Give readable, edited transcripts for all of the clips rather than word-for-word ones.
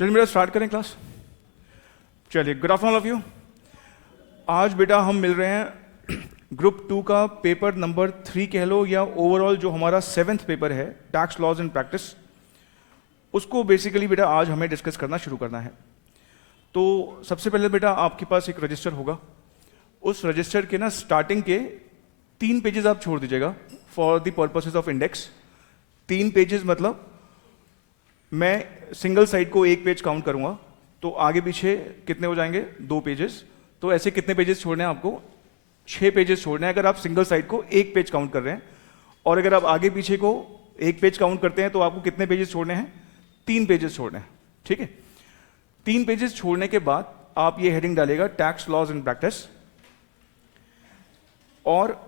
चलिए बेटा स्टार्ट करें क्लास। चलिए, गुड आफ्टरनून ऑफ यू। आज बेटा हम मिल रहे हैं ग्रुप 2 का पेपर नंबर 3 कह लो, या ओवरऑल जो हमारा 7th पेपर है टैक्स लॉज एंड प्रैक्टिस, उसको बेसिकली बेटा आज हमें डिस्कस करना शुरू करना है। तो सबसे पहले बेटा आपके पास एक रजिस्टर होगा, उस रजिस्टर के ना स्टार्टिंग के 3 पेजेस आप छोड़ दीजिएगा for the purposes of index. 3 pages मतलब मैं सिंगल साइड को 1 पेज काउंट करूंगा, तो आगे पीछे कितने हो जाएंगे 2 पेजेस। तो ऐसे कितने पेजेस छोड़ने हैं आपको? 6 पेजेस छोड़ने हैं अगर आप सिंगल साइड को 1 पेज काउंट कर रहे हैं। और अगर आप आगे पीछे को 1 पेज काउंट करते हैं तो आपको कितने पेजेस छोड़ने हैं? 3 पेजेस छोड़ने हैं। ठीक है, 3 पेजेस छोड़ने के बाद आप ये हेडिंग डालेगा टैक्स लॉज एंड प्रैक्टिस, और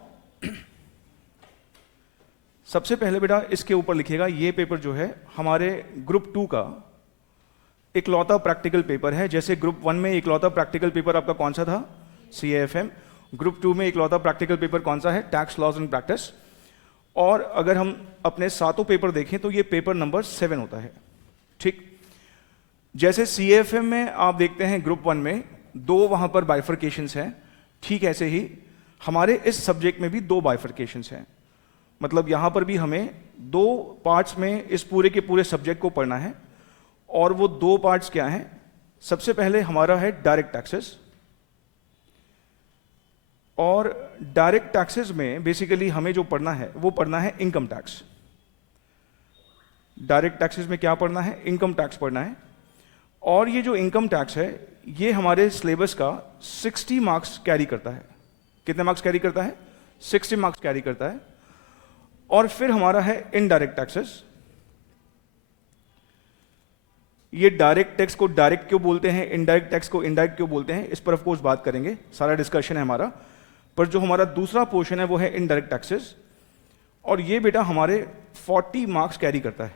सबसे पहले बेटा इसके ऊपर लिखिएगा ये पेपर जो है हमारे ग्रुप 2 का इकलौता प्रैक्टिकल पेपर है। जैसे ग्रुप 1 में इकलौता प्रैक्टिकल पेपर आपका कौन सा था? CAFM। ग्रुप 2 में इकलौता प्रैक्टिकल पेपर कौन सा है? Tax laws and practice. और अगर हम अपने सातों पेपर देखें तो ये पेपर नंबर 7 होता है। ठीक, जैसे CAFM में आप देखते हैं ग्रुप 1 में 2 वहां पर बाइफर्केशंस हैं, ठीक ऐसे ही हमारे इस सब्जेक्ट में भी 2 बाइफर्केशंस हैं। मतलब यहां पर भी हमें 2 पार्ट्स में इस पूरे के पूरे सब्जेक्ट को पढ़ना है। और वो 2 पार्ट्स क्या हैं? सबसे पहले हमारा है डायरेक्ट टैक्सेस, और डायरेक्ट टैक्सेस में बेसिकली हमें जो पढ़ना है वो पढ़ना है इनकम टैक्स। डायरेक्ट टैक्सेस में क्या पढ़ना है? इनकम टैक्स पढ़ना है। और ये जो इनकम टैक्स है ये हमारे सिलेबस का 60 मार्क्स कैरी करता है। कितने मार्क्स कैरी करता है? 60 मार्क्स कैरी करता है। और फिर हमारा है इनडायरेक्ट टैक्सेस। ये डायरेक्ट टैक्स को डायरेक्ट क्यों बोलते हैं, इनडायरेक्ट टैक्स को इनडायरेक्ट क्यों बोलते हैं, इस पर ऑफ कोर्स बात करेंगे, सारा डिस्कशन है हमारा। पर जो हमारा दूसरा पोर्शन है वो है इनडायरेक्ट टैक्सेस, और ये बेटा हमारे 40 मार्क्स कैरी करता है।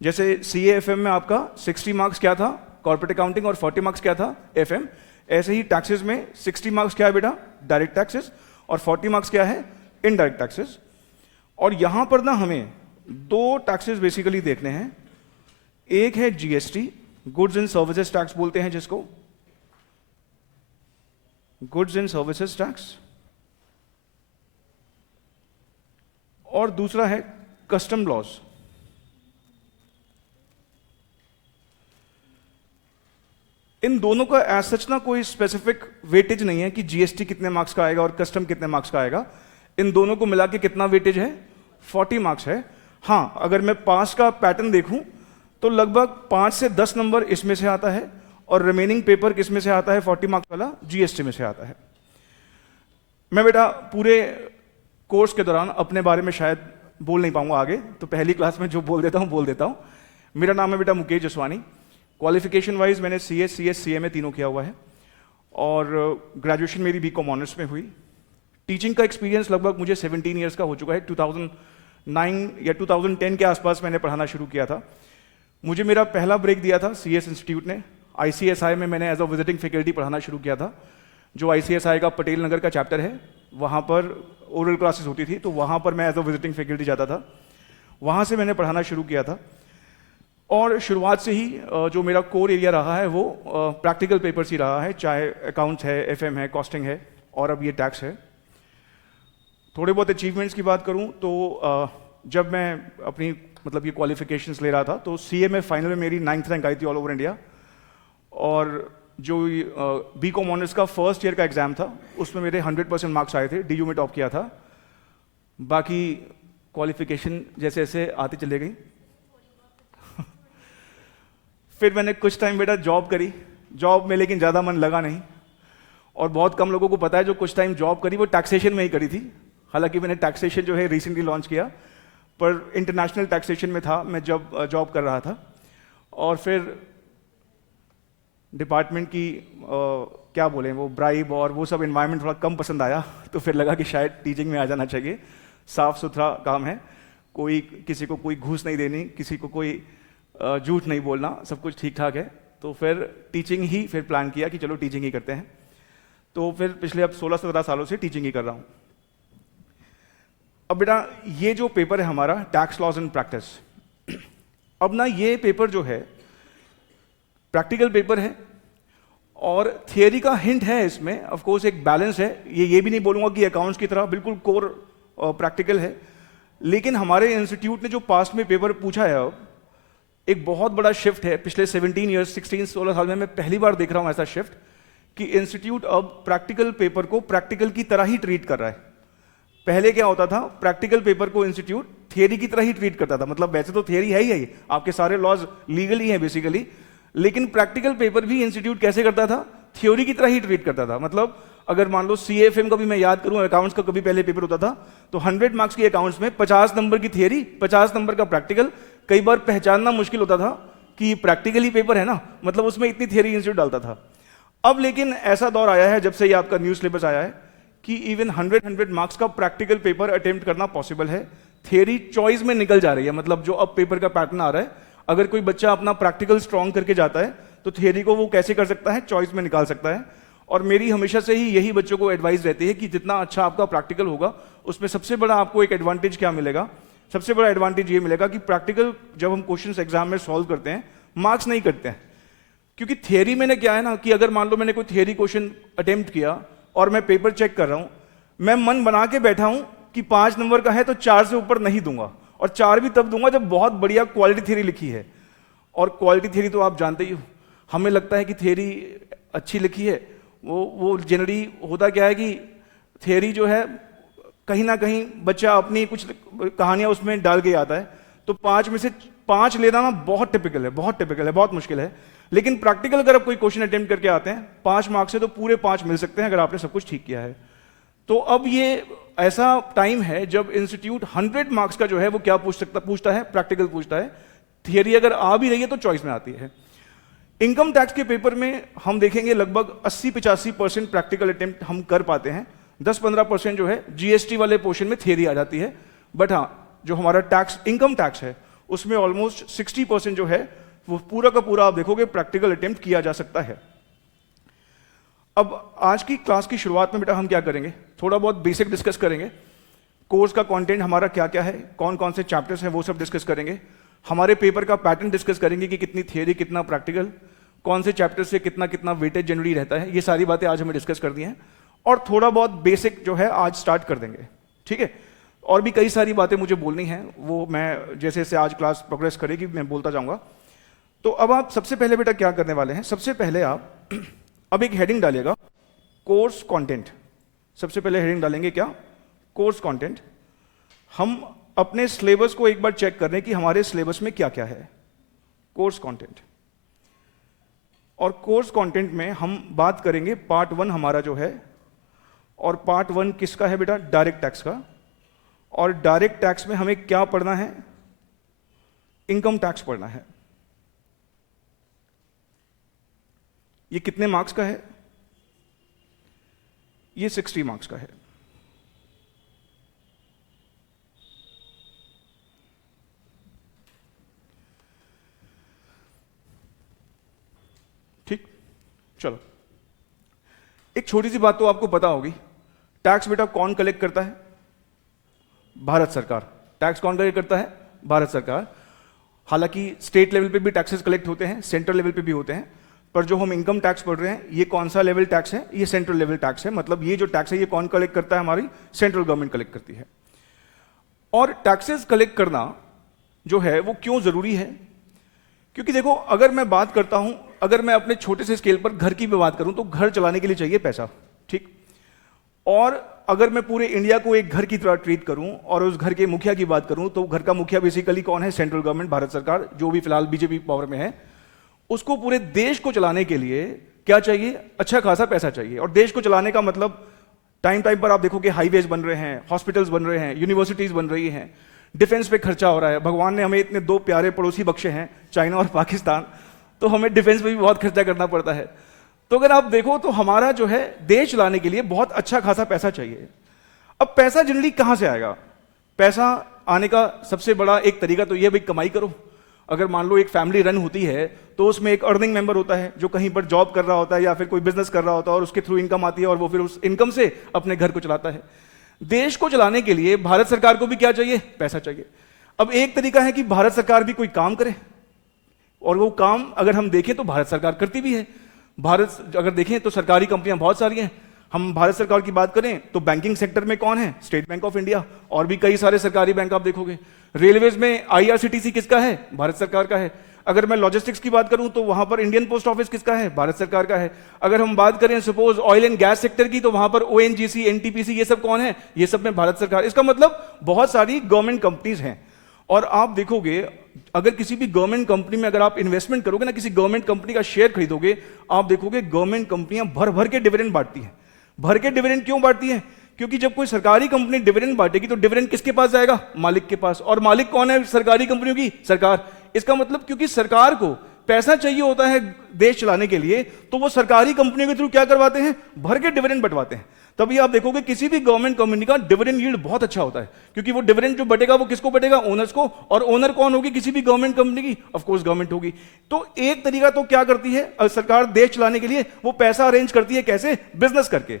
जैसे CAFM में आपका 60 मार्क्स क्या था? कॉर्पोरेट अकाउंटिंग, और 40 मार्क्स क्या था? FM। ऐसे ही टैक्सेस में 60 मार्क्स क्या है बेटा? डायरेक्ट टैक्सेस, और 40 मार्क्स क्या है? Indirect taxes. और यहां पर ना हमें 2 टैक्सेस बेसिकली देखने हैं। एक है GST, goods and services tax बोलते हैं जिसको, गुड्स एंड सर्विसेज टैक्स, और दूसरा है कस्टम लॉज। इन दोनों का एज सच ना कोई स्पेसिफिक वेटेज नहीं है कि GST कितने मार्क्स का आएगा और कस्टम कितने मार्क्स का आएगा। इन दोनों को मिला के कितना वेटेज है? 40 मार्क्स है। हां, अगर मैं पास का पैटर्न देखूं तो लगभग 5 से 10 नंबर इसमें से आता है, और रिमेनिंग पेपर किसमें से आता है? 40 मार्क्स वाला GST में से आता है। मैं बेटा पूरे कोर्स के दौरान अपने बारे में शायद बोल नहीं पाऊंगा आगे, तो पहली क्लास में जो बोल देता हूं। मेरा नाम है बेटा मुकेश जसवानी। क्वालिफिकेशन वाइज मैंने CS, CS, CA में तीनों किया हुआ है, और ग्रेजुएशन मेरी BCom ऑनर्स में हुई। टीचिंग का एक्सपीरियंस लगभग मुझे 17 ईयर्स का हो चुका है। 2009 या 2010 के आसपास मैंने पढ़ाना शुरू किया था। मुझे मेरा पहला ब्रेक दिया था CS इंस्टीट्यूट ने। ICSI में मैंने एज अ विजिटिंग फैकल्टी पढ़ाना शुरू किया था। जो ICSI का पटेल नगर का चैप्टर है, वहाँ पर ओरल क्लासेस होती थी, तो वहाँ पर मैं एज अ विजिटिंग फैकल्टी जाता था। वहाँ से मैंने पढ़ाना शुरू किया था, और शुरुआत से ही जो मेरा कोर एरिया रहा है वो प्रैक्टिकल पेपर्स ही रहा है, चाहे अकाउंट्स है, FM है, कॉस्टिंग है, और अब ये टैक्स है। थोड़े बहुत अचीवमेंट्स की बात करूं तो जब मैं अपनी मतलब ये क्वालिफिकेशंस ले रहा था तो CA में फाइनल में मेरी 9th रैंक आई थी ऑल ओवर इंडिया। और जो BCom ऑनर्स का फर्स्ट ईयर का एग्जाम था उसमें मेरे 100% मार्क्स आए थे, DU में टॉप किया था। बाकी क्वालिफिकेशन जैसे जैसे आती चले गई। फिर मैंने कुछ टाइम बेटा जॉब करी। जॉब में लेकिन ज़्यादा मन लगा नहीं, और बहुत कम लोगों को पता है जो कुछ टाइम जॉब करी वो टैक्सेशन में ही करी थी। हालांकि मैंने टैक्सेशन जो है रिसेंटली लॉन्च किया, पर इंटरनेशनल टैक्सेशन में था मैं जब जॉब कर रहा था। और फिर डिपार्टमेंट की क्या बोले वो ब्राइब और वो सब एनवायरनमेंट थोड़ा कम पसंद आया, तो फिर लगा कि शायद टीचिंग में आ जाना चाहिए। साफ सुथरा काम है, कोई किसी को कोई घूस नहीं देनी, किसी को कोई झूठ नहीं बोलना, सब कुछ ठीक ठाक है। तो फिर टीचिंग ही फिर प्लान किया कि चलो टीचिंग ही करते हैं। तो फिर पिछले अब 16-17 सालों से टीचिंग ही कर रहा हूँ। अब बेटा ये जो पेपर है हमारा टैक्स लॉज एंड प्रैक्टिस, अब ना ये पेपर जो है प्रैक्टिकल पेपर है और थियरी का हिंट है इसमें, ऑफ कोर्स एक बैलेंस है, ये भी नहीं बोलूंगा कि अकाउंट्स की तरह बिल्कुल कोर प्रैक्टिकल है, लेकिन हमारे इंस्टीट्यूट ने जो पास्ट में पेपर पूछा है अब एक बहुत बड़ा शिफ्ट है। पिछले 17 ईयर्स 16 साल में मैं पहली बार देख रहा हूं ऐसा शिफ्ट कि इंस्टीट्यूट अब प्रैक्टिकल पेपर को प्रैक्टिकल की तरह ही ट्रीट कर रहा है। पहले क्या होता था, प्रैक्टिकल पेपर को इंस्टीट्यूट थियरी की तरह ही ट्रीट करता था, मतलब वैसे तो थियरी है ही, आपके सारे लॉज लीगली हैं बेसिकली, लेकिन प्रैक्टिकल पेपर भी इंस्टीट्यूट कैसे करता था, थ्योरी की तरह ही ट्रीट करता था। मतलब अगर मान लो CAFM का भी मैं याद करूं, अकाउंट्स का कभी पहले पेपर होता था तो 100 मार्क्स की अकाउंट्स में 50 नंबर की थियरी, 50 नंबर का प्रैक्टिकल। कई बार पहचानना मुश्किल होता था कि प्रैक्टिकली पेपर है ना, मतलब उसमें इतनी थियरी इंस्टीट्यूट डालता था। अब लेकिन ऐसा दौर आया है जब से ये आपका न्यू सिलेबस आया है कि इवन 100 मार्क्स का प्रैक्टिकल पेपर अटेम्प्ट करना पॉसिबल है। थियरी चॉइस में निकल जा रही है, मतलब जो अब पेपर का पैटर्न आ रहा है, अगर कोई बच्चा अपना प्रैक्टिकल स्ट्रॉन्ग करके जाता है तो थियरी को वो कैसे कर सकता है, चॉइस में निकाल सकता है। और मेरी हमेशा से ही यही बच्चों को एडवाइस रहती है कि जितना अच्छा आपका प्रैक्टिकल होगा उसमें सबसे बड़ा आपको एक एडवांटेज क्या मिलेगा, सबसे बड़ा एडवांटेज ये मिलेगा कि प्रैक्टिकल जब हम क्वेश्चंस एग्जाम में सॉल्व करते हैं मार्क्स नहीं कटते हैं। क्योंकि थियरी में क्या है ना कि अगर मान लो मैंने कोई थियरी क्वेश्चन अटेम्प्ट किया और मैं पेपर चेक कर रहा हूं, मैं मन बना के बैठा हूं कि 5 नंबर का है तो 4 से ऊपर नहीं दूंगा, और 4 भी तब दूंगा जब बहुत बढ़िया क्वालिटी थियरी लिखी है। और क्वालिटी थियरी तो आप जानते ही हो, हमें लगता है कि थियरी अच्छी लिखी है, वो जनरली होता क्या है कि थियरी जो है कहीं ना कहीं बच्चा अपनी कुछ कहानियां उसमें डाल के आता है, तो 5 में से 5 लेना ना बहुत टिपिकल है, बहुत टिपिकल है, बहुत मुश्किल है। लेकिन प्रैक्टिकल अगर आप कोई क्वेश्चन अटेम्प्ट करके आते हैं 5 मार्क्स से, तो पूरे 5 मिल सकते हैं अगर आपने सब कुछ ठीक किया है। तो अब ये ऐसा टाइम है जब इंस्टीट्यूट 100 मार्क्स का जो है वो क्या पूछता है, प्रैक्टिकल पूछता है। थियरी अगर आ भी रही है तो चॉइस में आती है। इनकम टैक्स के पेपर में हम देखेंगे लगभग 80-85% प्रैक्टिकल अटेम्प्ट हम कर पाते हैं, 10-15% जो है GST वाले पोर्शन में थियरी आ जाती है। बट हाँ, जो हमारा टैक्स इनकम टैक्स है उसमें ऑलमोस्ट 60% जो है वो पूरा का पूरा आप देखोगे प्रैक्टिकल अटेम्प्ट किया जा सकता है। अब आज की क्लास की शुरुआत में बेटा हम क्या करेंगे, थोड़ा बहुत बेसिक डिस्कस करेंगे। कोर्स का कंटेंट हमारा क्या क्या है, कौन कौन से चैप्टर्स हैं वो सब डिस्कस करेंगे। हमारे पेपर का पैटर्न डिस्कस करेंगे कि कितनी थियरी कितना प्रैक्टिकल, कौन से चैप्टर से कितना कितना वेटेज जनरली रहता है, ये सारी बातें आज हमें डिस्कस करनी है। और थोड़ा बहुत बेसिक जो है आज स्टार्ट कर देंगे, ठीक है। और भी कई सारी बातें मुझे बोलनी है, वो मैं जैसे जैसे आज क्लास प्रोग्रेस करेगी मैं बोलता जाऊंगा। तो अब आप सबसे पहले बेटा क्या करने वाले हैं, सबसे पहले आप अब एक हेडिंग डालिएगा, कोर्स कंटेंट। सबसे पहले हेडिंग डालेंगे क्या, कोर्स कंटेंट। हम अपने सिलेबस को एक बार चेक कर रहे हैं कि हमारे सिलेबस में क्या क्या है, कोर्स कंटेंट। और कोर्स कंटेंट में हम बात करेंगे पार्ट 1 हमारा जो है, और पार्ट 1 किसका है बेटा, डायरेक्ट टैक्स का। और डायरेक्ट टैक्स में हमें क्या पढ़ना है, इनकम टैक्स पढ़ना है। ये कितने मार्क्स का है, ये 60 मार्क्स का है। ठीक, चलो एक छोटी सी बात तो आपको पता होगी, टैक्स बेटा कौन कलेक्ट करता है, भारत सरकार। टैक्स कौन कलेक्ट करता है, भारत सरकार। हालांकि स्टेट लेवल पे भी टैक्सेस कलेक्ट होते हैं, सेंट्रल लेवल पे भी होते हैं, पर जो हम इनकम टैक्स पढ़ रहे हैं ये कौन सा लेवल टैक्स है, ये सेंट्रल लेवल टैक्स है। मतलब ये जो टैक्स है ये कौन कलेक्ट करता है, हमारी सेंट्रल गवर्नमेंट कलेक्ट करती है। और टैक्सेस कलेक्ट करना जो है वो क्यों जरूरी है, क्योंकि देखो अगर मैं बात करता हूं, अगर मैं अपने छोटे से स्केल पर घर की भी बात करूं तो घर चलाने के लिए चाहिए पैसा, ठीक। और अगर मैं पूरे इंडिया को एक घर की तरह ट्रीट करूं और उस घर के मुखिया की बात करूं, तो घर का मुखिया बेसिकली कौन है, सेंट्रल गवर्नमेंट, भारत सरकार, जो भी फिलहाल बीजेपी पावर में है। उसको पूरे देश को चलाने के लिए क्या चाहिए, अच्छा खासा पैसा चाहिए। और देश को चलाने का मतलब टाइम टाइम पर आप देखोगे हाईवेज बन रहे हैं, हॉस्पिटल्स बन रहे हैं, यूनिवर्सिटीज बन रही हैं, डिफेंस पे खर्चा हो रहा है। भगवान ने हमें इतने 2 प्यारे पड़ोसी बख्शे हैं, चाइना और पाकिस्तान, तो हमें डिफेंस पे भी बहुत खर्चा करना पड़ता है। तो अगर आप देखो तो हमारा जो है देश चलाने के लिए बहुत अच्छा खासा पैसा चाहिए। अब पैसा जनरली कहां से आएगा, पैसा आने का सबसे बड़ा एक तरीका तो यह भाई कमाई करो। अगर मान लो एक फैमिली रन होती है तो उसमें एक अर्निंग मेंबर होता है जो कहीं पर जॉब कर रहा होता है या फिर कोई बिजनेस कर रहा होता है और उसके थ्रू इनकम आती है और वो फिर उस इनकम से अपने घर को चलाता है। देश को चलाने के लिए भारत सरकार को भी क्या चाहिए, पैसा चाहिए। अब एक तरीका है कि भारत सरकार भी कोई काम करे, और वो काम अगर हम देखें तो भारत सरकार करती भी है। भारत अगर देखें तो सरकारी कंपनियां बहुत सारी हैं। हम भारत सरकार की बात करें तो बैंकिंग सेक्टर में कौन है? स्टेट बैंक ऑफ इंडिया, और भी कई सारे सरकारी बैंक आप देखोगे। रेलवेज में आईआरसीटीसी किसका है? भारत सरकार का है। अगर मैं लॉजिस्टिक्स की बात करूं तो वहां पर इंडियन पोस्ट ऑफिस किसका है? भारत सरकार का है। अगर हम बात करें suppose oil and gas sector की तो वहां पर ओएनजीसी, एनटीपीसी, ये सब कौन है? ये सब में भारत सरकार। इसका मतलब बहुत सारी गवर्नमेंट कंपनीज हैं। और आप देखोगे अगर किसी भी गवर्नमेंट कंपनी में अगर आप इन्वेस्टमेंट करोगे ना, किसी गवर्नमेंट कंपनी का शेयर खरीदोगे, आप देखोगे गवर्नमेंट कंपनियां भर भर के डिविडेंड बांटती हैं। भर के डिविडेंड क्यों बांटती हैं? क्योंकि जब कोई सरकारी कंपनी डिविडेंड बांटेगी तो डिविडेंड किसके पास जाएगा? मालिक के पास। और मालिक कौन है सरकारी कंपनियों की? सरकार। इसका मतलब क्योंकि सरकार को पैसा चाहिए होता है देश चलाने के लिए, तो वो सरकारी कंपनियों के थ्रू क्या करवाते हैं? भर के डिविडेंड बंटवाते हैं। तभी आप देखोगे किसी भी गवर्नमेंट कंपनी का डिविडेंड यील्ड बहुत अच्छा होता है, क्योंकि वो डिविडेंड जो बटेगा वो किसको बटेगा? ओनर्स को। और ओनर कौन होगी किसी भी गवर्नमेंट कंपनी की? ऑफ कोर्स गवर्नमेंट होगी। तो एक तरीका तो क्या करती है सरकार देश चलाने के लिए? वो पैसा अरेंज करती है कैसे? बिजनेस करके।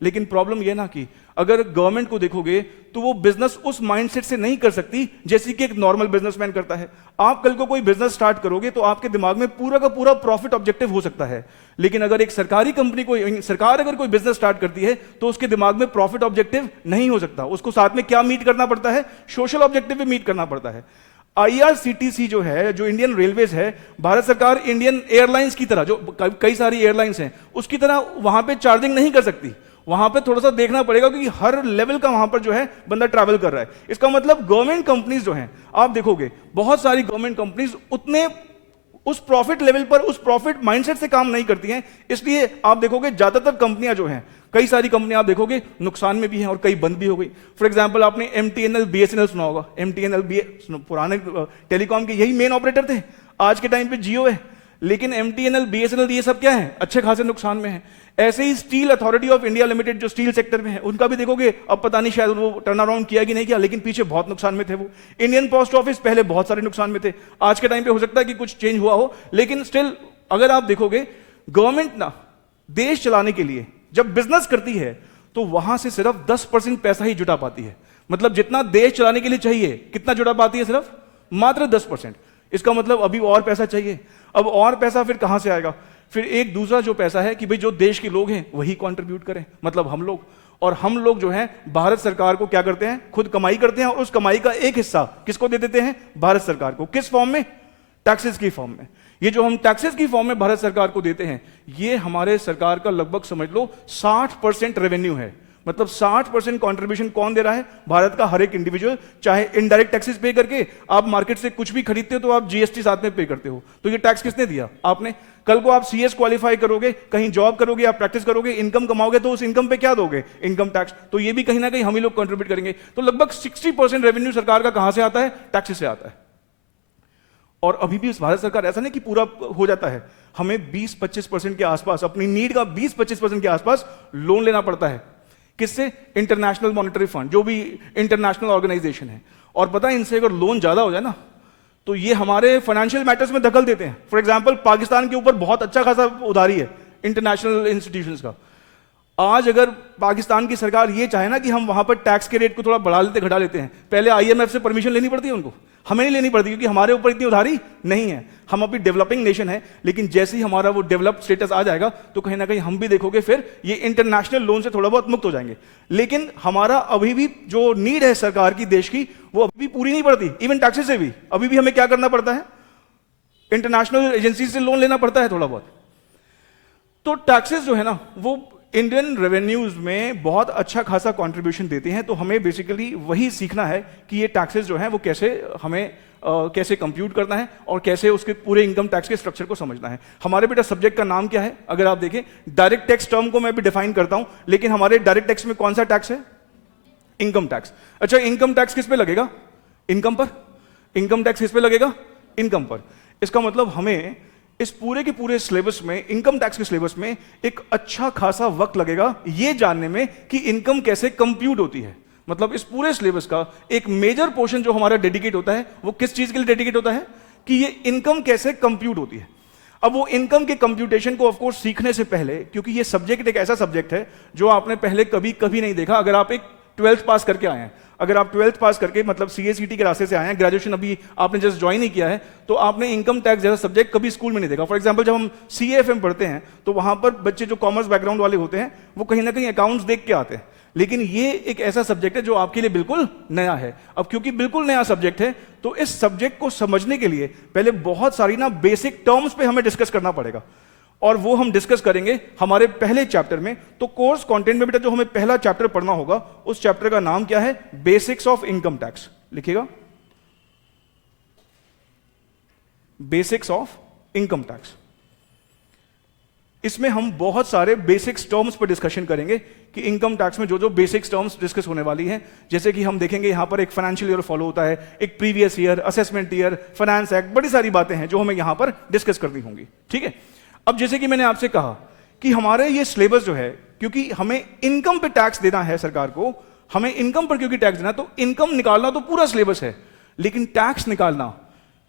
लेकिन प्रॉब्लम यह ना कि अगर गवर्नमेंट को देखोगे तो वो बिजनेस उस माइंडसेट से नहीं कर सकती जैसे कि एक नॉर्मल बिजनेसमैन करता है। आप कल को कोई बिजनेस स्टार्ट करोगे तो आपके दिमाग में पूरा का पूरा प्रॉफिट ऑब्जेक्टिव हो सकता है, लेकिन अगर एक सरकारी कंपनी को सरकार अगर कोई बिजनेस स्टार्ट करती है तो उसके दिमाग में प्रॉफिट ऑब्जेक्टिव नहीं हो सकता। उसको साथ में क्या मीट करना पड़ता है? सोशल ऑब्जेक्टिव भी मीट करना पड़ता है। आईआरसीटीसी जो है, जो इंडियन रेलवेज है, भारत सरकार इंडियन एयरलाइंस की तरह, जो कई सारी एयरलाइंस हैं उसकी तरह वहां पे चार्जिंग नहीं कर सकती। वहां पे थोड़ा सा देखना पड़ेगा क्योंकि हर लेवल का वहां पर जो है बंदा ट्रैवल कर रहा है। इसका मतलब गवर्नमेंट कंपनीज जो हैं, आप देखोगे बहुत सारी गवर्नमेंट कंपनीज उतने उस प्रॉफिट लेवल पर, उस प्रॉफिट माइंडसेट से काम नहीं करती हैं। इसलिए आप देखोगे ज्यादातर कंपनियां जो हैं, कई सारी कंपनियां आप देखोगे नुकसान में भी हैं और कई बंद भी हो गई। फॉर एग्जांपल आपने एमटीएनएल बीएसएनएल सुना होगा। एमटीएनएल पुराने टेलीकॉम के यही मेन ऑपरेटर थे। आज के टाइम पे जियो है, लेकिन एमटीएनएल बीएसएनएल ये सब क्या है? अच्छे खासे नुकसान में है। ऐसे ही Steel Authority of India Limited जो स्टील सेक्टर में है, उनका भी देखोगे अब पता नहीं शायद वो टर्न अराउंड किया कि नहीं किया, लेकिन पीछे बहुत नुकसान में थे वो। इंडियन पोस्ट ऑफिस पहले बहुत सारे नुकसान में थे। आज के टाइम पे हो सकता है कि कुछ चेंज हुआ हो, लेकिन स्टिल अगर आप देखोगे गवर्नमेंट ना देश चलाने के लिए जब बिजनेस करती है तो वहां से सिर्फ 10% पैसा ही जुटा पाती है। मतलब जितना देश चलाने के लिए चाहिए कितना जुटा पाती है? सिर्फ मात्र 10%। इसका मतलब अभी और पैसा चाहिए। अब और पैसा फिर कहां से आएगा? फिर एक दूसरा जो पैसा है कि भाई जो देश के लोग हैं वही कंट्रीब्यूट करें, मतलब हम लोग। और हम लोग जो हैं भारत सरकार को क्या करते हैं? खुद कमाई करते हैं, और उस कमाई का एक हिस्सा किसको दे देते हैं? भारत सरकार को। किस फॉर्म में? टैक्सेस की फॉर्म में। ये जो हम टैक्सेस की फॉर्म में भारत सरकार को देते हैं, ये हमारे सरकार का लगभग समझ लो 60% रेवेन्यू है। मतलब 60% कंट्रीब्यूशन कौन दे रहा है? भारत का हर एक इंडिविजुअल। चाहे इनडायरेक्ट टैक्सेस पे करके आप मार्केट से कुछ भी खरीदते हो तो आप जीएसटी साथ में पे करते हो, तो ये टैक्स किसने दिया? आपने। कल को आप सीएस क्वालिफाई करोगे, कहीं जॉब करोगे, आप प्रैक्टिस करोगे, इनकम कमाओगे, तो उस इनकम पे क्या दोगे? Income tax. तो ये भी कहीं ना कहीं हम ही लोग कंट्रीब्यूट करेंगे। तो लगभग 60% रेवेन्यू सरकार का कहां से आता है? टैक्सेस से आता है। और अभी भी भारत सरकार ऐसा नहीं कि पूरा हो जाता है, हमें 20-25% के आसपास, अपनी नीड का 20-25% के आसपास लोन लेना पड़ता है। किससे? इंटरनेशनल मॉनेटरी फंड, जो भी इंटरनेशनल ऑर्गेनाइजेशन है। और पता है इनसे अगर लोन ज्यादा हो जाए ना तो ये हमारे फाइनेंशियल मैटर्स में दखल देते हैं। फॉर एग्जांपल पाकिस्तान के ऊपर बहुत अच्छा खासा उधारी है इंटरनेशनल इंस्टीट्यूशंस का। आज अगर पाकिस्तान की सरकार ये चाहे ना कि हम वहां पर टैक्स के रेट को थोड़ा बढ़ा लेते, घटा लेते हैं, पहले आईएमएफ से परमिशन लेनी पड़ती है उनको। हमें नहीं लेनी पड़ती क्योंकि हमारे ऊपर इतनी उधारी नहीं है। हम अभी डेवलपिंग नेशन है, लेकिन जैसे ही हमारा वो डेवलप्ड स्टेटस आ जाएगा तो कहीं ना कहीं हम भी देखोगे फिर ये इंटरनेशनल लोन से थोड़ा बहुत मुक्त हो जाएंगे। लेकिन हमारा अभी भी जो नीड है सरकार की देश की, वो अभी भी पूरी नहीं पड़ती। इवन टैक्सेस से भी अभी भी हमें क्या करना पड़ता है? इंटरनेशनल एजेंसी से लोन लेना पड़ता है थोड़ा बहुत। तो टैक्सेस जो है ना वो इंडियन रेवेन्यूज में बहुत अच्छा खासा कंट्रीब्यूशन देते हैं। तो हमें बेसिकली वही सीखना है कि ये टैक्सेस जो हैं वो कैसे हमें कैसे कंप्यूट करना है और कैसे उसके पूरे इनकम टैक्स के स्ट्रक्चर को समझना है। हमारे बेटा सब्जेक्ट का नाम क्या है? अगर आप देखें, डायरेक्ट टैक्स टर्म को मैं भी डिफाइन करता हूं, लेकिन हमारे डायरेक्ट टैक्स में कौन सा टैक्स है? Income tax. अच्छा, इनकम टैक्स किस पे लगेगा? इनकम पर। इनकम टैक्स किस पे लगेगा? इनकम पर। इसका मतलब हमें इस पूरे के पूरे सिलेबस में, इनकम टैक्स के सिलेबस में एक अच्छा खासा वक्त लगेगा ये जानने में कि इनकम कैसे कंप्यूट होती है। मतलब इस पूरे सिलेबस का एक मेजर पोर्शन जो हमारा डेडिकेट होता है वो किस चीज के लिए डेडिकेट होता है? कि ये इनकम कैसे कंप्यूट होती है। अब वो इनकम के कंप्यूटेशन को ऑफ कोर्स सीखने से पहले, क्योंकि ये सब्जेक्ट एक ऐसा सब्जेक्ट है जो आपने पहले कभी नहीं देखा। अगर आप एक 12th पास करके आए हैं, अगर आप 12th पास करके मतलब CACT के रास्ते से आए हैं, ग्रेजुएशन अभी आपने जस्ट ज्वाइन ही किया है, तो आपने इनकम टैक्स जैसा सब्जेक्ट कभी स्कूल में नहीं देखा। फॉर एग्जांपल जब हम CAFM पढ़ते हैं तो वहां पर बच्चे जो कॉमर्स बैकग्राउंड वाले होते हैं वो कहीं ना कहीं अकाउंट्स देख के आते हैं, लेकिन ये एक ऐसा सब्जेक्ट है जो आपके लिए बिल्कुल नया है। अब क्योंकि बिल्कुल नया सब्जेक्ट है तो इस सब्जेक्ट को समझने के लिए पहले बहुत सारी ना बेसिक टर्म्स पे हमें डिस्कस करना पड़ेगा, और वो हम डिस्कस करेंगे हमारे पहले चैप्टर में। तो कोर्स कंटेंट में बेटा जो हमें पहला चैप्टर पढ़ना होगा उस चैप्टर का नाम क्या है? Basics of income tax. लिखिएगा, बेसिक्स ऑफ इनकम टैक्स। इसमें हम बहुत सारे बेसिक्स टर्म्स पर डिस्कशन करेंगे कि इनकम टैक्स में जो जो बेसिक्स टर्म्स डिस्कस होने वाली हैं, जैसे कि हम देखेंगे यहां पर एक फाइनेंशियल ईयर फॉलो होता है, एक previous year, assessment year, finance act, बड़ी सारी बातें हैं जो हमें यहां पर डिस्कस करनी होंगी। ठीक है, अब जैसे कि मैंने आपसे कहा कि हमारे ये सिलेबस जो है, क्योंकि हमें इनकम पे टैक्स देना है सरकार को, हमें इनकम पर क्योंकि टैक्स देना, तो इनकम निकालना तो पूरा सिलेबस है, लेकिन टैक्स निकालना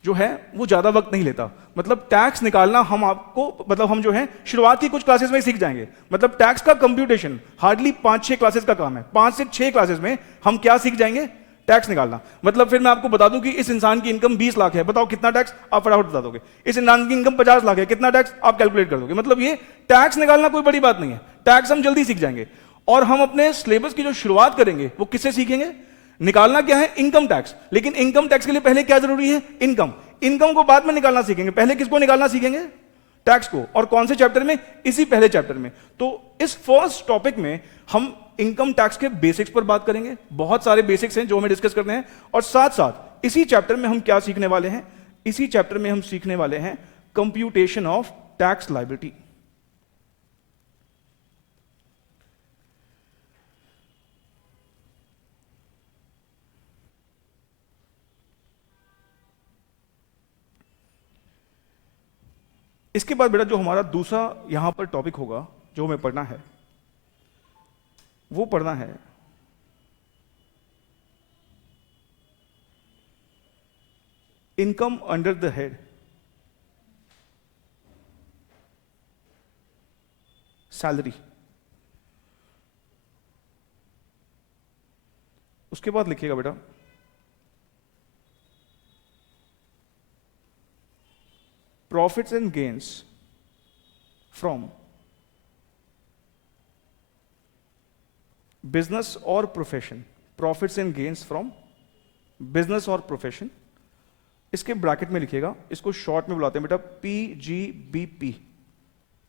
जो है वो ज्यादा वक्त नहीं लेता। मतलब टैक्स निकालना हम आपको मतलब हम जो है शुरुआत की कुछ क्लासेस में सीख जाएंगे। मतलब टैक्स का कंप्यूटेशन हार्डली 5-6 क्लासेस का काम है। 5 से 6 क्लासेस में हम क्या सीख जाएंगे? टैक्स निकालना। मतलब फिर मैं आपको बता दूं कि इस इंसान की इनकम 20 लाख है, बताओ कितना टैक्स, आप फटाफट बता दोगे। इस इंसान की इनकम 50 लाख है, कितना टैक्स, आप कैलकुलेट कर दोगे। मतलब ये टैक्स निकालना कोई बड़ी बात नहीं है, टैक्स हम जल्दी सीख जाएंगे। और हम अपने सिलेबस की जो शुरुआत करेंगे वो किससे सीखेंगे? निकालना क्या है? Income tax. लेकिन इनकम टैक्स के लिए पहले क्या जरूरी है? इनकम। इनकम को बाद में निकालना सीखेंगे, पहले किसको निकालना सीखेंगे? टैक्स को। और कौन से चैप्टर में? इसी पहले चैप्टर में। तो इस फर्स्ट टॉपिक में हम इनकम टैक्स के बेसिक्स पर बात करेंगे। बहुत सारे बेसिक्स हैं जो हमें डिस्कस करने हैं, और साथ साथ इसी चैप्टर में हम क्या सीखने वाले हैं? इसी चैप्टर में हम सीखने वाले हैं कंप्यूटेशन ऑफ टैक्स लायबिलिटी। इसके बाद बेटा जो हमारा दूसरा यहां पर टॉपिक होगा जो हमें पढ़ना है, वो पढ़ना है income under the head salary. उसके बाद लिखिएगा बेटा profits and gains from business और profession. Profits and gains from business और प्रोफेशन। इसके ब्रैकेट में लिखिएगा, इसको शॉर्ट में बुलाते हैं बेटा PGBP।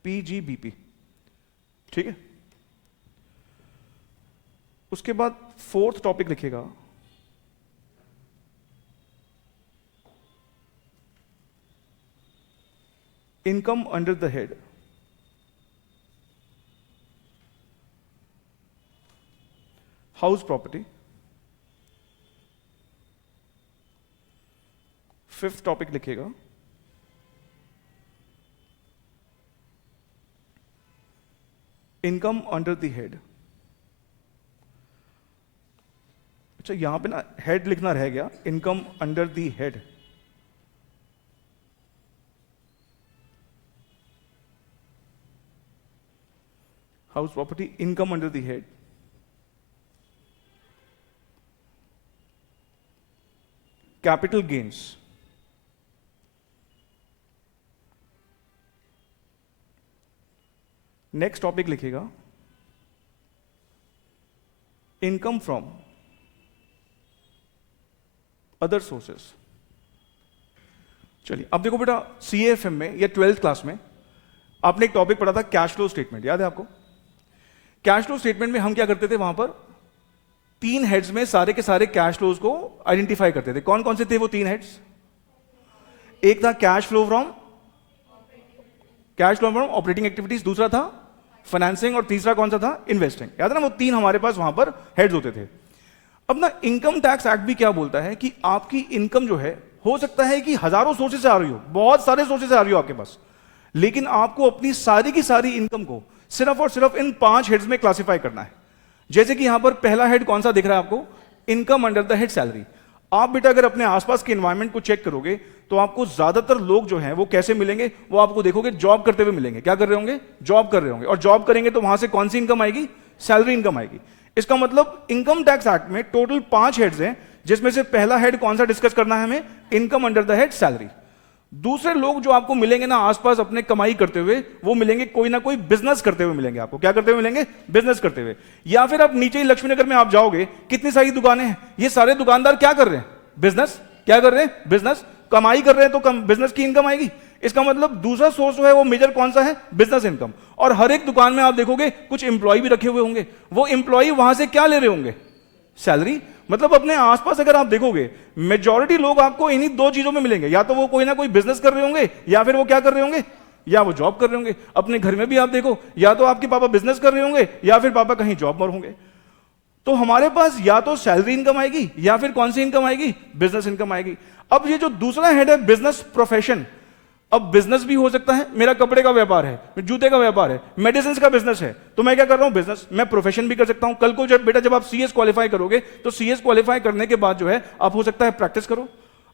PGBP, ठीक है। उसके बाद फोर्थ टॉपिक लिखिएगा income under the head house property. Fifth topic लिखिएगा इनकम अंडर द हेड। अच्छा, यहां पे ना हेड लिखना रह गया, income under the head. House property, income under the head, capital gains, next topic लिखिएगा इनकम फ्रॉम अदर सोर्सेस। चलिए अब देखो बेटा, CAFM में या 12th क्लास में आपने एक टॉपिक पढ़ा था कैश फ्लो स्टेटमेंट, याद है आपको? कैश फ्लो स्टेटमेंट में हम क्या करते थे, वहां पर 3 हेड्स में सारे के सारे कैश फ्लोज को आइडेंटिफाई करते थे। कौन कौन से थे वो 3 हेड्स? एक था cash flow from operating activities, दूसरा था फाइनेंसिंग, और तीसरा कौन सा था? इन्वेस्टिंग। याद है ना, वो 3 हमारे पास वहां पर हेड्स होते थे। अब ना इनकम टैक्स एक्ट भी क्या बोलता है कि आपकी इनकम जो है, हो सकता है कि हजारों सोर्सेज से आ रही हो, बहुत सारे सोर्सेज से आ रही हो आपके पास, लेकिन आपको अपनी सारी की सारी इनकम को सिर्फ और सिर्फ इन 5 हेड्स में क्लासिफाई करना है। जैसे कि यहां पर पहला हेड कौन सा दिख रहा है आपको? Income under the head salary. आप बेटा अगर अपने आसपास के एनवायरनमेंट को चेक करोगे तो आपको ज्यादातर लोग जो हैं वो कैसे मिलेंगे? वो आपको देखोगे जॉब करते हुए मिलेंगे। क्या कर रहे होंगे? जॉब कर रहे होंगे। और जॉब करेंगे तो वहां से कौन सी इनकम आएगी? सैलरी इनकम आएगी। इसका मतलब इनकम टैक्स एक्ट में टोटल 5 हेड्स हैं, जिसमें से पहला हेड कौन सा डिस्कस करना है हमें? Income under the head salary. दूसरे लोग जो आपको मिलेंगे ना आसपास अपने कमाई करते हुए, वो मिलेंगे कोई ना कोई बिजनेस करते हुए मिलेंगे आपको। क्या करते हुए मिलेंगे? बिजनेस करते हुए। या फिर आप नीचे ही लक्ष्मीनगर में आप जाओगे, कितनी सारी दुकानें हैं, ये सारे दुकानदार क्या कर रहे हैं? बिजनेस। क्या कर रहे हैं? बिजनेस। कमाई कर रहे हैं तो बिजनेस की इनकम आएगी। इसका मतलब दूसरा सोर्स जो है वो मेजर कौन सा है? Business income. और हर एक दुकान में आप देखोगे कुछ एम्प्लॉय भी रखे हुए होंगे, वो एम्प्लॉय वहां से क्या ले रहे होंगे? सैलरी। मतलब अपने आसपास अगर आप देखोगे मेजॉरिटी लोग आपको इन्हीं 2 चीजों में मिलेंगे, या तो वो कोई ना कोई बिजनेस कर रहे होंगे, या फिर वो क्या कर रहे होंगे? या वो जॉब कर रहे होंगे। अपने घर में भी आप देखो, या तो आपके पापा बिजनेस कर रहे होंगे या फिर पापा कहीं जॉब पर होंगे। तो हमारे पास या तो सैलरी इनकम आएगी या फिर कौन सी इनकम आएगी? बिजनेस इनकम आएगी। अब ये जो दूसरा हेड है बिजनेस प्रोफेशन, अब बिजनेस भी हो सकता है, मेरा कपड़े का व्यापार है, जूते का व्यापार है, मेडिसिन का बिजनेस है, तो मैं क्या कर रहा हूं? बिजनेस। मैं प्रोफेशन भी कर सकता हूं। कल को जब आप सीएस क्वालिफाई करोगे, तो सीएस क्वालिफाई करने के बाद जो है आप हो सकता है प्रैक्टिस करो।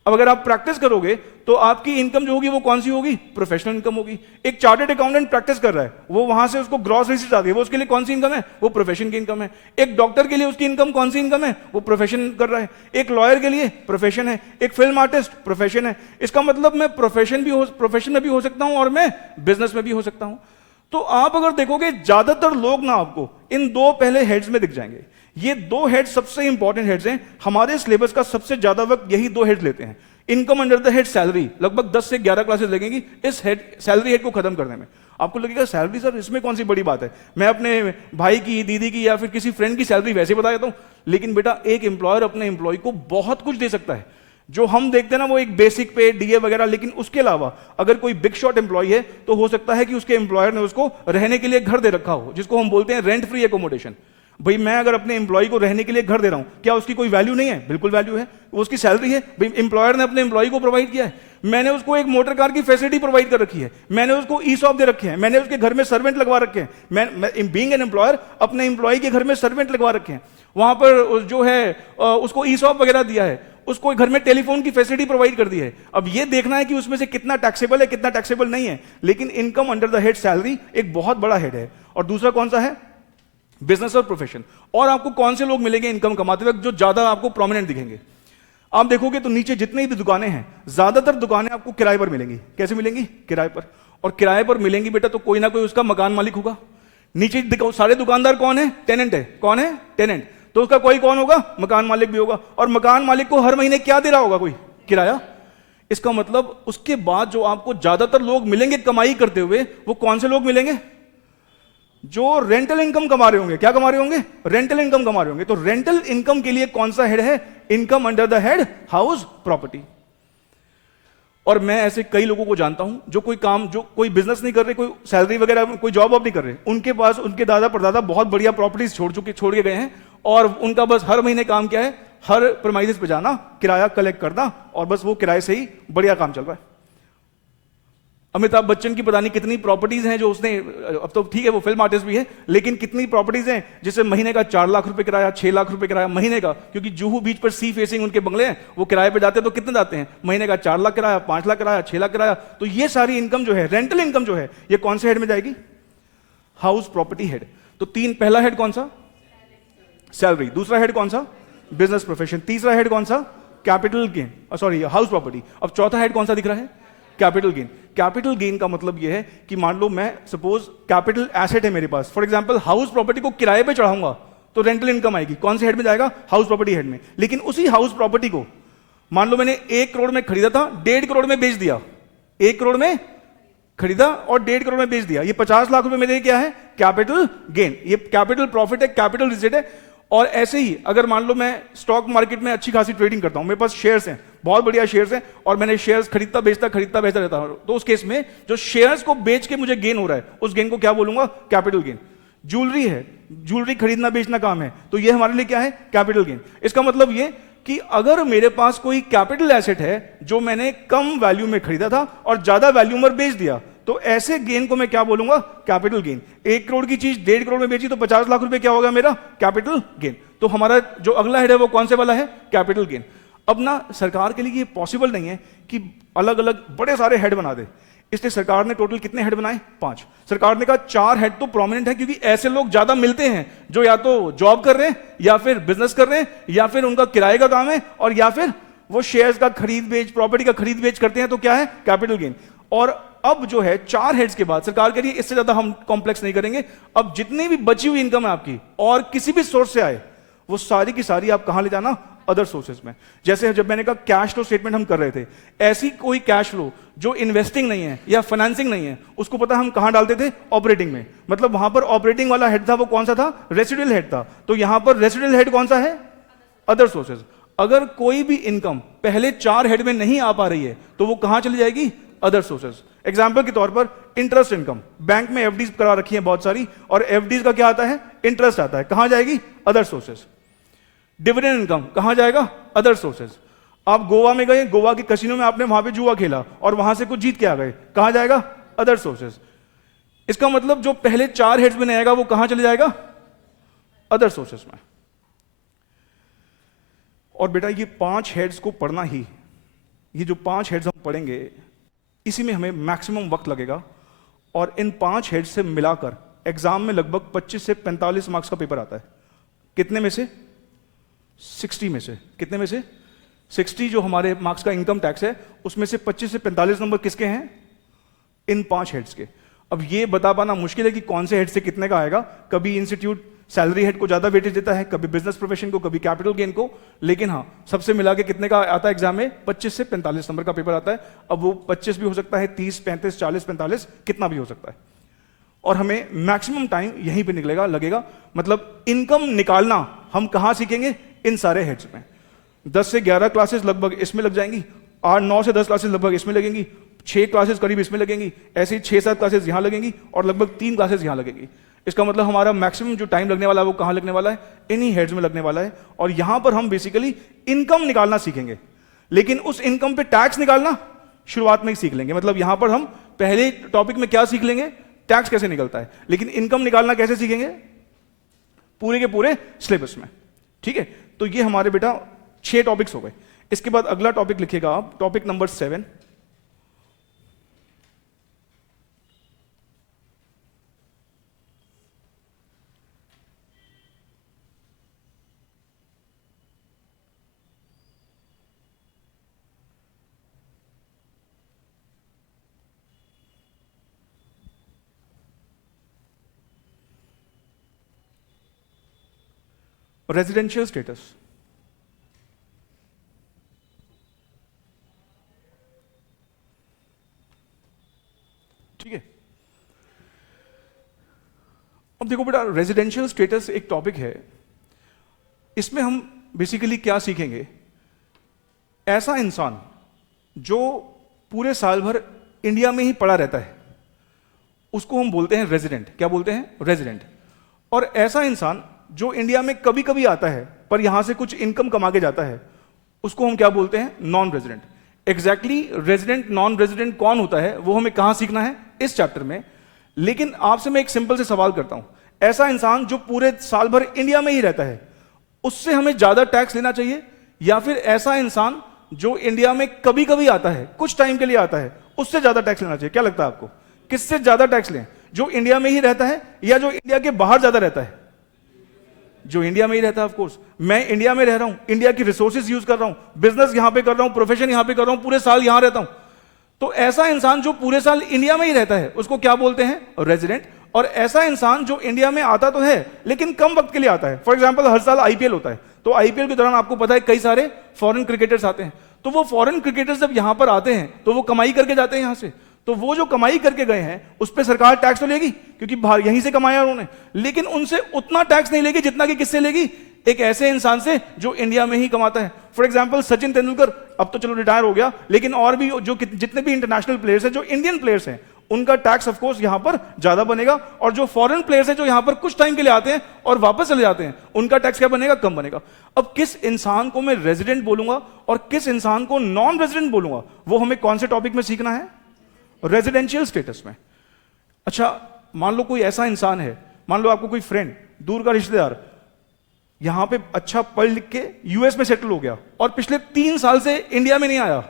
अब अगर आप प्रैक्टिस करोगे तो आपकी इनकम जो होगी वो कौन सी होगी? प्रोफेशनल इनकम होगी। एक चार्टर्ड अकाउंटेंट प्रैक्टिस कर रहा है, वो वहां से उसको ग्रॉस रिसीट्स आती है, वो उसके लिए कौन सी इनकम है? वो प्रोफेशन की इनकम है। एक डॉक्टर के लिए उसकी इनकम कौन सी इनकम है? वो प्रोफेशन कर रहा है। एक लॉयर के लिए प्रोफेशन है। एक फिल्म आर्टिस्ट प्रोफेशन है। इसका मतलब मैं प्रोफेशन में भी हो सकता हूं और मैं बिजनेस में भी हो सकता हूं। तो आप अगर देखोगे ज्यादातर लोग ना आपको इन 2 पहले हेड्स में दिख जाएंगे। ये 2 हेड्स सबसे इंपॉर्टेंट हेड्स हैं। हमारे सिलेबस का सबसे ज्यादा वक्त यही 2 हेड्स लेते हैं। Income under the head salary, लगभग 10 से 11 क्लासेस लगेंगी इस हेड सैलरी हेड को खत्म करने में। आपको लगेगा सैलरी सर इसमें कौन सी बड़ी बात है, मैं अपने भाई की, दीदी की या फिर किसी फ्रेंड की सैलरी वैसे बता देता हूं। लेकिन बेटा एक एम्प्लॉयर अपने एम्प्लॉय को बहुत कुछ दे सकता है। जो हम देखते हैं ना वो एक बेसिक पे, डीए वगैरह, लेकिन उसके अलावा अगर कोई बिग शॉट एम्प्लॉय है तो हो सकता है कि उसके एम्प्लॉयर ने उसको रहने के लिए घर दे रखा हो, जिसको हम बोलते हैं रेंट फ्री एकोमोडेशन। भाई मैं अगर अपने एम्प्लॉय को रहने के लिए घर दे रहा हूं, क्या उसकी कोई वैल्यू नहीं है? बिल्कुल वैल्यू है, वो उसकी सैलरी है। भाई एम्प्लॉयर ने अपने एम्प्लॉय को प्रोवाइड किया है। मैंने उसको एक मोटर कार की फैसिलिटी प्रोवाइड कर रखी है, मैंने उसको ईसॉप दे रखे हैं, मैंने उसके घर में सर्वेंट लगवा रखे हैं। मैं बीइंग एन एम्प्लॉयर अपने एम्प्लॉय के घर में सर्वेंट लगवा रखे हैं, वहां पर जो है उसको ईसॉप वगैरह दिया है, उसको घर में टेलीफोन की फैसिलिटी प्रोवाइड कर दी है। अब ये देखना है कि उसमें से कितना टैक्सेबल है, कितना टैक्सेबल नहीं है। लेकिन income under the head salary एक बहुत बड़ा हेड है। और दूसरा कौन सा है? बिजनेस और प्रोफेशन। और आपको कौन से लोग मिलेंगे इनकम कमाते हुए जो ज्यादा आपको प्रोमिनेंट दिखेंगे? आप देखोगे तो नीचे जितनी भी दुकानें हैं, ज्यादातर दुकानें आपको किराए पर मिलेंगी। कैसे मिलेंगी? किराए पर। और किराए पर मिलेंगी बेटा तो कोई ना कोई उसका मकान मालिक होगा। नीचे देखो सारे दुकानदार कौन है? टेनेंट है। कौन है? टेनेंट। तो उसका कोई कौन होगा? मकान मालिक भी होगा। और मकान मालिक को हर महीने क्या दे रहा होगा? कोई किराया। इसका मतलब उसके बाद जो आपको ज्यादातर लोग मिलेंगे कमाई करते हुए, वो कौन से लोग मिलेंगे? जो रेंटल इनकम कमा रहे होंगे। क्या कमा रहे होंगे? रेंटल इनकम कमा रहे होंगे। तो रेंटल इनकम के लिए कौन सा हेड है? Income under the head house property. और मैं ऐसे कई लोगों को जानता हूं जो कोई बिजनेस नहीं कर रहे, कोई सैलरी वगैरह, कोई जॉब नहीं कर रहे, उनके पास उनके दादा परदादा बहुत बढ़िया प्रॉपर्टीज छोड़ के गए हैं, और उनका बस हर महीने काम क्या है? हर प्रीमाइसेस पे जाना, किराया कलेक्ट करना, और बस वो किराए से ही बढ़िया काम चल रहा है। अमिताभ बच्चन की पता नहीं कितनी प्रॉपर्टीज हैं जो उसने, अब तो ठीक है वो फिल्म आर्टिस्ट भी है, लेकिन कितनी प्रॉपर्टीज हैं जिससे महीने का 4 लाख रुपए किराया, 6 लाख रुपए किराया महीने का, क्योंकि जुहू बीच पर सी फेसिंग उनके बंगले हैं, वो किराए पे जाते हैं तो कितने जाते हैं? महीने का 4 लाख किराया, 5 लाख किराया, 6 लाख किराया। तो ये सारी इनकम जो है, रेंटल इनकम जो है, ये कौन से हेड में जाएगी? House property head. तो पहला हेड कौन सा? सैलरी। दूसरा हेड कौन सा? Business profession. तीसरा हेड कौन सा? Capital gain, sorry house property. अब चौथा हेड कौन सा दिख रहा है? Capital gain. कैपिटल गेन का मतलब यह है कि मान लो मैं सपोज कैपिटल एसेट है मेरे पास, फॉर एग्जांपल हाउस प्रॉपर्टी को किराए पे चढ़ाऊंगा तो रेंटल इनकम आएगी। कौन से हेड में जाएगा? हाउस प्रॉपर्टी हेड में। लेकिन उसी हाउस प्रॉपर्टी को मान लो मैंने 1 करोड़ में खरीदा था, 1.5 करोड़ में बेच दिया। 1 करोड़ में खरीदा और 1.5 करोड़ में बेच दिया। ये 50 लाख रुपए मेरे क्या है? Capital gain. ये कैपिटल प्रॉफिट है, कैपिटल रिसीट है। और ऐसे ही अगर मान लो मैं स्टॉक मार्केट में अच्छी खासी ट्रेडिंग करता हूं, मेरे पास शेयर्स हैं, बहुत बढ़िया शेयर्स हैं, और मैंने शेयर्स खरीदता बेचता रहता हूं, तो उस केस में जो शेयर्स को बेच के मुझे गेन हो रहा है, उस गेन को क्या बोलूंगा? Capital gain. ज्वेलरी है, ज्वेलरी खरीदना बेचना काम है, तो ये हमारे लिए क्या है? Capital gain. इसका मतलब ये कि अगर मेरे पास कोई कैपिटल एसेट है जो मैंने कम वैल्यू में खरीदा था और ज्यादा वैल्यू में बेच दिया, तो ऐसे गेन को मैं क्या बोलूंगा? Capital gain. 1 करोड़ की चीज 1.5 करोड़ में बेची तो 50 लाख रुपए क्या होगा मेरा? Capital gain. तो हमारा जो अगला हेड है वो कौन से वाला है? Capital gain. अब ना सरकार के लिए ये पॉसिबल नहीं है कि अलग अलग बड़े सारे हेड बना दे। इसलिए सरकार ने टोटल कितने हेड बनाए? 5। सरकार ने कहा 4 हेड तो प्रोमिनेंट है क्योंकि ऐसे लोग ज्यादा मिलते हैं जो या तो जॉब कर रहे हैं, या फिर बिजनेस कर रहे हैं, या फिर उनका किराए का काम है, और या फिर वो शेयर्स का खरीद बेच, प्रॉपर्टी का खरीद बेच करते हैं, तो क्या है? Capital gain. और अब जो है 4 हेड्स के बाद सरकार कह रही है इससे ज्यादा हम कॉम्प्लेक्स नहीं करेंगे, अब जितनी भी बची हुई इनकम है आपकी और किसी भी सोर्स से आए, वो सारी की सारी आप कहां ले जाना? अदर सोर्सेज में। जैसे जब मैंने कहा कैश फ्लो स्टेटमेंट हम कर रहे थे, ऐसी कोई कैश फ्लो जो इन्वेस्टिंग नहीं है या फाइनेंसिंग नहीं है, उसको पता हम कहां डालते थे? ऑपरेटिंग में। मतलब वहां पर ऑपरेटिंग वाला हेड था, वो कौन सा था? रेसिडुअल हेड था। तो यहां पर रेसिडुअल हेड कौन सा है? Other sources. अगर कोई भी इनकम पहले 4 हेड में नहीं आ पा रही है तो वो कहां चली जाएगी? Other sources. एग्जाम्पल के तौर पर इंटरेस्ट इनकम, बैंक में एफडीज करा रखी है बहुत सारी, और एफडीज का क्या आता है? इंटरेस्ट आता है, कहां जाएगी? Other sources. डिविडेंड इनकम कहां जाएगा? Other sources. आप गोवा में गए, गोवा के कसिनो में आपने वहां पे जुआ खेला और वहां से कुछ जीत के आ गए, कहां जाएगा? Other sources. इसका मतलब जो पहले 4 हेड्स में नहीं आएगा वो कहां चले जाएगा? अदर सोर्सेज में। और बेटा ये 5 हेड्स को पढ़ना ही, ये जो 5 हेड्स हम पढ़ेंगे इसी में हमें मैक्सिमम वक्त लगेगा, और इन 5 हेड्स से मिलाकर एग्जाम में लगभग 25 से 45 मार्क्स का पेपर आता है। कितने में से? 60 में से। कितने में से? 60 जो हमारे मार्क्स का इनकम टैक्स है, उसमें से 25 से 45 नंबर किसके हैं? इन 5 हेड्स के। अब ये बता पाना मुश्किल है कि कौन से हेड से कितने का आएगा। कभी इंस्टीट्यूट सैलरी हेड को ज्यादा वेटेज देता है, कभी बिजनेस प्रोफेशन को, कभी कैपिटल गेन को, लेकिन हाँ सबसे मिला के कितने का आता है एग्जाम में? 25 से 45 नंबर का पेपर आता है। अब वो 25 भी हो सकता है, 30, 35, 40, 45, कितना भी हो सकता है, और हमें मैक्सिमम टाइम यहीं पे निकलेगा लगेगा। मतलब इनकम निकालना हम कहां सीखेंगे? इन सारे हेड्स में। 10 से 11 क्लासेस लगभग इसमें लग जाएंगी, 9 से 10 क्लासेस लगभग इसमें लगेंगी, 6 क्लासेस करीब इसमें लगेंगी, ऐसे ही 6-7 क्लासेस यहां लगेंगी, और लगभग 3 क्लासेस यहां लगेंगी। इसका मतलब हमारा मैक्सिमम जो टाइम लगने वाला है वो कहां लगने वाला है? इन्हीं हेड्स में लगने वाला है। और यहां पर हम बेसिकली इनकम निकालना सीखेंगे, लेकिन उस इनकम पे टैक्स निकालना शुरुआत में ही सीख लेंगे। मतलब यहां पर हम पहले टॉपिक में क्या सीख लेंगे? टैक्स कैसे निकलता है, लेकिन इनकम निकालना कैसे सीखेंगे? पूरे के पूरे सिलेबस में। ठीक है, तो ये हमारे बेटा 6 टॉपिक्स हो गए। इसके बाद अगला टॉपिक लिखिएगा आप, टॉपिक नंबर 7। Residential status. ठीक है, अब देखो बेटा, रेजिडेंशियल स्टेटस एक टॉपिक है। इसमें हम बेसिकली क्या सीखेंगे? ऐसा इंसान जो पूरे साल भर इंडिया में ही पड़ा रहता है उसको हम बोलते हैं रेजिडेंट। क्या बोलते हैं? रेजिडेंट। और ऐसा इंसान जो इंडिया में कभी कभी आता है पर यहां से कुछ इनकम कमा के जाता है उसको हम क्या बोलते हैं? Non resident. Exactly resident non resident कौन होता है वो हमें कहां सीखना है? इस चैप्टर में। लेकिन आपसे मैं एक सिंपल से सवाल करता हूं, ऐसा इंसान जो पूरे साल भर इंडिया में ही रहता है उससे हमें ज्यादा टैक्स लेना चाहिए, या फिर ऐसा इंसान जो इंडिया में कभी कभी आता है, कुछ टाइम के लिए आता है, उससे ज्यादा टैक्स लेना चाहिए? क्या लगता है आपको, किससे ज्यादा टैक्स लें? जो इंडिया में ही रहता है या जो इंडिया के बाहर ज्यादा रहता है? जो इंडिया में ही रहता है। ऑफ कोर्स, मैं इंडिया में रह रहा हूं, इंडिया की रिसोर्सेज यूज कर रहा हूं, बिजनेस यहां पे कर रहा हूं, प्रोफेशन यहां पे कर रहा हूं, पूरे साल यहां रहता हूं। तो ऐसा इंसान जो पूरे साल इंडिया में ही रहता है उसको क्या बोलते हैं? रेजिडेंट। और ऐसा इंसान जो इंडिया में आता तो है लेकिन कम वक्त के लिए आता है, फॉर एग्जाम्पल हर साल आईपीएल होता है, तो आईपीएल के दौरान आपको पता है कई सारे फॉरेन क्रिकेटर्स आते हैं, तो वो फॉरेन क्रिकेटर्स जब यहां पर आते हैं तो वो कमाई करके जाते हैं यहां से, तो वो जो कमाई करके गए हैं उस पर सरकार टैक्स तो लेगी क्योंकि बाहर यहीं से कमाया उन्होंने, लेकिन उनसे उतना टैक्स नहीं लेगी जितना कि किससे लेगी? एक ऐसे इंसान से जो इंडिया में ही कमाता है। फॉर एग्जांपल सचिन तेंदुलकर, अब तो चलो रिटायर हो गया, लेकिन और भी जो जितने भी इंटरनेशनल प्लेयर्स हैं, जो इंडियन प्लेयर्स हैं, उनका टैक्स ऑफ कोर्स यहां पर ज्यादा बनेगा, और जो फॉरेन प्लेयर्स हैं जो यहां पर कुछ टाइम के लिए आते हैं और वापस चले जाते हैं, उनका टैक्स क्या बनेगा? कम बनेगा। अब किस इंसान को मैं रेजिडेंट बोलूंगा और किस इंसान को नॉन रेजिडेंट बोलूंगा, वो हमें कौन से टॉपिक में सीखना है? रेजिडेंशियल स्टेटस में। अच्छा, मान लो कोई ऐसा इंसान है, मान लो आपको कोई फ्रेंड, दूर का रिश्तेदार यहां पे अच्छा पढ़ लिख के यूएस में सेटल हो गया और पिछले 3 साल से इंडिया में नहीं आया,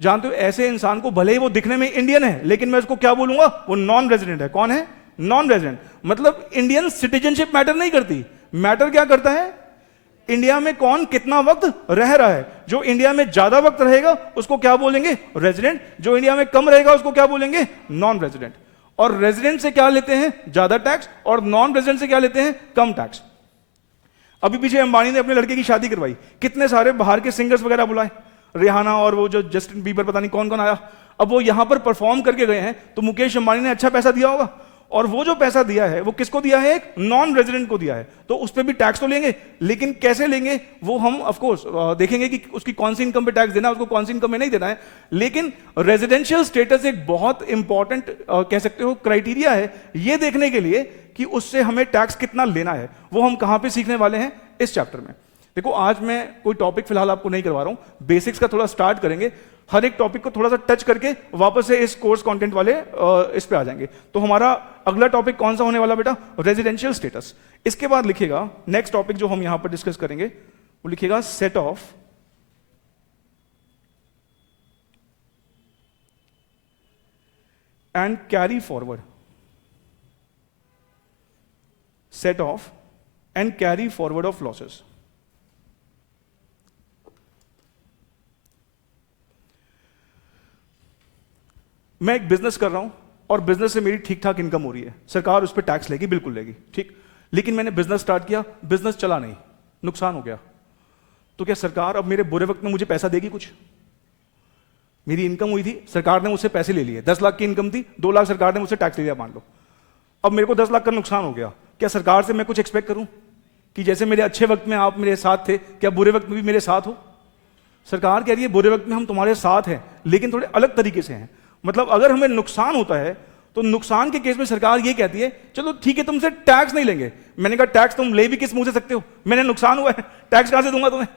जानते हो, ऐसे इंसान को भले ही वो दिखने में इंडियन है, लेकिन मैं उसको क्या बोलूंगा, वो नॉन रेजिडेंट है। कौन है? Non resident. मतलब इंडियन सिटीजनशिप मैटर नहीं करती, मैटर क्या करता है, इंडिया में कौन कितना वक्त रह रहा है। जो इंडिया में ज्यादा वक्त रहेगा उसको क्या बोलेंगे, रेजिडेंट। जो इंडिया में कम रहेगा उसको क्या बोलेंगे, नॉन रेजिडेंट। और रेजिडेंट से क्या लेते हैं, ज्यादा टैक्स, और नॉन रेजिडेंट से क्या लेते हैं, कम टैक्स। अभी पीछे अंबानी ने अपने लड़के की शादी करवाई, कितने सारे बाहर के सिंगर्स वगैरह बुलाए, रिहाना और वो जो जस्टिन बीबर, पता नहीं कौन कौन आया। अब वो यहां पर परफॉर्म करके गए हैं, तो मुकेश अंबानी ने अच्छा पैसा दिया होगा, और वो जो पैसा दिया है वो किसको दिया है, एक नॉन रेजिडेंट को दिया है। तो उस पर भी टैक्स तो लेंगे, लेकिन कैसे लेंगे वो हम ऑफ कोर्स देखेंगे कि उसकी कौन सी इनकम पे टैक्स देना है, उसको कौन सी इनकम में नहीं देना है। लेकिन रेजिडेंशियल स्टेटस एक बहुत इंपॉर्टेंट कह सकते हो क्राइटेरिया है ये देखने के लिए कि उससे हमें टैक्स कितना लेना है। वो हम कहां पे सीखने वाले हैं, इस चैप्टर में। देखो, आज मैं कोई टॉपिक फिलहाल आपको नहीं करवा रहा हूं, बेसिक्स का थोड़ा स्टार्ट करेंगे, हर एक टॉपिक को थोड़ा सा टच करके वापस से इस कोर्स कंटेंट वाले इस पे आ जाएंगे। तो हमारा अगला टॉपिक कौन सा होने वाला बेटा, रेजिडेंशियल स्टेटस। इसके बाद लिखिएगा नेक्स्ट टॉपिक जो हम यहां पर डिस्कस करेंगे, वो लिखिएगा set of and carry forward. Set of and carry forward of losses. मैं एक बिजनेस कर रहा हूं और बिजनेस से मेरी ठीक ठाक इनकम हो रही है, सरकार उस पर टैक्स लेगी, बिल्कुल लेगी, ठीक। लेकिन मैंने बिजनेस स्टार्ट किया, बिजनेस चला नहीं, नुकसान हो गया, तो क्या सरकार अब मेरे बुरे वक्त में मुझे पैसा देगी कुछ? मेरी इनकम हुई थी, सरकार ने मुझसे पैसे ले लिए, 10 लाख की इनकम थी, 2 लाख सरकार ने मुझसे टैक्स ले लिया मान लो। अब मेरे को 10 लाख का नुकसान हो गया, क्या सरकार से मैं कुछ एक्सपेक्ट करूं कि जैसे मेरे अच्छे वक्त में आप मेरे साथ थे, क्या बुरे वक्त में भी मेरे साथ हो? सरकार कह रही है बुरे वक्त में हम तुम्हारे साथ हैं, लेकिन थोड़े अलग तरीके से हैं। मतलब अगर हमें नुकसान होता है तो नुकसान के केस में सरकार ये कहती है चलो ठीक है तुमसे टैक्स नहीं लेंगे। मैंने कहा टैक्स तुम ले भी किस मुंह से सकते हो, मैंने नुकसान हुआ है, टैक्स कहां से दूंगा तुम्हें?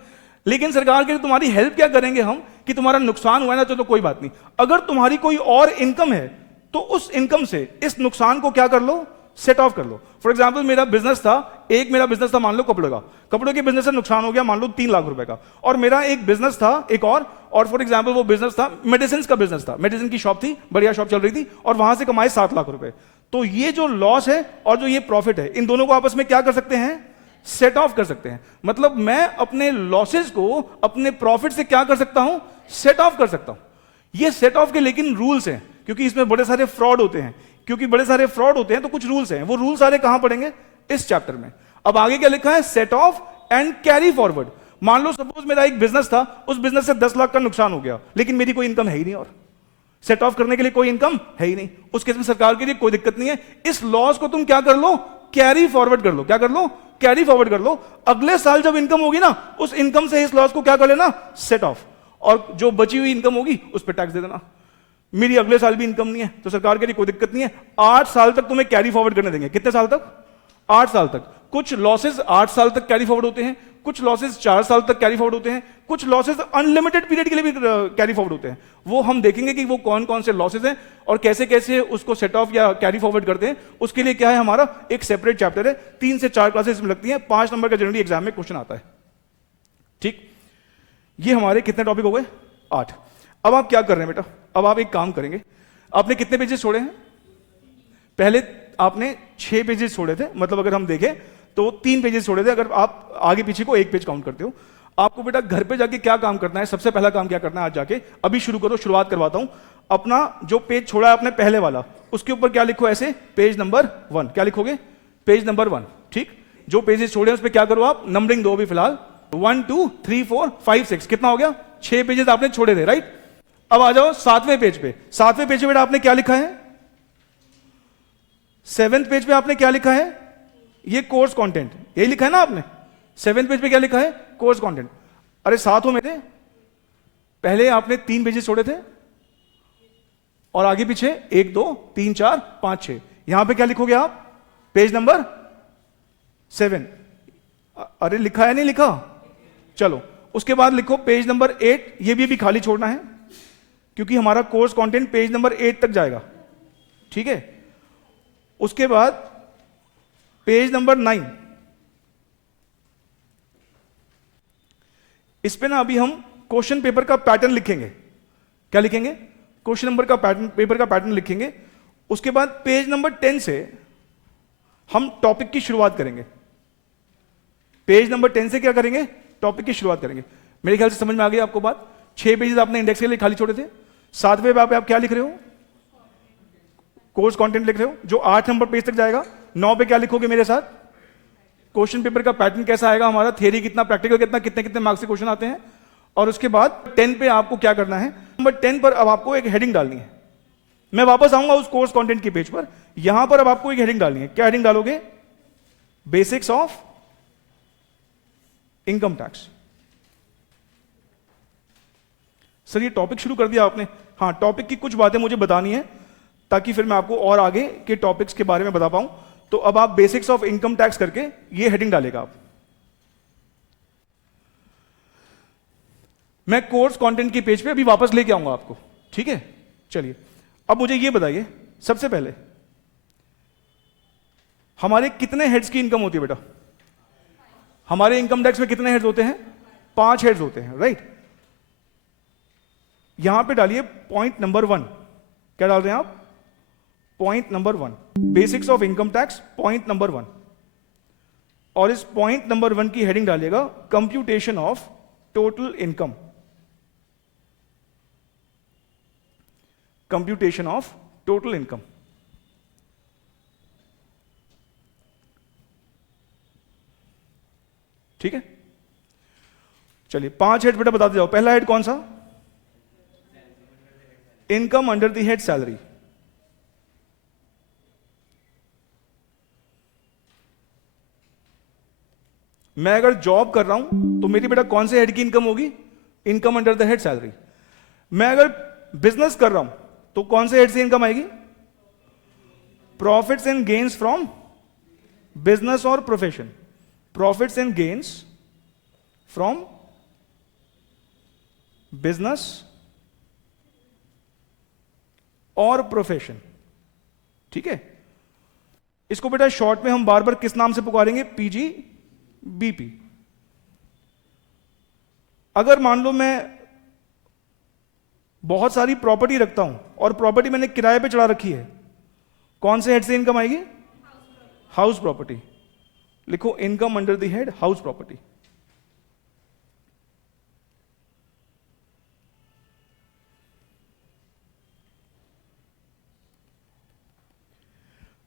लेकिन सरकार कह रही तुम्हारी हेल्प क्या करेंगे हम कि तुम्हारा नुकसान हुआ है ना, चलो कोई बात नहीं, अगर तुम्हारी कोई और इनकम है तो उस इनकम से इस नुकसान को क्या कर लो, सेट ऑफ कर लो। फॉर एग्जाम्पल मेरा बिजनेस था, मेरा बिजनेस था मान लो कपड़ों का, कपड़ों के बिजनेस से नुकसान हो गया मान लो 3 लाख रुपए का, और मेरा एक बिजनेस था एक और फॉर एग्जाम्पल वो बिजनेस था मेडिसिन का बिजनेस था, मेडिसिन की शॉप थी, बढ़िया शॉप चल रही थी, और वहां से कमाए 7 लाख रुपए। तो ये जो लॉस है और जो ये प्रॉफिट है, इन दोनों को आपस में क्या कर सकते हैं, सेट ऑफ कर सकते हैं। मतलब मैं अपने लॉसेस को अपने प्रॉफिट से क्या कर सकता हूं, सेट ऑफ कर सकता हूं। ये सेट ऑफ के लेकिन रूल्स हैं, क्योंकि इसमें बड़े सारे फ्रॉड होते हैं, तो कुछ रूल्स हैं, वो रूल सारे कहां पढ़ेंगे, इस चैप्टर में। अब आगे क्या लिखा है, set of and carry forward. मान लो सपोज मेरा एक बिजनेस था, उस बिजनेस से 10 लाख का नुकसान हो गया, लेकिन मेरी कोई इनकम है ही नहीं, और सेट ऑफ करने के लिए कोई इनकम है ही नहीं, उस केस में सरकार के लिए कोई दिक्कत नहीं है। इस लॉस को तुम क्या कर लो, कैरी फॉरवर्ड कर लो। क्या कर लो, कैरी फॉरवर्ड कर लो। अगले साल जब इनकम होगी ना, उस इनकम से इस लॉस को क्या कर लेना, सेट ऑफ, और जो बची हुई इनकम होगी उस पर टैक्स दे देना। मेरी अगले साल भी इनकम नहीं है तो सरकार के लिए कोई दिक्कत नहीं है, 8 साल तक तुम्हें कैरी फॉरवर्ड करने देंगे। कितने साल तक, 8 साल तक। कुछ लॉसेस 8 साल तक कैरी फॉरवर्ड होते हैं, कुछ लॉसेस 4 साल तक कैरी फॉरवर्ड होते हैं, कुछ लॉसेस अनलिमिटेड पीरियड के लिए भी कैरी फॉरवर्ड होते हैं। वो हम देखेंगे कि वो कौन कौन से लॉसेस हैं और कैसे कैसे उसको सेट ऑफ या कैरी फॉरवर्ड करते हैं। उसके लिए क्या है, हमारा एक सेपरेट चैप्टर है, 3 से 4 क्लासेस में लगती हैं, 5 नंबर का जनरली एग्जाम में क्वेश्चन आता है, ठीक। ये हमारे कितने टॉपिक हो गए, 8। अब आप क्या कर रहे हैं बेटा, अब आप एक काम करेंगे, आपने कितने पेजेस छोड़े हैं, पहले आपने 6 पेजेस छोड़े थे, मतलब अगर हम देखें तो 3 पेजेस छोड़े थे, अगर आप आगे पीछे को 1 पेज काउंट करते हो। आपको बेटा घर पे जाके क्या काम करना है, सबसे पहला काम क्या करना है, आज जाके अभी शुरू करो, शुरुआत करवाता हूं। अपना जो पेज छोड़ा है आपने पहले वाला, उसके ऊपर क्या लिखो, ऐसे पेज नंबर 1, क्या लिखोगे, पेज नंबर 1, ठीक। जो पेजेस छोड़े उस पर क्या करो आप, नंबरिंग दो अभी फिलहाल, 1 2 3 4 5 6, कितना हो गया, 6 पेजेस आपने छोड़े थे, राइट। अब आ जाओ 7वें पेज पे। 7वें पेज पे बेटा आपने क्या लिखा है, 7वें पेज पे आपने क्या लिखा है, ये कोर्स कंटेंट, यही लिखा है ना आपने। 7वें पेज पे क्या लिखा है, कोर्स कंटेंट। अरे साथ हो मेरे, पहले आपने 3 पेजेस छोड़े थे और आगे पीछे 1 2 3 4 5 6, यहां पे क्या लिखोगे आप, पेज नंबर 7। अरे लिखा है नहीं लिखा, चलो उसके बाद लिखो पेज नंबर 8, ये भी खाली छोड़ना है क्योंकि हमारा कोर्स कंटेंट पेज नंबर 8 तक जाएगा, ठीक है। उसके बाद पेज नंबर 9, इस पे ना अभी हम क्वेश्चन पेपर का पैटर्न लिखेंगे। क्या लिखेंगे? क्वेश्चन नंबर का पैटर्न, पेपर का पैटर्न लिखेंगे। उसके बाद पेज नंबर 10 से हम टॉपिक की शुरुआत करेंगे। पेज नंबर 10 से क्या करेंगे? टॉपिक की शुरुआत करेंगे। मेरे ख्याल से समझ में आ गई आपको बात। 6 पेजेस आपने इंडेक्स के लिए खाली छोड़े थे। 7वें पे आप क्या लिख रहे हो? कोर्स कंटेंट लिख रहे हो, जो 8 नंबर पेज तक जाएगा। 9 पे क्या लिखोगे मेरे साथ? क्वेश्चन पेपर का पैटर्न कैसा आएगा हमारा, थ्योरी कितना, प्रैक्टिकल कितना, कितने कितने मार्क्स के क्वेश्चन आते हैं। और उसके बाद 10 पे आपको क्या करना है? नंबर 10 पर अब आपको एक हेडिंग डालनी है। मैं वापस आऊंगा उस कोर्स कंटेंट के पेज पर। यहां पर अब आपको एक हेडिंग डालनी है। क्या हेडिंग डालोगे? Basics of income tax. Sir ये टॉपिक शुरू कर दिया आपने? हाँ, टॉपिक की कुछ बातें मुझे बतानी है ताकि फिर मैं आपको और आगे के टॉपिक्स के बारे में बता पाऊं। तो अब आप बेसिक्स ऑफ इनकम टैक्स करके ये हेडिंग डालेगा आप। मैं कोर्स कंटेंट की पेज पे अभी वापस लेके आऊंगा आपको, ठीक है? चलिए, अब मुझे ये बताइए, सबसे पहले हमारे कितने हेड्स की इनकम होती है बेटा? हमारे इनकम टैक्स में कितने हेड्स होते हैं? 5 हेड्स होते हैं, राइट? यहां पे डालिए पॉइंट नंबर 1। क्या डाल रहे हैं आप? Point number 1, basics of income tax, point number 1। और इस पॉइंट नंबर 1 की हेडिंग डालिएगा computation of total income. Computation of total income, ठीक है? चलिए 5 हेड बेटा बताते जाओ। पहला हेड कौन सा? Income under the head salary. मैं अगर जॉब कर रहा हूं तो मेरी बेटा कौन से हेड की इनकम होगी? Income under the head salary. मैं अगर बिजनेस कर रहा हूं तो कौन से हेड से इनकम आएगी? Profits and gains from business और profession. Profits and gains from business और प्रोफेशन, ठीक है? इसको बेटा शॉर्ट में हम बार बार किस नाम से पुकारेंगे? PGBP। अगर मान लो मैं बहुत सारी प्रॉपर्टी रखता हूं और प्रॉपर्टी मैंने किराए पे चढ़ा रखी है, कौन से हेड से इनकम आएगी? House property. लिखो income under the head house property.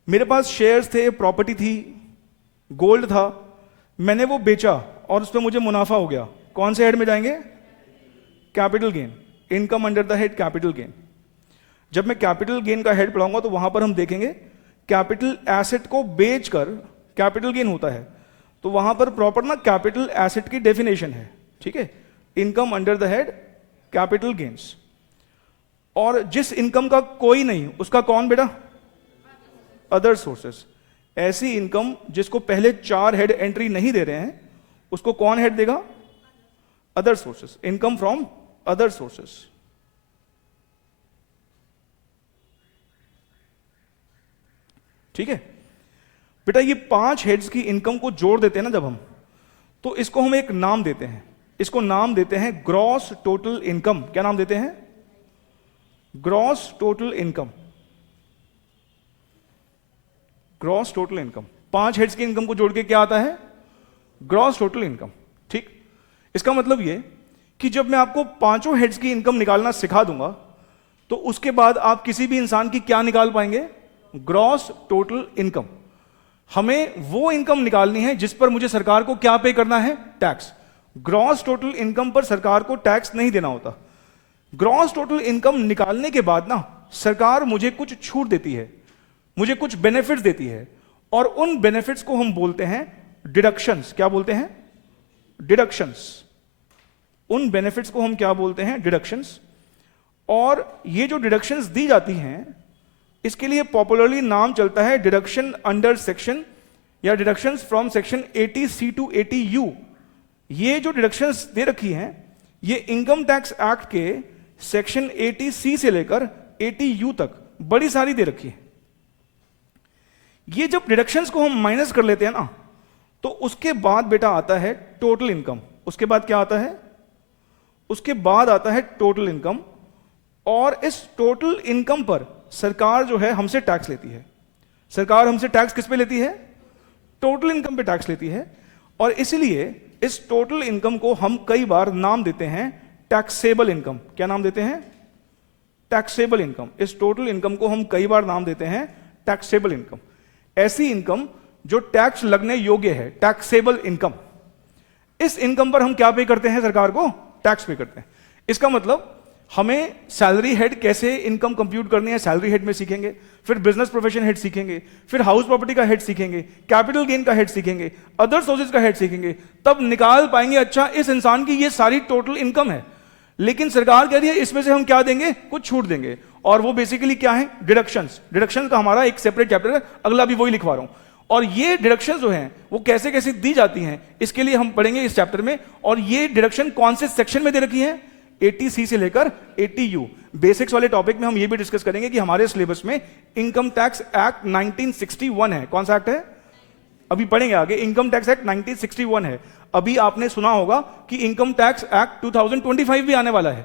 मेरे पास शेयर्स थे, प्रॉपर्टी थी, गोल्ड था, मैंने वो बेचा और उस पर मुझे मुनाफा हो गया, कौन से हेड में जाएंगे? Capital gain. Income under the head capital gain. जब मैं कैपिटल गेन का हेड पढ़ाऊंगा तो वहां पर हम देखेंगे कैपिटल एसेट को बेचकर कैपिटल गेन होता है, तो वहां पर प्रॉपर ना कैपिटल एसेट की डेफिनेशन है, ठीक है? Income under the head capital gains. और जिस इनकम का कोई नहीं उसका कौन बेटा? Other sources. ऐसी इनकम जिसको पहले 4 हेड एंट्री नहीं दे रहे हैं उसको कौन हेड देगा? Other sources. Income from other sources, ठीक है बेटा? ये 5 हेड्स की इनकम को जोड़ देते हैं ना जब हम, तो इसको हम एक नाम देते हैं। इसको नाम देते हैं ग्रॉस टोटल इनकम। क्या नाम देते हैं? Gross total income. Gross total income. 5 heads की इनकम को जोड़ के क्या आता है? ग्रॉस टोटल इनकम, ठीक? इसका मतलब ये कि जब मैं आपको 5 हेड्स की इनकम निकालना सिखा दूंगा तो उसके बाद आप किसी भी इंसान की क्या निकाल पाएंगे? Gross total income. हमें वो इनकम निकालनी है जिस पर मुझे सरकार को क्या पे करना है? टैक्स। ग्रॉस टोटल इनकम पर सरकार को टैक्स नहीं देना होता। ग्रॉस टोटल इनकम निकालने के बाद ना सरकार मुझे कुछ छूट देती है, मुझे कुछ बेनिफिट्स देती है, और उन बेनिफिट्स को हम बोलते हैं डिडक्शंस। क्या बोलते हैं? डिडक्शंस। उन बेनिफिट्स को हम क्या बोलते हैं? डिडक्शंस। और ये जो डिडक्शंस दी जाती हैं इसके लिए पॉपुलरली नाम चलता है डिडक्शन अंडर सेक्शन या deductions from section 80C to 80U। ये जो डिडक्शंस दे रखी हैं ये इनकम टैक्स एक्ट के सेक्शन 80C से लेकर 80U तक बड़ी सारी दे रखी है। ये जब डिडक्शंस को हम माइनस कर लेते हैं ना तो उसके बाद बेटा आता है टोटल इनकम। उसके बाद क्या आता है? उसके बाद आता है टोटल इनकम। और इस टोटल इनकम पर सरकार जो है हमसे टैक्स लेती है। सरकार हमसे टैक्स किस पे लेती है? टोटल इनकम पे टैक्स लेती है। और इसलिए इस टोटल इनकम को हम कई बार नाम देते हैं टैक्सेबल इनकम। क्या नाम देते हैं? Taxable income. इस टोटल इनकम को हम कई बार नाम देते हैं टैक्सेबल इनकम। ऐसी इनकम जो टैक्स लगने योग्य है, टैक्सेबल इनकम। इस इनकम पर हम क्या पे करते हैं? सरकार को टैक्स पे करते हैं। इसका मतलब हमें सैलरी हेड कैसे इनकम कंप्यूट करनी है, सैलरी हेड में सीखेंगे, फिर बिजनेस प्रोफेशन हेड सीखेंगे, फिर हाउस प्रॉपर्टी का हेड सीखेंगे, कैपिटल गेन का हेड सीखेंगे, अदर सोर्सेज का हेड सीखेंगे, तब निकाल पाएंगे अच्छा इस इंसान की ये सारी टोटल इनकम है। लेकिन सरकार कह रही है इसमें से हम क्या देंगे? कुछ छूट देंगे। और वो बेसिकली क्या है? डिडक्शंस। डिडक्शन का हमारा एक सेपरेट चैप्टर है, अगला भी वही लिखवा रहा हूं। और ये डिडक्शन जो हैं वो कैसे कैसे दी जाती हैं इसके लिए हम पढ़ेंगे इस चैप्टर में। और ये डिडक्शन कौन से सेक्शन में दे रखी है? 80C से लेकर 80U। बेसिक्स वाले टॉपिक में हम ये भी डिस्कस करेंगे कि हमारे सिलेबस में इनकम टैक्स एक्ट 1961 है। कौन सा एक्ट है? अभी पढ़ेंगे आगे। इनकम टैक्स एक्ट 1961 है। अभी आपने सुना होगा कि इनकम टैक्स एक्ट 2025 भी आने वाला है,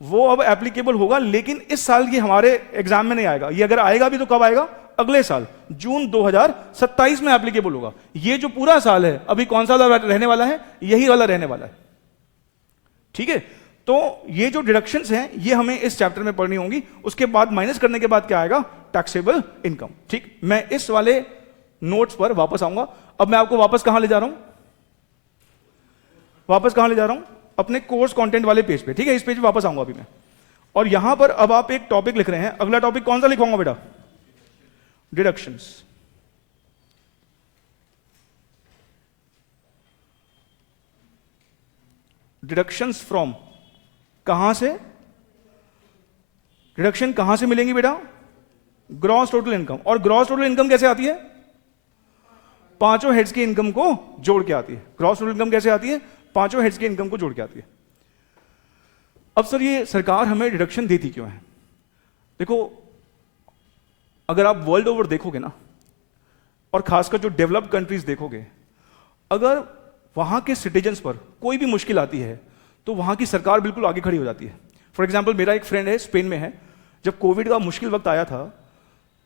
वो अब एप्लीकेबल होगा, लेकिन इस साल ये हमारे एग्जाम में नहीं आएगा। ये अगर आएगा भी तो कब आएगा? अगले साल जून 2027 में एप्लीकेबल होगा। ये जो पूरा साल है अभी कौन सा वाला रहने वाला है? यही वाला रहने वाला है। ठीक है, तो ये जो डिडक्शंस हैं ये हमें इस चैप्टर में पढ़नी होंगी। उसके बाद माइनस करने के बाद क्या आएगा? Taxable income. ठीक, मैं इस वाले नोट्स पर वापस आऊंगा। अब मैं आपको वापस कहां ले जा रहा हूं? वापस कहां ले जा रहा हूं? अपने कोर्स कंटेंट वाले पेज पे। ठीक है, इस पेज पे वापस आऊंगा अभी मैं। और यहां पर अब आप एक टॉपिक लिख रहे हैं। अगला टॉपिक कौन सा लिखवाऊंगा बेटा? डिडक्शंस। डिडक्शंस फ्रॉम, कहां से? डिडक्शन कहां से मिलेंगी बेटा? Gross total income. और ग्रॉस टोटल इनकम कैसे आती है? पांचों हेड्स की इनकम को जोड़ के आती है। ग्रॉस टोटल इनकम कैसे आती है? पांचों हेड्स की इनकम को जोड़ के आती है। अब सर ये सरकार हमें डिडक्शन देती क्यों है? देखो, अगर आप वर्ल्ड ओवर देखोगे ना, और खासकर जो डेवलप्ड कंट्रीज देखोगे, अगर वहां के सिटीजन्स पर कोई भी मुश्किल आती है तो वहां की सरकार बिल्कुल आगे खड़ी हो जाती है। फॉर एग्जाम्पल, मेरा एक फ्रेंड है, स्पेन में है। जब कोविड का मुश्किल वक्त आया था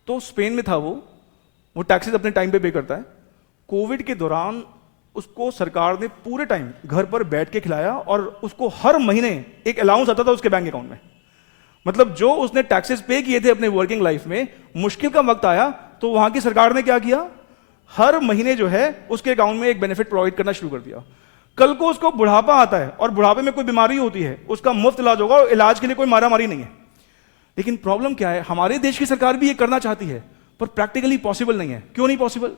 तो स्पेन में था वो टैक्सेस अपने टाइम पे करता है। कोविड के दौरान उसको सरकार ने पूरे टाइम घर पर बैठ के खिलाया और उसको हर महीने एक अलाउंस आता था उसके बैंक अकाउंट में। मतलब जो उसने टैक्सेस पे किए थे अपने वर्किंग लाइफ में, मुश्किल का वक्त आया तो वहां की सरकार ने क्या किया? हर महीने जो है उसके अकाउंट में एक बेनिफिट प्रोवाइड करना शुरू कर दिया। कल को उसको बुढ़ापा आता है और बुढ़ापे में कोई बीमारी होती है, उसका मुफ्त इलाज होगा और इलाज के लिए कोई मारामारी नहीं है। लेकिन प्रॉब्लम क्या है? हमारे देश की सरकार भी ये करना चाहती है पर प्रैक्टिकली पॉसिबल नहीं है। क्यों नहीं पॉसिबल?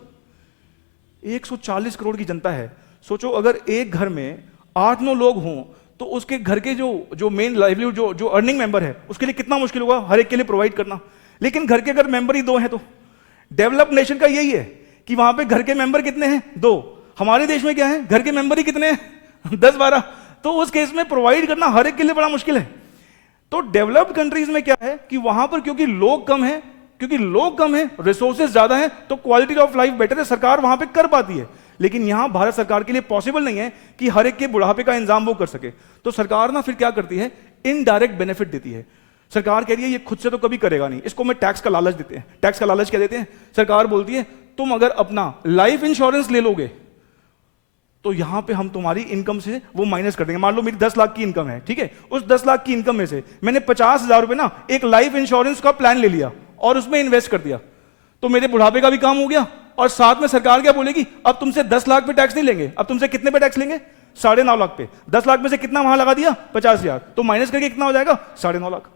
140 करोड़ की जनता है। सोचो, अगर एक घर में 8-9 लोग हों तो उसके घर के जो मेन लाइवलीहुड जो अर्निंग मेंबर है उसके लिए कितना मुश्किल होगा हर एक के लिए प्रोवाइड करना। लेकिन घर के अगर मेंबर ही 2 हैं तो डेवलप्ड नेशन का यही है कि वहां पे घर के मेंबर कितने हैं? 2। हमारे देश में क्या है? घर के मेंबर ही कितने हैं? 10-12। तो उस केस में प्रोवाइड करना हर एक के लिए बड़ा मुश्किल है। तो डेवलप्ड कंट्रीज में क्या है कि वहां पर क्योंकि लोग कम है, रिसोर्सेज ज्यादा है, तो क्वालिटी ऑफ लाइफ बेटर है, सरकार वहां पे कर पाती है। लेकिन यहां भारत सरकार के लिए पॉसिबल नहीं है कि हर एक के बुढ़ापे का इंतजाम वो कर सके। तो सरकार ना फिर क्या करती है? इनडायरेक्ट बेनिफिट देती है। सरकार कह रही है ये खुद से तो कभी करेगा नहीं, इसको मैं टैक्स का लालच देते हैं। टैक्स का लालच क्या देते हैं? सरकार बोलती है तुम अगर अपना लाइफ इंश्योरेंस ले लोगे तो यहां पे हम तुम्हारी इनकम से वो माइनस कर देंगे। मान लो मेरी 10 लाख की इनकम है, ठीक है, उस 10 लाख की इनकम में से मैंने 50,000 रुपए ना एक लाइफ इंश्योरेंस का प्लान ले लिया और उसमें इन्वेस्ट कर दिया, तो मेरे बुढ़ापे का भी काम हो गया। और साथ में सरकार क्या बोलेगी? अब तुमसे 10 लाख पे टैक्स नहीं लेंगे, अब तुमसे कितने पे टैक्स लेंगे? 9.5 लाख पे। 10 लाख में से कितना वहां लगा दिया? 50,000, तो माइनस करके कितना हो जाएगा? 9.5 लाख।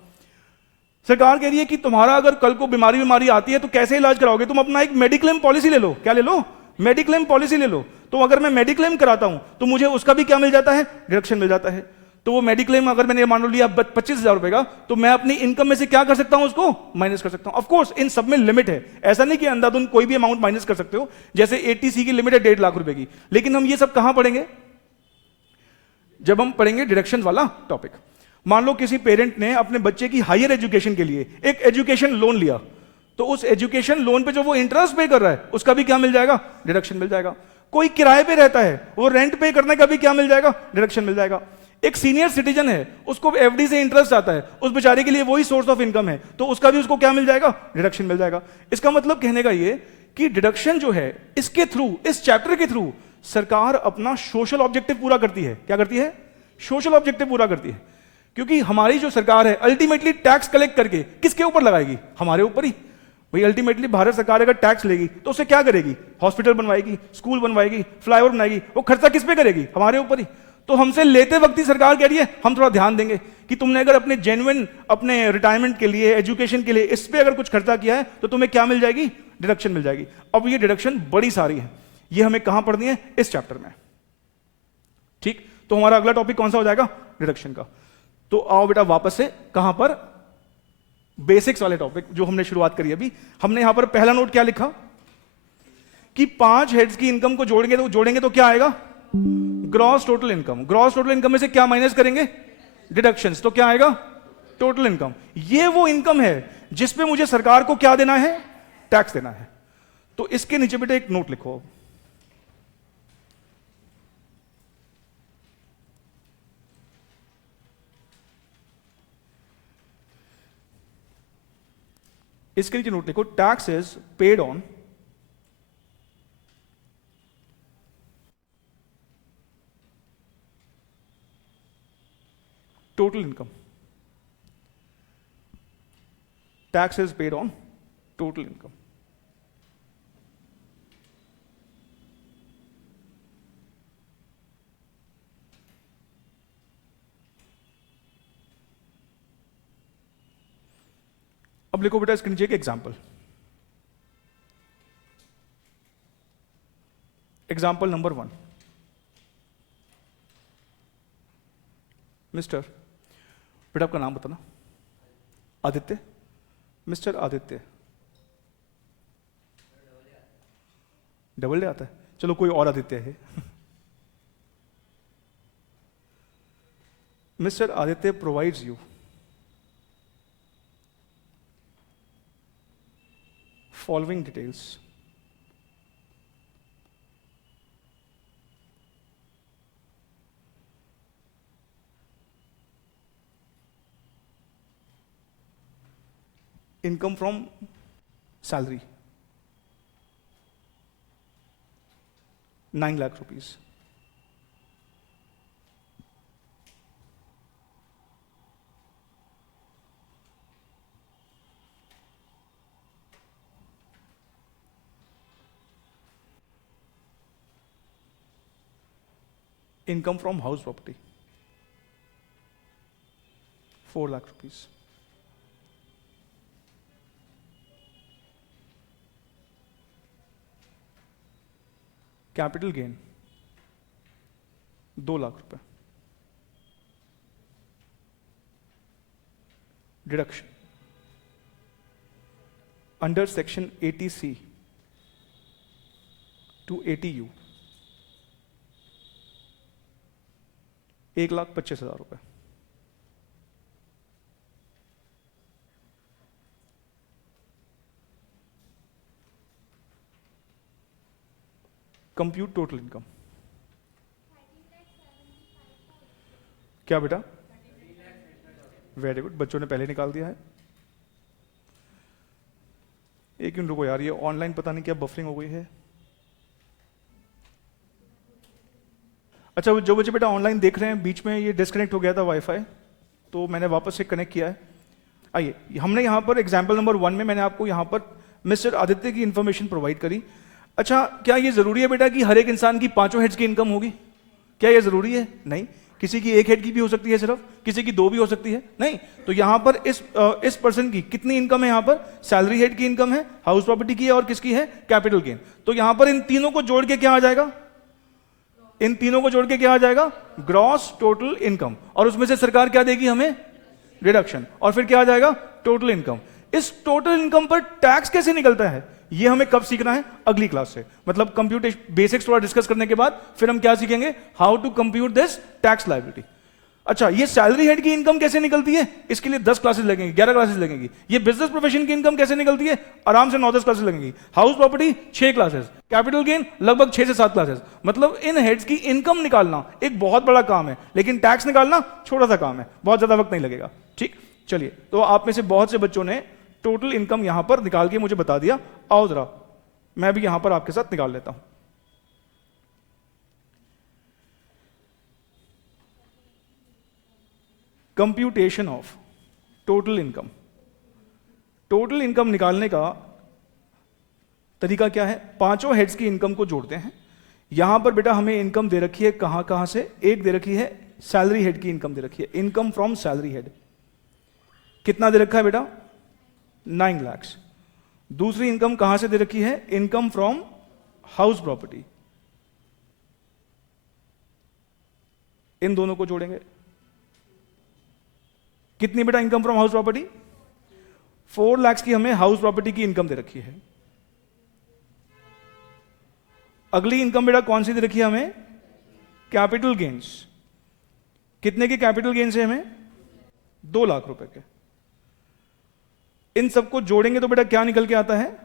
सरकार कह रही है कि तुम्हारा अगर कल को बीमारी आती है तो कैसे इलाज कराओगे? तुम अपना एक मेडिक्लेम पॉलिसी ले लो। क्या ले लो? मेडिक्लेम पॉलिसी ले लो। तो अगर मैं मेडिक्लेम कराता हूं तो मुझे उसका भी क्या मिल जाता है? डिडक्शन मिल जाता है। तो वो मेडिक्लेम अगर मैंने मान लो लिया 25,000 रुपए का, तो मैं अपनी इनकम में से क्या कर सकता हूं? उसको माइनस कर सकता हूं। ऑफ कोर्स इन सब में लिमिट है, ऐसा नहीं कि अंधाधुंध कोई भी अमाउंट माइनस कर सकते हो। जैसे 80C की लिमिट है 1.5 लाख रुपए की। लेकिन हम ये सब कहां पढ़ेंगे? जब हम पढ़ेंगे डिडक्शन वाला टॉपिक। मान लो किसी पेरेंट ने अपने बच्चे की हायर एजुकेशन के लिए एक एजुकेशन लोन लिया, तो उस एजुकेशन लोन पे जो वो इंटरेस्ट पे कर रहा है उसका भी क्या मिल जाएगा? डिडक्शन मिल जाएगा। कोई किराए पे रहता है, वो रेंट पे करने का भी क्या मिल जाएगा? डिडक्शन मिल जाएगा। एक सीनियर सिटीजन है, उसको एफडी से इंटरेस्ट आता है, उस बेचारे के लिए वही सोर्स ऑफ इनकम है, तो उसका भी उसको क्या मिल जाएगा? डिडक्शन मिल जाएगा। इसका मतलब कहने का ये कि डिडक्शन जो है, इसके थ्रू, इस चैप्टर के थ्रू सरकार अपना सोशल ऑब्जेक्टिव पूरा करती है। क्या करती है? सोशल ऑब्जेक्टिव पूरा करती है। क्योंकि हमारी जो सरकार है अल्टीमेटली टैक्स कलेक्ट करके किसके ऊपर लगाएगी? हमारे ऊपर ही। भाई अल्टीमेटली भारत सरकार अगर टैक्स लेगी तो उसे क्या करेगी? हॉस्पिटल बनवाएगी, स्कूल बनवाएगी, फ्लाईओवर बनाएगी, वो खर्चा किस पे करेगी? हमारे ऊपर ही। तो हमसे लेते वक्त ही सरकार कह रही है हम थोड़ा ध्यान देंगे कि तुमने अगर अपने जेन्युइन, अपने रिटायरमेंट के लिए, एजुकेशन के लिए, इस पे अगर कुछ खर्चा किया है तो तुम्हें क्या मिल जाएगी? डिडक्शन मिल जाएगी। अब ये डिडक्शन बड़ी सारी है, ये हमें कहां पढ़नी है? इस चैप्टर में। ठीक, तो हमारा अगला टॉपिक कौन सा हो जाएगा? डिडक्शन का। तो आओ बेटा वापस से कहां पर? बेसिक्स वाले टॉपिक जो हमने शुरुआत करी अभी। हमने यहां पर पहला नोट क्या लिखा कि 5 हेड्स की इनकम को जोड़ेंगे तो क्या आएगा? Gross total income. Gross total income में से क्या माइनस करेंगे? डिडक्शंस। तो क्या आएगा? Total income. ये वो इनकम है जिस पे मुझे सरकार को क्या देना है? टैक्स देना है। तो इसके नीचे बेटा एक नोट लिखो। इसके नीचे नोट लिखो, tax is paid on total income. Tax is paid on total income. अब लिखो बेटा इसके नीचे एक एग्जाम्पल। Example number 1। मिस्टर, बेटा आपका नाम बताना। Aditya. Mister Aditya. Double day आता है? चलो कोई और आदित्य है। Mister Aditya provides you following details. Income from salary 9 lakh rupees. Income from house property 4 lakh rupees. Capital gain 2 lakh रुपए. Deduction under section 80C to 80U 1,25,000 रुपए. Compute total income. क्या बेटा? वेरी गुड, बच्चों ने पहले निकाल दिया है. एक मिनट रुको यार, ये ऑनलाइन पता नहीं क्या बफरिंग हो गई है. अच्छा, जो बच्चे बेटा ऑनलाइन देख रहे हैं, बीच में ये डिस्कनेक्ट हो गया था वाईफाई, तो मैंने वापस से कनेक्ट किया है. आइए, हमने यहाँ पर एग्जाम्पल नंबर 1 में मैंने आपको यहाँ पर मिस्टर आदित्य की इंफॉर्मेशन प्रोवाइड करी. अच्छा, क्या ये जरूरी है बेटा कि हर एक इंसान की 5 हेड्स की इनकम होगी? क्या ये जरूरी है? नहीं. किसी की 1 हेड की भी हो सकती है, सिर्फ किसी की 2 भी हो सकती है. नहीं, तो यहाँ पर इस पर्सन की कितनी इनकम है? यहाँ पर सैलरी हेड की इनकम है, हाउस प्रॉपर्टी की है, और किसकी है? Capital gain. तो यहाँ पर इन तीनों को जोड़ के क्या आ जाएगा? इन तीनों को जोड़ के क्या आ जाएगा? Gross total income. और उसमें से सरकार क्या देगी हमें? रिडक्शन. और फिर क्या आ जाएगा? Total income. इस टोटल इनकम पर टैक्स कैसे निकलता है, ये हमें कब सीखना है? अगली क्लास से. मतलब कंप्यूटेशन बेसिक्स थोड़ा डिस्कस करने के बाद फिर हम क्या सीखेंगे? How to compute this tax liability. अच्छा, ये सैलरी हेड की इनकम कैसे निकलती है? इसके लिए 10 क्लासेस लगेंगी, 11 क्लासेस लगेंगी। ये बिजनेस प्रोफेशन की इनकम कैसे निकलती है? आराम से 9-10 क्लासेस लगेंगी। House property 6 classes, capital gain लगभग 6 से 7 क्लासेस। मतलब इन हेड्स की इनकम निकालना एक बहुत बड़ा काम है, लेकिन टैक्स निकालना छोटा सा काम है, बहुत ज्यादा वक्त नहीं लगेगा। ठीक, चलिए, तो आप में से बहुत से बच्चों ने टोटल इनकम यहां पर निकाल के मुझे बता दिया। आओ जरा मैं भी यहां पर आपके साथ निकाल लेता हूं। Computation of total income. Total income निकालने का तरीका क्या है? पांचों हेड्स की इनकम को जोड़ते हैं। यहां पर बेटा हमें इनकम दे रखी है, कहां कहां से? एक दे रखी है सैलरी हेड की इनकम दे रखी है, इनकम फ्रॉम सैलरी हेड। कितना दे रखा है बेटा? 9 लाख। दूसरी इनकम कहां से दे रखी है? Income from house property. इन दोनों को जोड़ेंगे, कितनी बेटा income from house property? 4 lakh की हमें हाउस प्रॉपर्टी की इनकम दे रखी है। अगली इनकम बेटा कौन सी दे रखी है हमें? Capital gains. कितने के कैपिटल गेन्स है हमें? 2 लाख रुपए के। इन सबको जोड़ेंगे तो बेटा क्या निकल के आता है?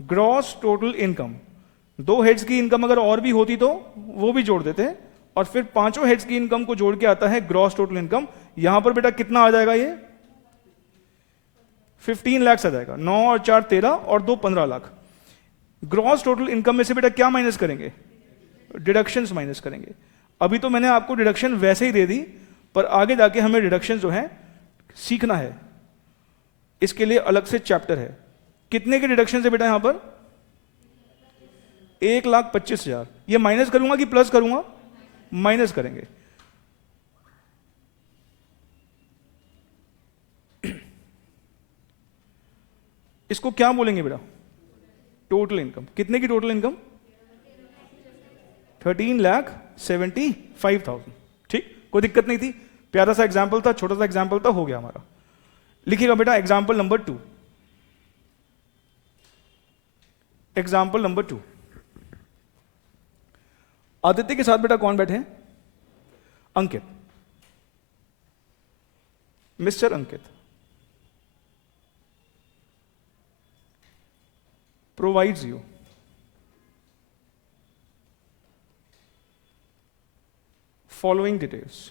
Gross total income. 2 हेड्स की इनकम अगर और भी होती तो वो भी जोड़ देते, और फिर पांचों हेड्स की इनकम को जोड़ के आता है ग्रॉस टोटल इनकम। यहां पर बेटा कितना आ जाएगा? ये 15 लाख आ जाएगा। 9 और 4 13 और 2 15 लाख। ग्रॉस टोटल इनकम में से बेटा क्या माइनस करेंगे? डिडक्शंस माइनस करेंगे। अभी तो मैंने आपको डिडक्शन वैसे ही दे दी, पर आगे जाके हमें डिडक्शन जो है सीखना है, इसके लिए अलग से चैप्टर है। कितने के डिडक्शन है बेटा यहां पर? 1,25,000। ये माइनस करूंगा कि प्लस करूंगा? माइनस करेंगे। इसको क्या बोलेंगे बेटा? Total income. कितने की टोटल इनकम? 13,75,000। ठीक, कोई दिक्कत नहीं थी। प्यारा सा एग्जाम्पल था, छोटा सा एग्जाम्पल था, हो गया हमारा। लिखिएगा बेटा example number 2। Example number 2। Aditya के साथ बेटा कौन बैठे हैं? Ankit. Mister Ankit provides you following details.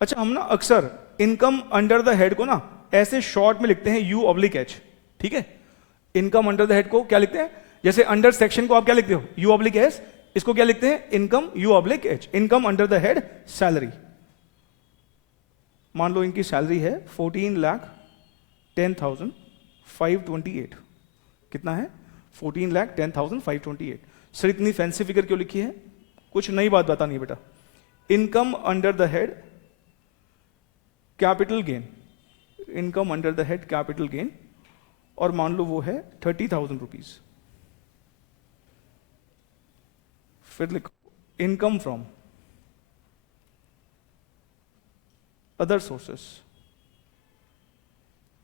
अच्छा, हम ना अक्सर इनकम अंडर द हेड को ना ऐसे शॉर्ट में लिखते हैं U/H। ठीक है, इनकम अंडर द हेड को क्या लिखते हैं? जैसे अंडर सेक्शन को आप क्या लिखते हो? U/S। इसको क्या लिखते हैं? Income U/H। Income under the head salary. मान लो इनकी सैलरी है 14,10,528। कितना है? 14,10,528। सर इतनी फैंसी फिगर क्यों लिखी है? कुछ नई बात बतानी है बेटा। Income under the head capital gain, income under the head capital gain, और मान लो वो है 30,000 रुपीज। फिर लिखो इनकम फ्रॉम अदर सोर्सेस,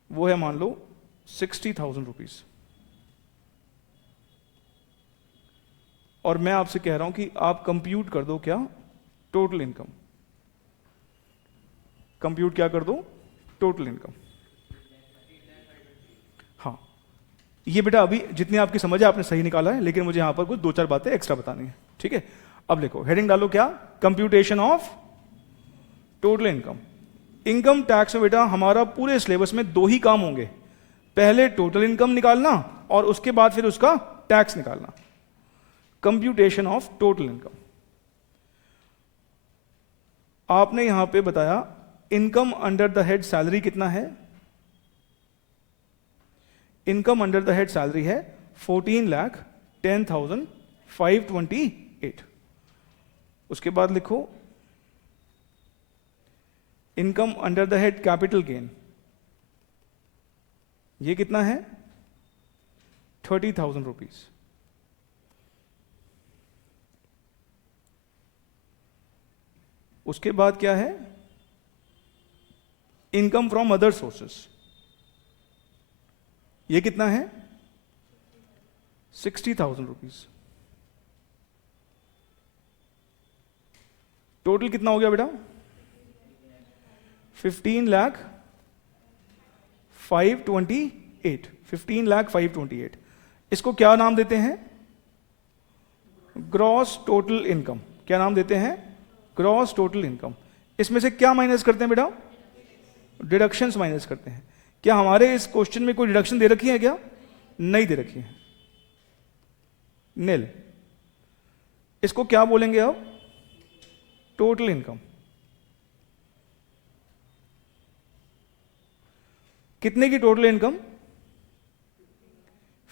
वो है मान लो 60,000 रुपीज। और मैं आपसे कह रहा हूं कि आप कंप्यूट कर दो क्या? Total income. कंप्यूट क्या कर दो? Total income. हाँ, ये बेटा अभी जितनी आपकी समझ है आपने सही निकाला है, लेकिन मुझे यहां पर कुछ 2-4 बातें एक्स्ट्रा बतानी है। ठीक है, अब लिखो, हेडिंग डालो क्या? Computation of total income. Income tax में बेटा हमारा पूरे सिलेबस में 2 ही काम होंगे, पहले टोटल इनकम निकालना और उसके बाद फिर उसका टैक्स निकालना। Computation of total income. आपने यहां पे बताया income under the head salary कितना है? Income under the head salary है 14,10,528। उसके बाद लिखो income under the head capital gain, ये कितना है? 30,000 रुपीज। उसके बाद क्या है? इनकम फ्रॉम अदर सोर्सेस, ये कितना है? 60,000 रुपीज। टोटल कितना हो गया बेटा? 15,528। 15,528। इसको क्या नाम देते हैं? Gross total income. क्या नाम देते हैं? Gross total income. इसमें से क्या माइनस करते हैं बेटा? डिडक्शंस माइनस करते हैं। क्या हमारे इस क्वेश्चन में कोई डिडक्शन दे रखी है क्या? नहीं दे रखी है, नील। इसको क्या बोलेंगे अब? Total income. कितने की टोटल इनकम?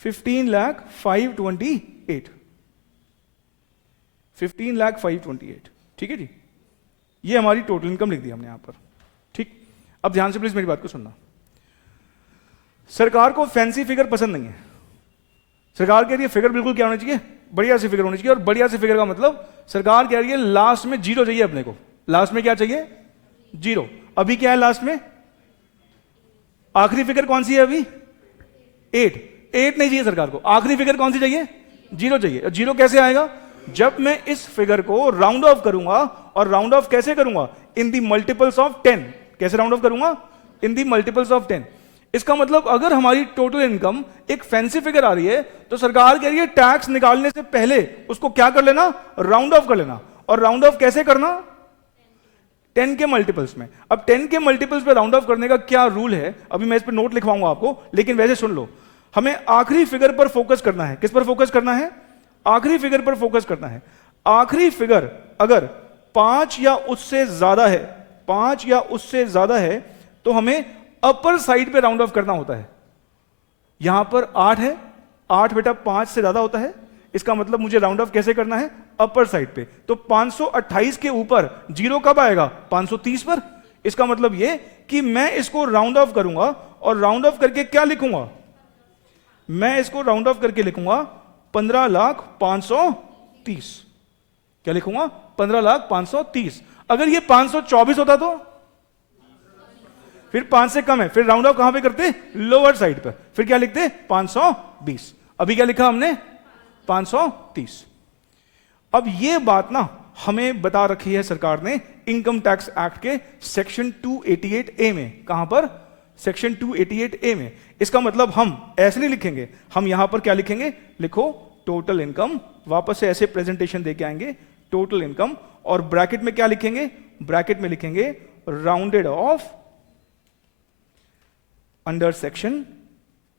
15,528। 15,528। ठीक है जी, ये हमारी टोटल इनकम लिख दी हमने यहां पर। ठीक, अब ध्यान से प्लीज मेरी बात को सुनना। सरकार को फैंसी फिगर पसंद नहीं है। सरकार कह रही है फिगर बिल्कुल क्या होनी चाहिए? बढ़िया सी फिगर होनी चाहिए। और बढ़िया सी फिगर का मतलब सरकार कह रही है लास्ट में जीरो चाहिए अपने को। लास्ट में क्या चाहिए? जीरो। अभी क्या है लास्ट में? आखिरी फिगर कौन सी है अभी? 8। 8 नहीं चाहिए सरकार को। आखिरी फिगर कौन सी चाहिए? जीरो चाहिए। जीरो कैसे आएगा? जब मैं इस फिगर को राउंड ऑफ करूंगा। और राउंड ऑफ कैसे करूंगा? इन दी मल्टीपल्स ऑफ 10। कैसे राउंड ऑफ करूंगा? इन दी मल्टीपल्स ऑफ 10। इसका मतलब अगर हमारी टोटल इनकम एक फैंसी फिगर आ रही है तो सरकार कह रही है टैक्स निकालने से पहले उसको क्या कर लेना? राउंड ऑफ कर लेना। और राउंड ऑफ कैसे करना? 10 के मल्टीपल्स में। अब 10 के मल्टीपल्स पे राउंड ऑफ करने का क्या रूल है, अभी मैं इस पे नोट लिखवाऊंगा आपको, लेकिन वैसे सुन लो। हमें आखिरी फिगर पर फोकस करना है। किस पर फोकस करना है? आखिरी फिगर पर फोकस करना है। आखिरी फिगर अगर 5 या उससे ज्यादा है, 5 या उससे ज्यादा है, तो हमें अपर साइड पे राउंड ऑफ करना होता है। यहां पर 8 है, 8 बेटा 5 से ज्यादा होता है। इसका मतलब मुझे राउंड ऑफ कैसे करना है? अपर साइड पे। तो 528 के ऊपर जीरो कब आएगा? 530 पर। इसका मतलब ये कि मैं इसको राउंड ऑफ करूंगा और राउंड ऑफ करके क्या लिखूंगा? मैं इसको राउंड ऑफ करके लिखूंगा 15,530। क्या लिखूंगा? 15,530। अगर ये 524 होता तो फिर 5 से कम है, फिर राउंड ऑफ कहां पे करते? लोअर साइड पर। फिर क्या लिखते? 520। अभी क्या लिखा हमने? 530। अब ये बात ना हमें बता रखी है सरकार ने इनकम टैक्स एक्ट के सेक्शन 288A में। कहां पर? सेक्शन 288A में। इसका मतलब हम ऐसे नहीं लिखेंगे, हम यहां पर क्या लिखेंगे? लिखो टोटल इनकम। वापस से ऐसे प्रेजेंटेशन देके आएंगे, टोटल इनकम। और ब्रैकेट में क्या लिखेंगे? ब्रैकेट में लिखेंगे rounded off under section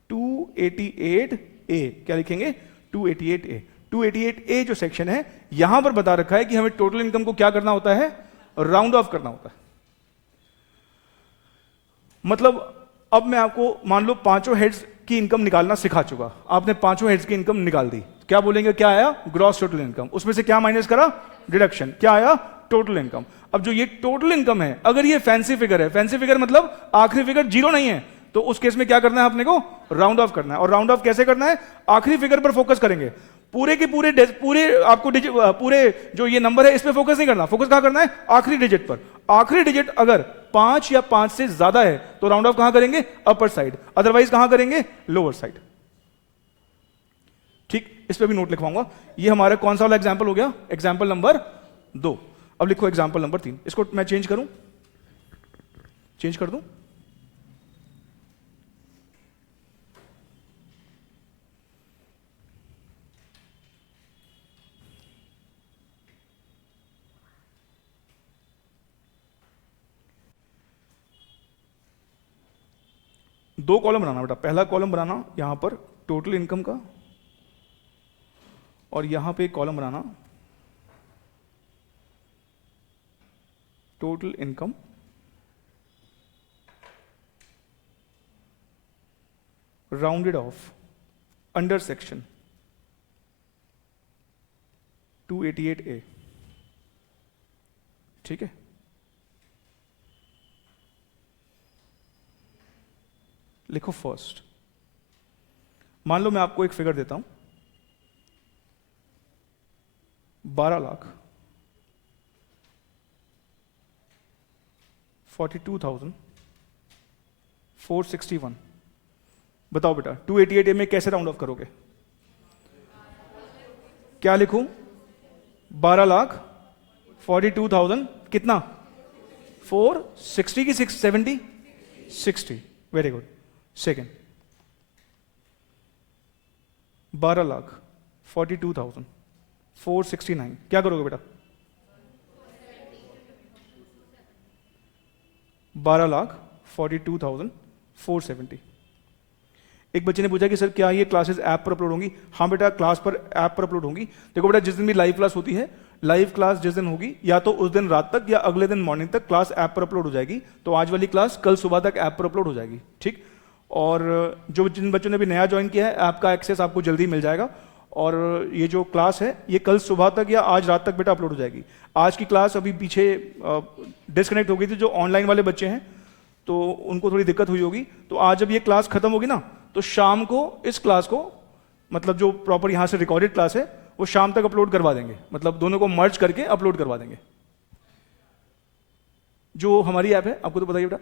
288A। क्या लिखेंगे? 288A। 288A जो सेक्शन है यहां पर बता रखा है कि हमें टोटल इनकम को क्या करना होता है? राउंड ऑफ करना होता है। मतलब अब मैं आपको मान लो पांचों हेड्स की इनकम निकालना सिखा चुका। आपने पांचों हेड्स की इनकम निकाल दी। क्या बोलेंगे? क्या आया? Gross total income. उसमें से क्या माइनस करा? डिडक्शन। क्या आया? Total income. अब जो ये टोटल इनकम है, अगर ये फैंसी फिगर है, फैंसी फिगर मतलब आखिरी फिगर जीरो नहीं है, तो उस केस में क्या करना है अपने को? राउंड ऑफ करना है। और राउंड ऑफ कैसे करना है? आखिरी फिगर पर फोकस करेंगे। पूरे के पूरे आपको पूरे जो ये नंबर है इस पे फोकस नहीं करना। फोकस कहां करना है? आखिरी डिजिट पर। आखिरी डिजिट अगर 5 या 5 से ज्यादा है तो राउंड ऑफ कहां करेंगे? Upper side. अदरवाइज कहां करेंगे? Lower side. ठीक, इस पे भी नोट लिखवाऊंगा। ये हमारा कौन सा वाला एग्जांपल हो गया? Example number 2। अब लिखो एग्जांपल नंबर 3। इसको मैं चेंज करूं? चेंज कर दूं? दो कॉलम बनाना बेटा। पहला कॉलम बनाना यहां पर टोटल इनकम का, और यहां पे एक कॉलम बनाना total income rounded off under section 288A। ठीक है, लिखो फर्स्ट। मान लो मैं आपको एक फिगर देता हूं 12,42,461। बताओ बेटा 288A में कैसे राउंड ऑफ करोगे? क्या लिखूं? 12,42,000 कितना? 460 की 670? 60। Very good. सेकेंड, 12,42,469 क्या करोगे बेटा? 12,42,470। एक बच्चे ने पूछा कि सर क्या ये क्लासेस ऐप पर अपलोड होंगी? हाँ बेटा, क्लास पर ऐप पर अपलोड होंगी। देखो बेटा, जिस दिन भी लाइव क्लास होती है, लाइव क्लास जिस दिन होगी या तो उस दिन रात तक या अगले दिन मॉर्निंग तक क्लास ऐप पर अपलोड हो जाएगी। तो आज वाली क्लास कल सुबह तक ऐप पर अपलोड हो जाएगी, ठीक। और जो जिन बच्चों ने भी नया ज्वाइन किया है, ऐप का एक्सेस आपको जल्दी मिल जाएगा। और ये जो क्लास है ये कल सुबह तक या आज रात तक बेटा अपलोड हो जाएगी। आज की क्लास अभी पीछे डिस्कनेक्ट हो गई थी, जो ऑनलाइन वाले बच्चे हैं तो उनको थोड़ी दिक्कत हुई होगी। तो आज जब ये क्लास खत्म होगी ना, तो शाम को इस क्लास को, मतलब जो प्रॉपर यहाँ से रिकॉर्डेड क्लास है, वो शाम तक अपलोड करवा देंगे। मतलब दोनों को मर्ज करके अपलोड करवा देंगे। जो हमारी ऐप है, आपको तो बताइए बेटा।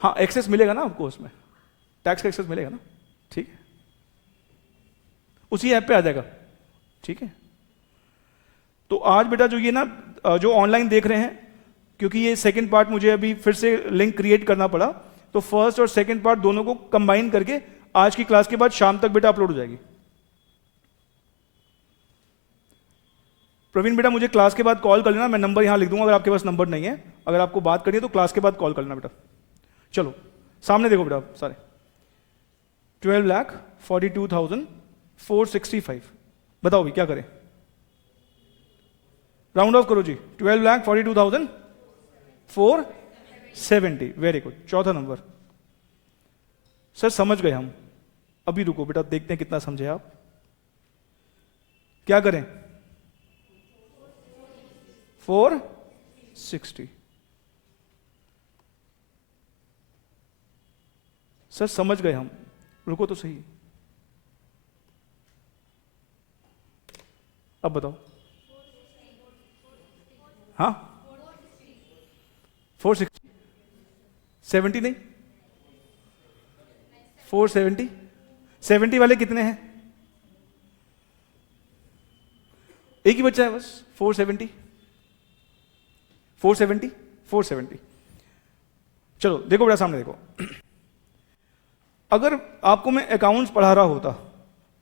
हाँ, एक्सेस मिलेगा ना आपको, उसमें टैक्स का एक्सेस मिलेगा ना, ठीक है। उसी ऐप पे आ जाएगा, ठीक है। तो आज बेटा जो ये ना, जो ऑनलाइन देख रहे हैं, क्योंकि ये सेकंड पार्ट मुझे अभी फिर से लिंक क्रिएट करना पड़ा, तो फर्स्ट और सेकंड पार्ट दोनों को कंबाइन करके आज की क्लास के बाद शाम तक बेटा अपलोड हो जाएगी। प्रवीण बेटा, मुझे क्लास के बाद कॉल कर लेना, मैं नंबर यहां लिख दूंगा अगर आपके पास नंबर नहीं है। अगर आपको बात करनी है तो क्लास के बाद कॉल कर लेना बेटा। चलो सामने देखो बेटा सारे, 12,42,465। बताओ भी क्या करें? राउंड ऑफ करो जी। 12,42,470। Very good. चौथा नंबर। सर समझ गए हम। अभी रुको बेटा, देखते हैं कितना समझे आप। क्या करें? 460। सर समझ गए हम, रुको तो सही। अब बताओ। हाँ, 460। 70 नहीं, 470। 70 वाले कितने हैं? एक ही बच्चा है बस। 470, 470, 470। चलो देखो बेटा, सामने देखो। अगर आपको मैं अकाउंट्स पढ़ा रहा होता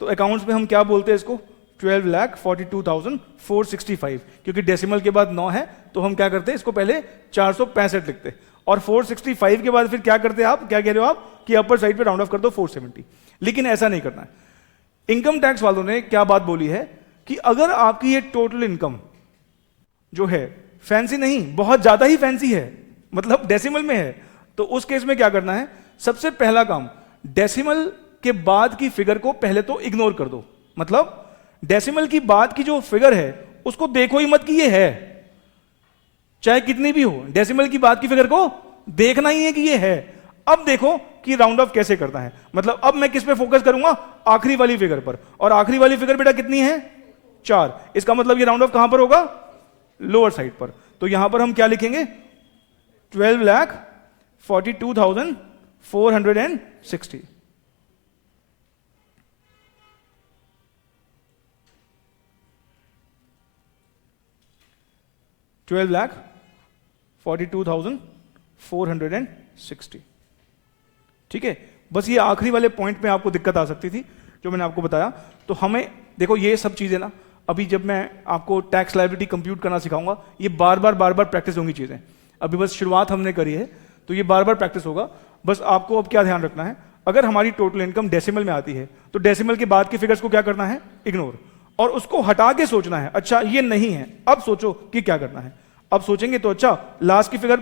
तो अकाउंट्स में हम क्या बोलते हैं इसको? 12,42,465। क्योंकि डेसिमल के बाद 9 है तो हम क्या करते हैं, इसको पहले 465 लिखते। और 465 के बाद फिर क्या करते हैं आप? क्या कह रहे हो आप कि अपर साइड पे राउंड ऑफ कर दो 470। लेकिन ऐसा नहीं करना है। इनकम टैक्स वालों ने क्या बात बोली है कि अगर आपकी ये टोटल इनकम जो है फैंसी नहीं, बहुत ज्यादा ही फैंसी है, मतलब डेसिमल में है, तो उस केस में क्या करना है? सबसे पहला काम, डेसिमल के बाद की फिगर को पहले तो इग्नोर कर दो। मतलब डेसिमल की बाद की जो फिगर है उसको देखो ही मत कि ये है, चाहे कितनी भी हो। डेसिमल की बाद की फिगर को देखना ही है कि ये है। अब देखो कि राउंड ऑफ कैसे करना है। मतलब अब मैं किस पे फोकस करूंगा? आखिरी वाली फिगर पर। और आखिरी वाली फिगर बेटा कितनी है? 4। इसका मतलब ये राउंड ऑफ कहां पर होगा? लोअर साइड पर। तो यहां पर हम क्या लिखेंगे? 12,42,460। 12,42,460। ठीक है। बस ये आखिरी वाले पॉइंट में आपको दिक्कत आ सकती थी जो मैंने आपको बताया। तो हमें देखो ये सब चीजें ना, अभी जब मैं आपको टैक्स लायबिलिटी कंप्यूट करना सिखाऊंगा, ये बार बार प्रैक्टिस होंगी चीजें। अभी बस शुरुआत हमने करी है तो ये बार बार प्रैक्टिस होगा। बस आपको अब क्या ध्यान रखना है, अगर हमारी टोटल इनकम डेसिमल में आती है तो डेसिमल के बाद की फिगर्स को क्या करना है? इग्नोर। और उसको हटा के सोचना है, अच्छा ये नहीं है, अब सोचो कि क्या करना है। अब सोचेंगे तो अच्छा, लास्ट की फिगर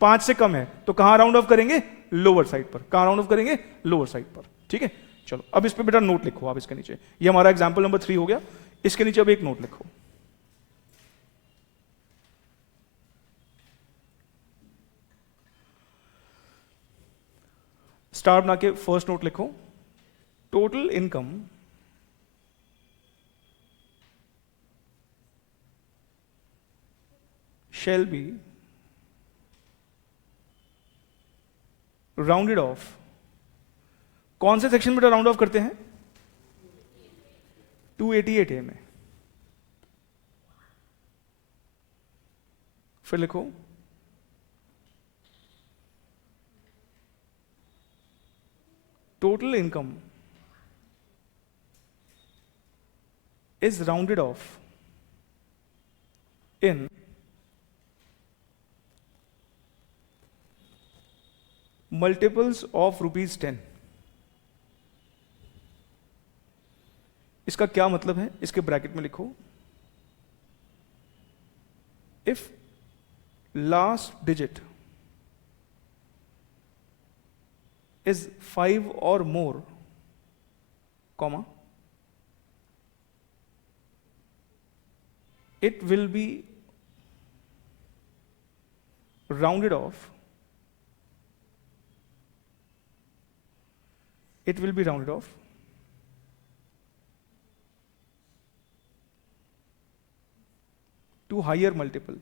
5 से कम है तो कहां राउंड ऑफ करेंगे? लोअर साइड पर। कहां राउंड ऑफ करेंगे? लोअर साइड पर। ठीक है। चलो अब इस पे बेटा नोट लिखो आप इसके नीचे। ये हमारा एग्जांपल नंबर 3 हो गया। इसके नीचे अब एक नोट लिखो। स्टार बना के फर्स्ट नोट लिखो। Total income shall be rounded off। कौन से सेक्शन में राउंड ऑफ करते हैं? 288 है में। फिर लिखो total income is rounded off in multiples of ₹10। इसका क्या मतलब है, इसके ब्रैकेट में लिखो if last digit is 5 or more, comma, it will be rounded off, to higher multiple.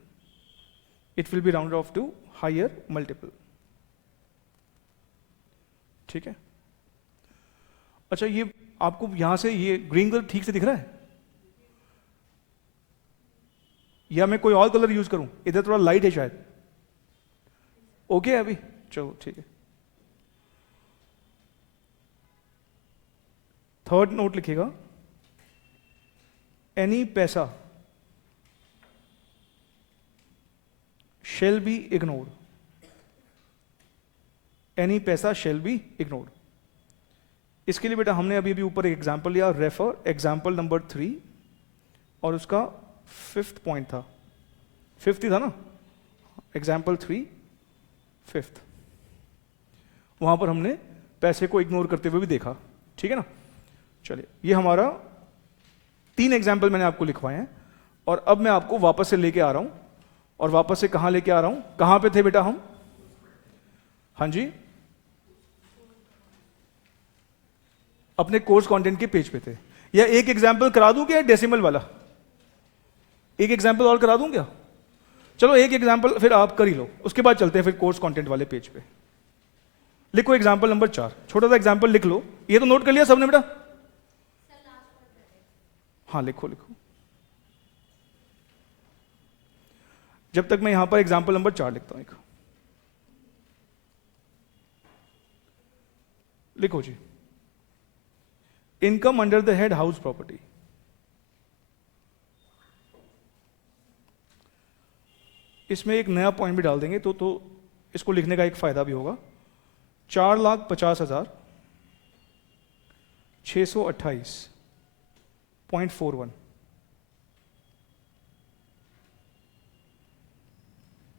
It will be rounded off to higher multiple. ठीक है। अच्छा, ये आपको यहां से ये ग्रीन कलर ठीक से दिख रहा है या मैं कोई और कलर यूज करूं? इधर थोड़ा लाइट है शायद। ओके अभी चलो ठीक है। थर्ड नोट लिखिएगा, एनी पैसा shall be ignored. एनी पैसा shall be ignored. इसके लिए बेटा हमने अभी अभी ऊपर एक एग्जाम्पल लिया, रेफर एग्जाम्पल नंबर 3 और उसका 5th पॉइंट था, 5th ही था ना, एग्जाम्पल 3 5th। वहां पर हमने पैसे को इग्नोर करते हुए भी देखा, ठीक है ना। चलिए, ये हमारा 3 एग्जाम्पल मैंने आपको लिखवाए हैं और अब मैं आपको वापस से लेके आ रहा हूं। और वापस से कहां लेके आ रहा हूं? कहां पे थे बेटा हम? हाँ जी, अपने कोर्स कंटेंट के पेज पे थे। या एक एग्जाम्पल करा दूं क्या डेसिमल वाला? एक एग्जाम्पल और करा दूं क्या? चलो एक एग्जाम्पल फिर आप कर ही लो, उसके बाद चलते हैं फिर कोर्स कंटेंट वाले पेज पे। लिखो एग्जाम्पल नंबर 4, छोटा सा एग्जाम्पल लिख लो। ये तो नोट कर लिया सबने बेटा? हाँ लिखो लिखो। जब तक मैं यहां पर एग्जाम्पल नंबर 4 लिखता हूं। एक लिखो जी, income under the head house property. इसमें एक नया पॉइंट भी डाल देंगे तो इसको लिखने का एक फायदा भी होगा। 4,50,628.41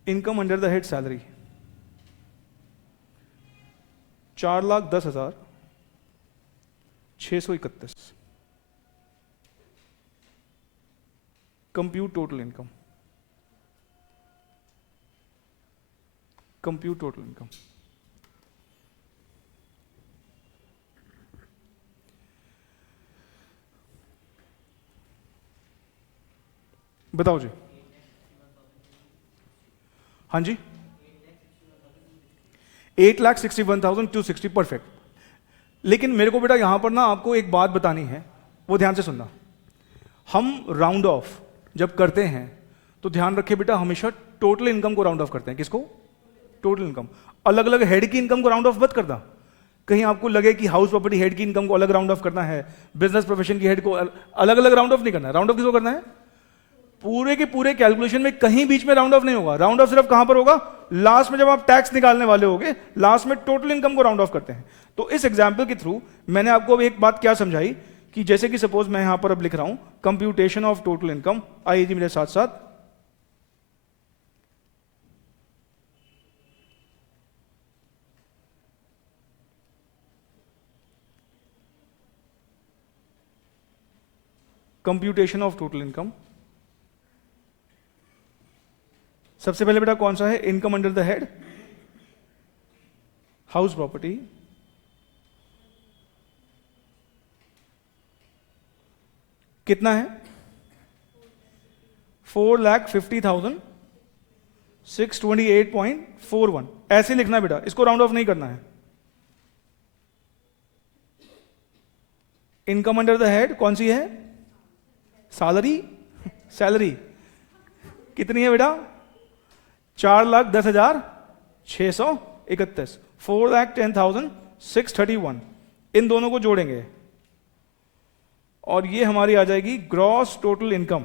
income under the head salary 4,10,631। Compute total income, compute total income. बताओ जी। हाँ जी, 8,61,260 परफेक्ट। लेकिन मेरे को बेटा यहां पर ना आपको एक बात बतानी है, वो ध्यान से सुनना। हम राउंड ऑफ जब करते हैं तो ध्यान रखिए बेटा, हमेशा टोटल इनकम को राउंड ऑफ करते हैं। किसको? Total income. अलग अलग हेड की इनकम को राउंड ऑफ मत करना। कहीं आपको लगे कि हाउस प्रॉपर्टी हेड की इनकम को अलग राउंड ऑफ करना है, बिजनेस प्रोफेशन की हेड को अलग अलग राउंड ऑफ नहीं करना है। राउंड ऑफ किसको करना है? पूरे के पूरे कैलकुलेशन में कहीं बीच में राउंड ऑफ नहीं होगा। राउंड ऑफ सिर्फ कहां पर होगा? लास्ट में जब आप टैक्स निकालने वाले होगे, लास्ट में टोटल इनकम को राउंड ऑफ करते हैं। तो इस एग्जांपल के थ्रू मैंने आपको अब एक बात क्या समझाई कि जैसे कि सपोज मैं यहां पर अब लिख रहा हूं कंप्यूटेशन ऑफ टोटल इनकम। आइए जी मेरे साथ साथ, कंप्यूटेशन ऑफ टोटल इनकम। सबसे पहले बेटा कौन सा है? Income under the head house property. कितना है? 4,50,628.41। ऐसे लिखना बेटा, इसको राउंड ऑफ नहीं करना है। इनकम अंडर द हेड कौन सी है? सैलरी कितनी है बेटा? 4,10,631, 4,10,631। इन दोनों को जोड़ेंगे और ये हमारी आ जाएगी ग्रॉस टोटल इनकम।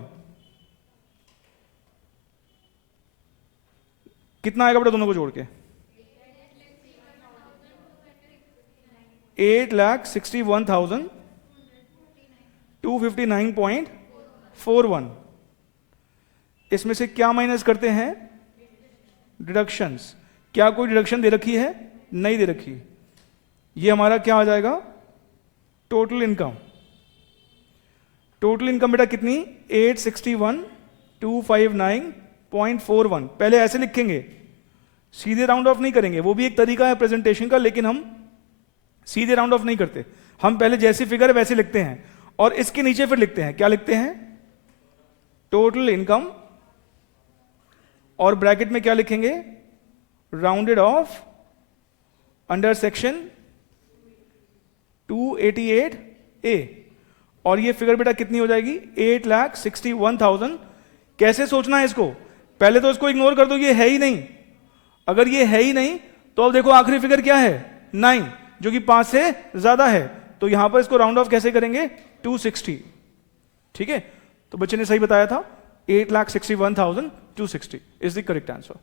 कितना आएगा बेटा दोनों को जोड़ के? 8,61,259.41। इसमें से क्या माइनस करते हैं? डिडक्शंस। क्या कोई डिडक्शन दे रखी है? नहीं दे रखी। ये हमारा क्या आ जाएगा? Total income. टोटल इनकम बेटा कितनी? 861,259.41। पहले ऐसे लिखेंगे, सीधे राउंड ऑफ नहीं करेंगे, वो भी एक तरीका है प्रेजेंटेशन का, लेकिन हम सीधे राउंड ऑफ नहीं करते। हम पहले जैसी फिगर है वैसे लिखते हैं और इसके नीचे फिर लिखते हैं, क्या लिखते हैं? टोटल इनकम, और ब्रैकेट में क्या लिखेंगे? Rounded off under section 288A। और ये फिगर बेटा कितनी हो जाएगी? 8,61,000। कैसे सोचना है इसको? पहले तो इसको इग्नोर कर दो, ये है ही नहीं। अगर ये है ही नहीं तो अब देखो आखिरी फिगर क्या है? 9, जो कि 5 से ज्यादा है। तो यहां पर इसको राउंड ऑफ कैसे करेंगे? 260। ठीक है, तो बच्चे ने सही बताया था, 8,61,260 इज द करेक्ट आंसर।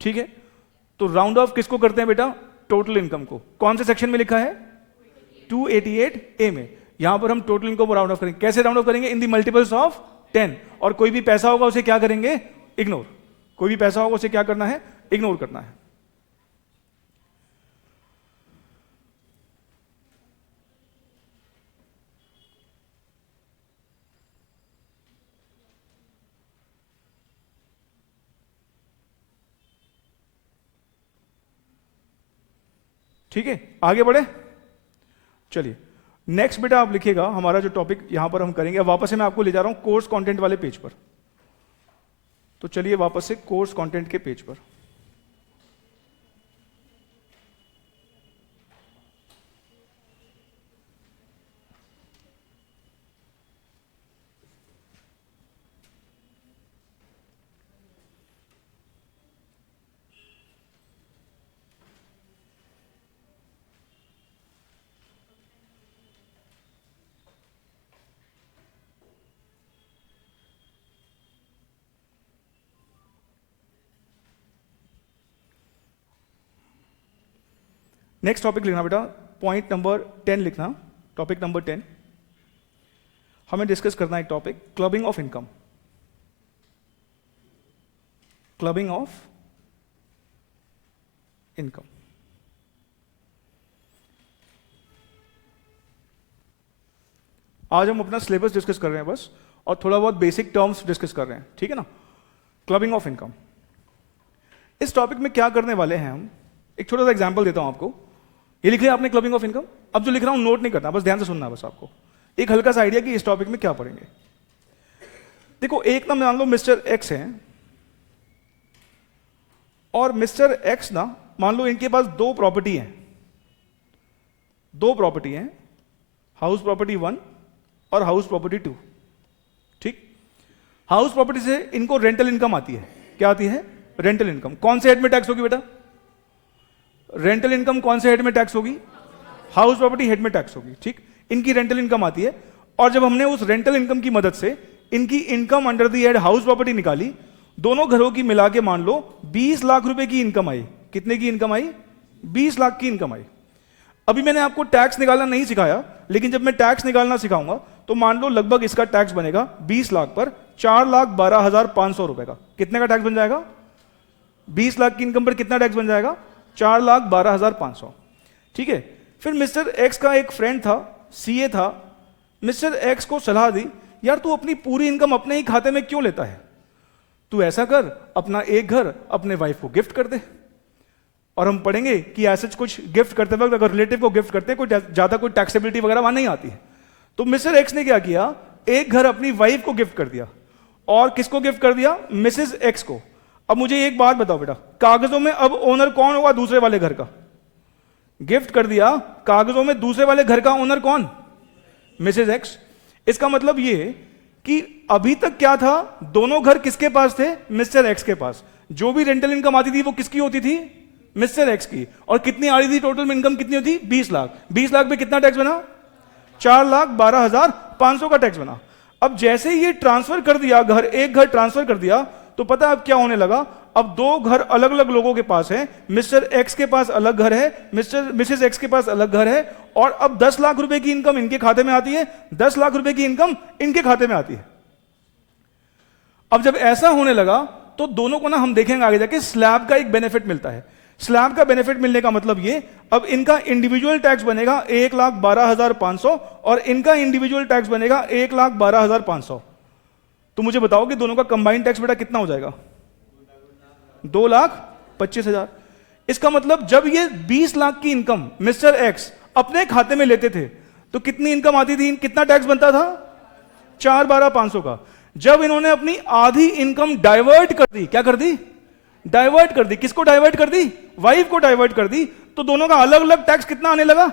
ठीक है, तो राउंड ऑफ किसको करते हैं बेटा? टोटल इनकम को। कौन से सेक्शन में लिखा है? 288A में। यहां पर हम टोटल इनकम को राउंड ऑफ करेंगे। कैसे राउंड ऑफ करेंगे? In the multiples of 10। और कोई भी पैसा होगा उसे क्या करेंगे? इग्नोर। कोई भी पैसा होगा उसे क्या करना है? इग्नोर करना है। ठीक है, आगे बढ़े। चलिए नेक्स्ट बेटा आप लिखिएगा, हमारा जो टॉपिक यहां पर हम करेंगे। अब वापस से मैं आपको ले जा रहा हूं कोर्स कंटेंट वाले पेज पर। तो चलिए वापस से कोर्स कंटेंट के पेज पर। नेक्स्ट टॉपिक लिखना बेटा, पॉइंट नंबर 10 लिखना। टॉपिक नंबर 10 हमें डिस्कस करना है एक topic, clubbing of income. Clubbing of income. आज हम अपना सिलेबस डिस्कस कर रहे हैं बस, और थोड़ा बहुत बेसिक टर्म्स डिस्कस कर रहे हैं, ठीक है ना। क्लबिंग ऑफ इनकम, इस टॉपिक में क्या करने वाले हैं हम, एक छोटा सा एग्जांपल देता हूं आपको। ये लिख लिया आपने क्लबिंग ऑफ इनकम। अब जो लिख रहा हूं नोट नहीं करना, बस ध्यान से सुनना है बस आपको, एक हल्का सा आइडिया कि इस टॉपिक में क्या पढ़ेंगे। देखो एक ना मान लो मिस्टर एक्स है, और मिस्टर एक्स ना मान लो इनके पास दो प्रॉपर्टी हैं, हाउस प्रॉपर्टी 1 और हाउस प्रॉपर्टी 2। ठीक, हाउस प्रॉपर्टी से इनको रेंटल इनकम आती है। क्या आती है? Rental income. कौन से हेड में टैक्स होगी बेटा? रेंटल इनकम कौन से हेड में टैक्स होगी? हाउस प्रॉपर्टी हेड में टैक्स होगी। ठीक, इनकी रेंटल इनकम आती है, और जब हमने उस रेंटल इनकम की मदद से इनकी income under the head house property निकाली, दोनों घरों की मिला के मान लो 20 लाख रुपए की इनकम आई। कितने की इनकम आई? 20 लाख की इनकम आई। अभी मैंने आपको टैक्स निकालना नहीं सिखाया, लेकिन जब मैं टैक्स निकालना सिखाऊंगा तो मान लो लगभग इसका टैक्स बनेगा 20 लाख पर 4,12,500 रुपए का। कितने का टैक्स बन जाएगा? 20 लाख की इनकम पर कितना टैक्स बन जाएगा? 4,12,500। ठीक है, फिर मिस्टर एक्स का एक फ्रेंड था, सीए था। मिस्टर एक्स को सलाह दी, यार तू अपनी पूरी इनकम अपने ही खाते में क्यों लेता है? तू ऐसा कर, अपना एक घर अपने वाइफ को गिफ्ट कर दे। और हम पढ़ेंगे कि ऐसे कुछ गिफ्ट करते वक्त अगर रिलेटिव को गिफ्ट करते हैं, कोई ज्यादा कोई टैक्सेबिलिटी वगैरह वहां नहीं आती है। तो मिस्टर एक्स ने क्या किया, एक घर अपनी वाइफ को गिफ्ट कर दिया। और किसको गिफ्ट कर दिया? मिसेस एक्स को। अब मुझे एक बात बताओ बेटा, कागजों में अब ओनर कौन होगा दूसरे वाले घर का? गिफ्ट कर दिया, कागजों में दूसरे वाले घर का ओनर कौन? Mrs x. इसका मतलब ये कि अभी तक क्या था, दोनों घर किसके पास थे, मिस्टर एक्स के पास। जो भी रेंटल इनकम आती थी वो किसकी होती थी, मिस्टर एक्स की। और कितनी आ रही थी टोटल इनकम, कितनी होती, 20 लाख। 20 लाख पे कितना टैक्स बना, 4,12,500 का टैक्स बना। अब जैसे ही ये ट्रांसफर कर दिया, एक घर ट्रांसफर कर दिया, तो पता है अब क्या होने लगा, अब दो घर अलग अलग लोगों के पास है। मिस्टर एक्स के पास अलग घर है, मिसेस एक्स के पास अलग घर है, और अब 10 लाख रुपए की इनकम इनके खाते में आती है, 10 लाख रुपए की इनकम इनके खाते में आती है। अब जब ऐसा होने लगा तो दोनों को ना हम देखेंगे आगे जाके स्लैब का एक बेनिफिट मिलता है। स्लैब का बेनिफिट मिलने का मतलब ये, अब इनका इंडिविजुअल टैक्स बनेगा 1,12,500 और इनका इंडिविजुअल टैक्स बनेगा 1,12,500। तो मुझे बताओ कि दोनों का कंबाइंड टैक्स बेटा कितना हो जाएगा, 2,25,000। इसका मतलब जब ये 20 लाख की इनकम मिस्टर एक्स अपने खाते में लेते थे तो कितनी इनकम आती थी, कितना टैक्स बनता था, 4,12,500 का। जब इन्होंने अपनी आधी इनकम डाइवर्ट कर दी, क्या कर दी, डाइवर्ट कर दी। किसको डाइवर्ट कर दी, वाइफ को डाइवर्ट कर दी। तो दोनों का अलग अलग टैक्स कितना आने लगा,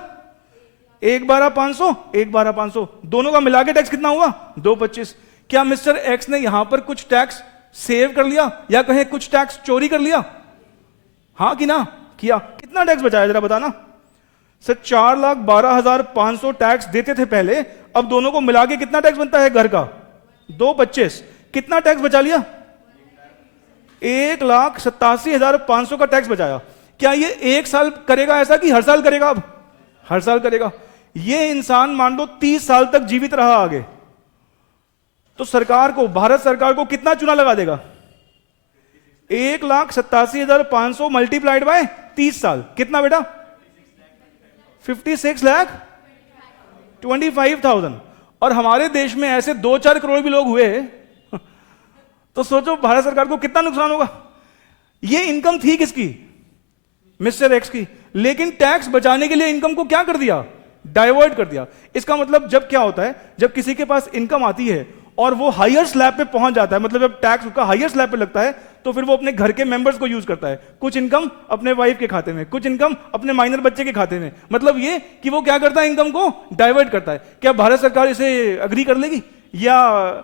1,12,500, 1,12,500, दोनों का मिला के टैक्स कितना हुआ, 2,25। क्या मिस्टर एक्स ने यहां पर कुछ टैक्स सेव कर लिया या कहें कुछ टैक्स चोरी कर लिया, हां कि ना किया। कितना टैक्स बचाया जरा बताना सर, 4,12,500 टैक्स देते थे पहले, अब दोनों को मिला के कितना टैक्स बनता है घर का, 2,25। कितना टैक्स बचा लिया, 1,87,500 का टैक्स बचाया। क्या ये एक साल करेगा ऐसा कि हर साल करेगा, अब हर साल करेगा। ये इंसान मान लो 30 साल तक जीवित रहा आगे, तो सरकार को, भारत सरकार को कितना चूना लगा देगा, 1,87,500 मल्टीप्लाइड बाय 30 साल, कितना बेटा, 56,25,000। और हमारे देश में ऐसे 2-4 करोड़ भी लोग हुए तो सोचो भारत सरकार को कितना नुकसान होगा। ये इनकम थी किसकी, मिस्टर एक्स की, लेकिन टैक्स बचाने के लिए इनकम को क्या कर दिया, डाइवर्ट कर दिया। इसका मतलब जब क्या होता है, जब किसी के पास इनकम आती है और वो हायर स्लैब पे पहुंच जाता है, मतलब जब टैक्स उसका हायर स्लैब पे लगता है, तो फिर वो अपने घर के मेंबर्स को यूज करता है। कुछ इनकम अपने वाइफ के खाते में, कुछ इनकम अपने माइनर बच्चे के खाते में। मतलब ये कि वो क्या करता है, इनकम को डाइवर्ट करता है। क्या भारत सरकार इसे अग्री कर लेगी या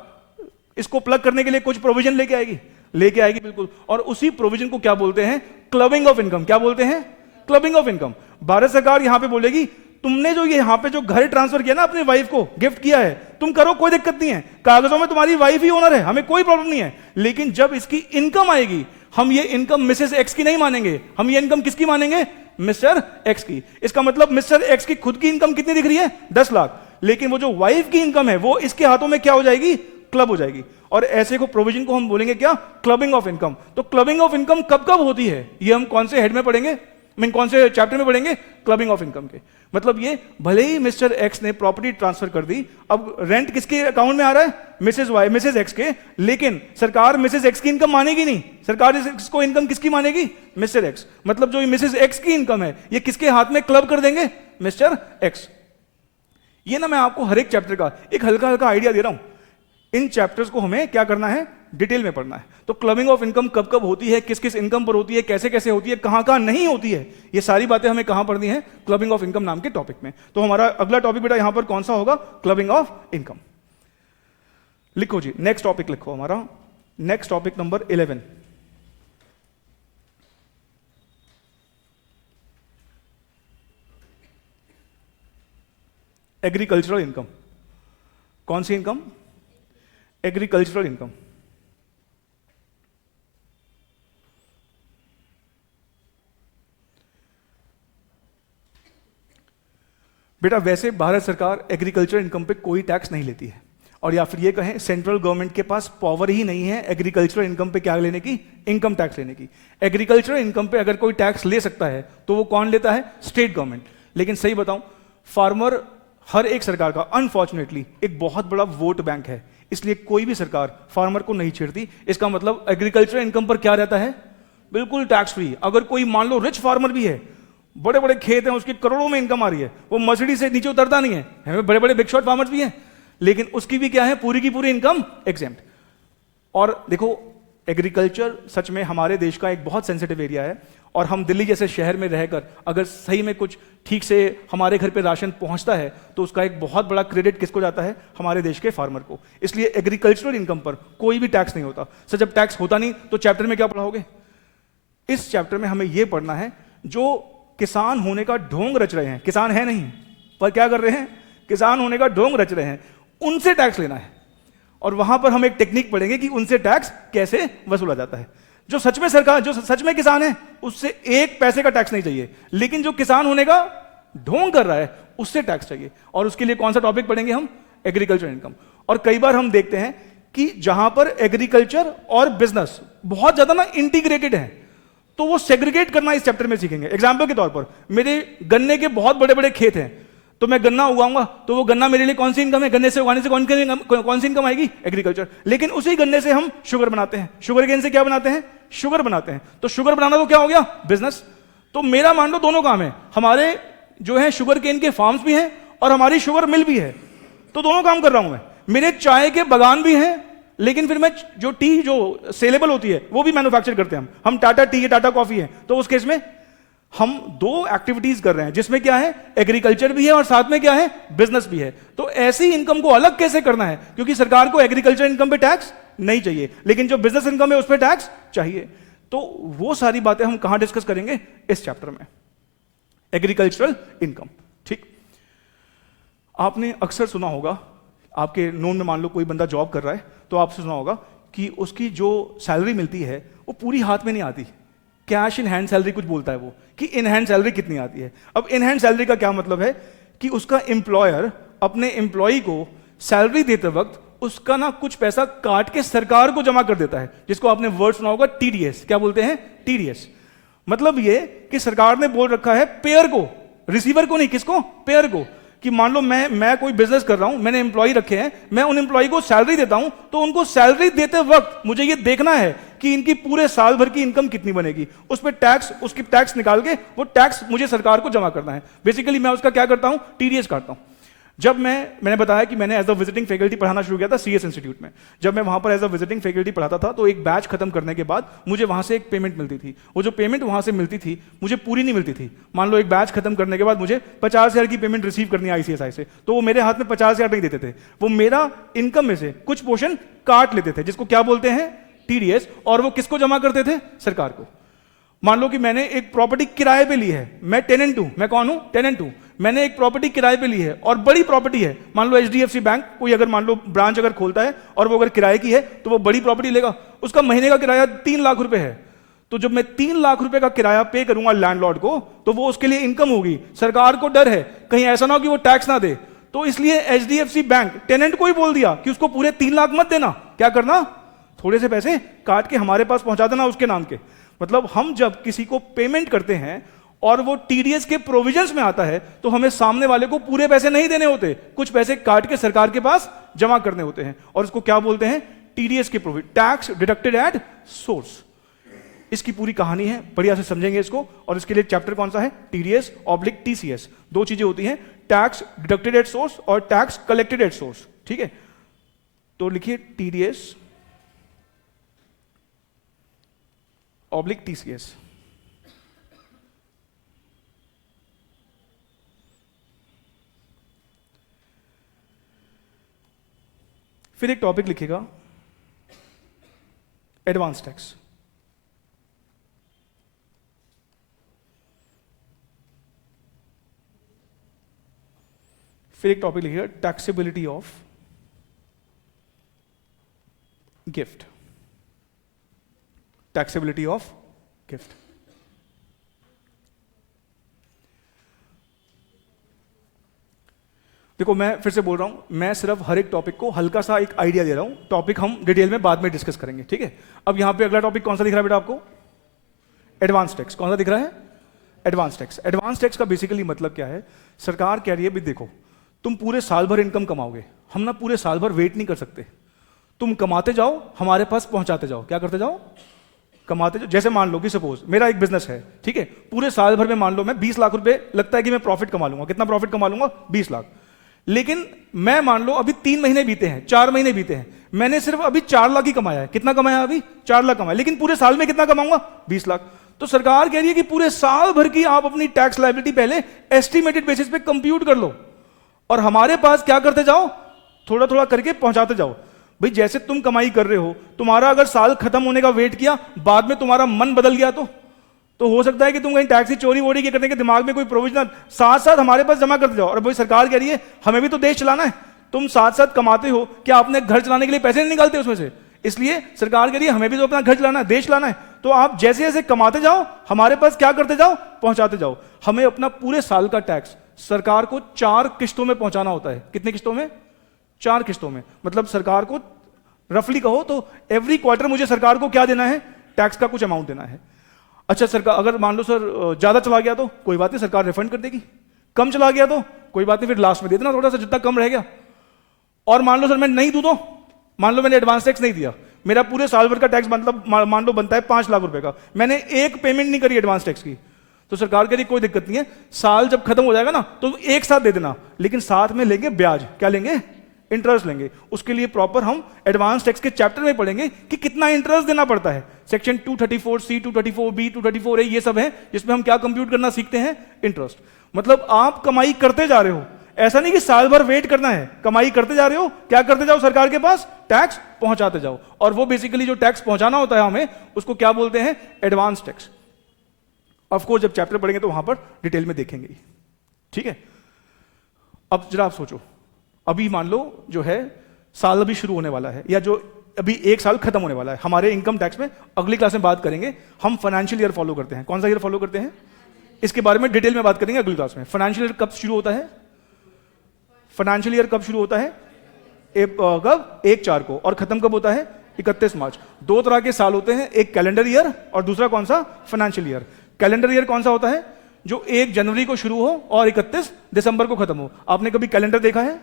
इसको प्लग करने के लिए कुछ प्रोविजन लेके आएगी, लेके आएगी बिल्कुल। और उसी प्रोविजन को क्या बोलते हैं, क्लबिंग ऑफ इनकम। क्या बोलते हैं, क्लबिंग ऑफ इनकम। भारत सरकार यहां पे बोलेगी, तुमने जो ये यहां पे जो घर ट्रांसफर किया ना, अपनी वाइफ को गिफ्ट किया है, तुम करो, कोई दिक्कत नहीं है, कागजों में तुम्हारी वाइफ ही ओनर है, हमें कोई प्रॉब्लम नहीं है। लेकिन जब इसकी इनकम आएगी, हम ये इनकम मिसेस एक्स की नहीं मानेंगे, हम ये इनकम किसकी मानेंगे, मिस्टर एक्स की। इसका मतलब मिस्टर एक्स की खुद की इनकम कितनी दिख रही है, 10 लाख, लेकिन वो जो वाइफ की इनकम है वो इसके हाथों में क्या हो जाएगी, क्लब हो जाएगी। और ऐसे को प्रोविजन को हम बोलेंगे क्या, क्लबिंग ऑफ इनकम। तो क्लबिंग ऑफ इनकम कब कब होती है, ये हम कौन से हेड में पढ़ेंगे, कौन से चैप्टर में पढ़ेंगे, क्लबिंग ऑफ इनकम के। मतलब ये भले ही मिस्टर एक्स ने प्रॉपर्टी ट्रांसफर कर दी, अब रेंट किसके अकाउंट में आ रहा है, मिसेस एक्स के, लेकिन सरकार मिसेस एक्स की इनकम मानेगी नहीं, सरकार इसको इनकम किसकी मानेगी, मिस्टर एक्स। मतलब जो मिसेस एक्स की इनकम है ये किसके हाथ में क्लब कर देंगे, मिस्टर एक्स। ये ना मैं आपको हर एक चैप्टर का एक हल्का हल्का आइडिया दे रहा हूं, इन चैप्टर्स को हमें क्या करना है, डिटेल में पढ़ना है। तो क्लबिंग ऑफ इनकम कब कब होती है, किस किस इनकम पर होती है, कैसे कैसे होती है, कहां कहां नहीं होती है, ये सारी बातें हमें कहां पढ़नी है, क्लबिंग ऑफ इनकम नाम के टॉपिक में। तो हमारा अगला टॉपिक बेटा यहां पर कौन सा होगा, क्लबिंग ऑफ इनकम। लिखो जी, नेक्स्ट टॉपिक लिखो, हमारा next topic number 11, agricultural income. कौन सी इनकम, एग्रीकल्चरल इनकम। बेटा वैसे भारत सरकार एग्रीकल्चर इनकम पे कोई टैक्स नहीं लेती है, और या फिर ये कहें सेंट्रल गवर्नमेंट के पास पावर ही नहीं है एग्रीकल्चर इनकम पे क्या लेने की, इनकम टैक्स लेने की। एग्रीकल्चर इनकम पे अगर कोई टैक्स ले सकता है तो वो कौन लेता है, स्टेट गवर्नमेंट। लेकिन सही बताऊं, फार्मर हर एक सरकार का अनफॉर्चुनेटली एक बहुत बड़ा वोट बैंक है, इसलिए कोई भी सरकार फार्मर को नहीं छेड़ती। इसका मतलब एग्रीकल्चर इनकम पर क्या रहता है, बिल्कुल टैक्स फ्री। अगर कोई मान लो रिच फार्मर भी है, बड़े बड़े खेत हैं, उसकी करोड़ों में इनकम आ रही है, वो मर्सिडीज से नीचे उतरता नहीं है, हमें बड़े बड़े बिग शॉट फार्मर्स भी हैं, लेकिन उसकी भी क्या है, पूरी की पूरी इनकम एग्जेम्प्ट। और देखो एग्रीकल्चर सच में हमारे देश का एक बहुत सेंसिटिव एरिया है, और हम दिल्ली जैसे शहर में रहकर अगर सही में कुछ ठीक से हमारे घर पे राशन पहुंचता है तो उसका एक बहुत बड़ा क्रेडिट किसको जाता है? हमारे देश के फार्मर को। इसलिए एग्रीकल्चरल इनकम पर कोई भी टैक्स नहीं होता। सर जब टैक्स होता नहीं तो चैप्टर में क्या पढ़ाओगे? इस चैप्टर में हमें यह पढ़ना है जो किसान होने का ढोंग रच रहे हैं, किसान है नहीं पर क्या कर रहे हैं? किसान होने का ढोंग रच रहे हैं, उनसे टैक्स लेना है। और वहां पर हम एक टेक्निक पढ़ेंगे कि उनसे टैक्स कैसे वसूला जाता है। जो सच में सरकार, जो सच में किसान है, उससे एक पैसे का टैक्स नहीं चाहिए, लेकिन जो किसान होने का ढोंग कर रहा है उससे टैक्स चाहिए। और उसके लिए कौन सा टॉपिक पढ़ेंगे हम? Agriculture income. और कई बार हम देखते हैं कि जहां पर एग्रीकल्चर और बिजनेस बहुत ज्यादा ना इंटीग्रेटेड है तो वो सेग्रीगेट करना इस चैप्टर में सीखेंगे। एग्जाम्पल के तौर पर मेरे गन्ने के बहुत बड़े बड़े खेत हैं, तो मैं गन्ना उगाऊंगा तो वो गन्ना मेरे लिए कौन सी इनकम है? गन्ने से उगाने से कौन सी इनकम आएगी? एग्रीकल्चर। लेकिन उसी गन्ने से हम शुगर बनाते हैं, शुगर केन से क्या बनाते हैं? शुगर बनाते हैं। तो शुगर बनाना तो क्या हो गया? बिजनेस। तो मेरा मान लो दोनों काम है, हमारे जो है शुगर केन के फार्म्स भी हैं और हमारी शुगर मिल भी है, तो दोनों काम कर रहा हूं मैं। मेरे चाय के बागान भी हैं, लेकिन फिर मैं जो टी जो सेलेबल होती है वो भी मैन्युफैक्चर करते हैं हम टाटा टी है, टाटा कॉफी है। तो उस केस में हम दो एक्टिविटीज कर रहे हैं जिसमें क्या है? एग्रीकल्चर भी है और साथ में क्या है? बिजनेस भी है। तो ऐसी इनकम को अलग कैसे करना है? क्योंकि सरकार को एग्रीकल्चर इनकम पे टैक्स नहीं चाहिए, लेकिन जो बिजनेस इनकम है उस पर टैक्स चाहिए। तो वो सारी बातें हम कहां डिस्कस करेंगे? इस चैप्टर में, एग्रीकल्चरल इनकम। ठीक, आपने अक्सर सुना होगा, आपके नोन में मान लो कोई बंदा जॉब कर रहा है तो आपसे सुना होगा कि उसकी जो सैलरी मिलती है वो पूरी हाथ में नहीं आती, कैश इन हैंड सैलरी कुछ बोलता है वो, कि इन हैंड सैलरी कितनी आती है। अब इन हैंड सैलरी का क्या मतलब है? कि उसका एम्प्लॉयर अपने एम्प्लॉय को सैलरी देते वक्त उसका ना कुछ पैसा काट के सरकार को जमा कर देता है, जिसको आपने वर्ड सुना होगा टीडीएस। क्या बोलते हैं? टीडीएस। मतलब ये कि सरकार ने बोल रखा है पेयर को, रिसीवर को नहीं, किसको? पेयर को। कि मान लो मैं कोई बिजनेस कर रहा हूं, मैंने एम्प्लॉय रखे हैं, मैं उन एम्प्लॉय को सैलरी देता हूं, तो उनको सैलरी देते वक्त मुझे ये देखना है कि इनकी पूरे साल भर की इनकम कितनी बनेगी, उस पर टैक्स, उसकी टैक्स निकाल के वो टैक्स मुझे सरकार को जमा करना है। बेसिकली मैं उसका क्या करता हूं? टीडीएस काटता हूं। जब मैंने बताया कि मैंने एज अ विजिटिंग फैकल्टी पढ़ाना शुरू किया था सीएस इंस्टीट्यूट में। जब मैं वहां पर एज अ विजिटिंग फैकल्टी पढ़ाता था तो एक बैच खत्म करने के बाद मुझे वहां से एक पेमेंट मिलती थी। वो जो पेमेंट वहां से मिलती थी मुझे पूरी नहीं मिलती थी। मान लो एक बैच खत्म करने के बाद मुझे 50,000 की पेमेंट रिसीव करनी आईसीएसआई से, तो वो मेरे हाथ में 50,000 नहीं देते थे, वो मेरा इनकम में से कुछ पोर्शन काट लेते थे, जिसको क्या बोलते हैं? टीडीएस। और वो किसको जमा करते थे? सरकार को। मान लो कि मैंने एक प्रॉपर्टी किराए पे ली है, मैं टेनेंट हूं, मैं कौन हूं? टेनेंट हूं। मैंने एक प्रॉपर्टी किराए पे ली है और बड़ी प्रॉपर्टी है, मान लो एचडीएफसी बैंक कोई अगर मान लो ब्रांच अगर खोलता है और वो अगर किराए की है तो वो बड़ी प्रॉपर्टी लेगा, उसका महीने का किराया 3 लाख रुपए है। तो जब मैं 3 लाख रुपए का किराया पे करूंगा लैंडलॉर्ड को, तो वो उसके लिए इनकम होगी। सरकार को डर है कहीं ऐसा ना हो कि वो टैक्स ना दे, तो इसलिए एचडीएफसी बैंक टेनेंट को ही बोल दिया कि उसको पूरे 3 लाख मत देना, क्या करना? थोड़े से पैसे काट के हमारे पास पहुंचा देना उसके नाम के। मतलब हम जब किसी को पेमेंट करते हैं और वो टीडीएस के प्रोविजंस में आता है तो हमें सामने वाले को पूरे पैसे नहीं देने होते, कुछ पैसे काट के सरकार के पास जमा करने होते हैं, और इसको क्या बोलते हैं? टीडीएस के provision, tax deducted at source. इसकी पूरी कहानी है, बढ़िया से समझेंगे इसको। और इसके लिए चैप्टर कौन सा है? TDS oblique TCS. दो चीजें होती हैं, टैक्स डिडक्टेड एट सोर्स और टैक्स कलेक्टेड एट सोर्स। ठीक है, तो लिखिए टीडीएस ऑब्लिक टीसीएस। फिर एक टॉपिक लिखिएगा एडवांस टैक्स। फिर एक टॉपिक लिखिएगा taxability of gift. Taxability of gift. देखो मैं फिर से बोल रहा हूं, मैं सिर्फ हर एक टॉपिक को हल्का सा एक आइडिया दे रहा हूं, टॉपिक हम डिटेल में बाद में डिस्कस करेंगे। ठीक है, अब यहां पे अगला टॉपिक कौन सा दिख रहा है बेटा आपको? Advance tax. कौन सा दिख रहा है? Advance tax. एडवांस टैक्स का बेसिकली मतलब क्या है? सरकार कह रही है भी देखो तुम पूरे साल भर इनकम कमाओगे, हम ना पूरे साल भर वेट नहीं कर सकते, तुम कमाते जाओ हमारे पास पहुंचाते जाओ। क्या करते जाओ? कमाते जाओ। जैसे मान लो कि सपोज मेरा एक बिजनेस है, ठीक है, पूरे साल भर में मान लो मैं 20 लाख रुपए लगता है कि मैं प्रॉफिट कमा लूंगा। कितना प्रॉफिट कमा लूंगा? 20 लाख। लेकिन मैं मान लो अभी 3 महीने बीते हैं, 4 महीने बीते हैं, मैंने सिर्फ अभी 4 लाख ही कमाया है। कितना कमाया? अभी 4 लाख कमाया, लेकिन पूरे साल में कितना कमाऊंगा? 20 लाख। तो सरकार कह रही है कि पूरे साल भर की आप अपनी टैक्स लायबिलिटी पहले एस्टिमेटेड बेसिस पे कंप्यूट कर लो और हमारे पास क्या करते जाओ, थोड़ा थोड़ा करके पहुंचाते जाओ। भाई जैसे तुम कमाई कर रहे हो, तुम्हारा अगर साल खत्म होने का वेट किया, बाद में तुम्हारा मन बदल गया तो हो सकता है कि तुम कहीं टैक्स की चोरी वोरी के करने के दिमाग में कोई प्रोविजन साथ साथ हमारे पास जमा करते जाओ। और भाई सरकार कह रही है हमें भी तो देश चलाना है, तुम साथ साथ कमाते हो, क्या आपने घर चलाने के लिए पैसे नहीं निकालते उसमें से? इसलिए सरकार कह रही है हमें भी तो अपना घर चलाना है, देश चलाना है, तो आप जैसे जैसे कमाते जाओ हमारे पास क्या करते जाओ, पहुंचाते जाओ। हमें अपना पूरे साल का टैक्स सरकार को 4 किस्तों में पहुंचाना होता है। कितने किस्तों में? 4 किस्तों में। मतलब सरकार को रफली कहो तो एवरी क्वार्टर मुझे सरकार को क्या देना है, टैक्स का कुछ अमाउंट देना है। अच्छा सरकार, अगर मान लो सर ज्यादा चला गया तो कोई बात नहीं, सरकार रिफंड कर देगी। कम चला गया तो कोई बात नहीं, फिर लास्ट में दे देना थोड़ा सा जितना कम रह गया। और मान लो सर मैं नहीं दूं तो, मान लो मैंने एडवांस टैक्स नहीं दिया, मेरा पूरे साल भर का टैक्स मतलब मान लो बनता है 5 लाख रुपए का, मैंने एक पेमेंट नहीं करी एडवांस टैक्स की, तो सरकार कह रही कोई दिक्कत नहीं है, साल जब खत्म हो जाएगा ना तो एक साथ दे देना, लेकिन साथ में लेंगे ब्याज। क्या लेंगे? इंटरेस्ट लेंगे। उसके लिए प्रॉपर हम एडवांस टैक्स के चैप्टर में पढ़ेंगे कि कितना इंटरेस्ट देना पड़ता है। सेक्शन 234C, 234B, 234A ये सब है जिसमें हम क्या कंप्यूट करना सीखते हैं, इंटरेस्ट। मतलब आप कमाई करते जा रहे हो, ऐसा नहीं कि साल भर वेट करना है, कमाई करते जा रहे हो, क्या करते जाओ, सरकार के पास टैक्स पहुंचाते जाओ। और वो बेसिकली जो टैक्स पहुंचाना होता है हमें, उसको क्या बोलते हैं, एडवांस टैक्स। ऑफकोर्स जब चैप्टर पढ़ेंगे तो वहां पर डिटेल में देखेंगे, ठीक है। अब जरा आप सोचो, अभी मान लो जो है साल अभी शुरू होने वाला है, या जो अभी एक साल खत्म होने वाला है, हमारे इनकम टैक्स में अगली क्लास में बात करेंगे। हम फाइनेंशियल ईयर फॉलो करते हैं। कौन सा ईयर फॉलो करते हैं, इसके बारे में डिटेल में बात करेंगे अगली क्लास में। फाइनेंशियल ईयर कब शुरू होता है, फाइनेंशियल ईयर कब शुरू होता है, कब, 1/4 को, और खत्म कब होता है, 31 मार्च। 2 तरह के साल होते हैं, एक कैलेंडर ईयर और दूसरा कौन सा, फाइनेंशियल ईयर। कैलेंडर ईयर कौन सा होता है, जो 1 जनवरी को शुरू हो और 31 दिसंबर को खत्म हो। आपने कभी कैलेंडर देखा है,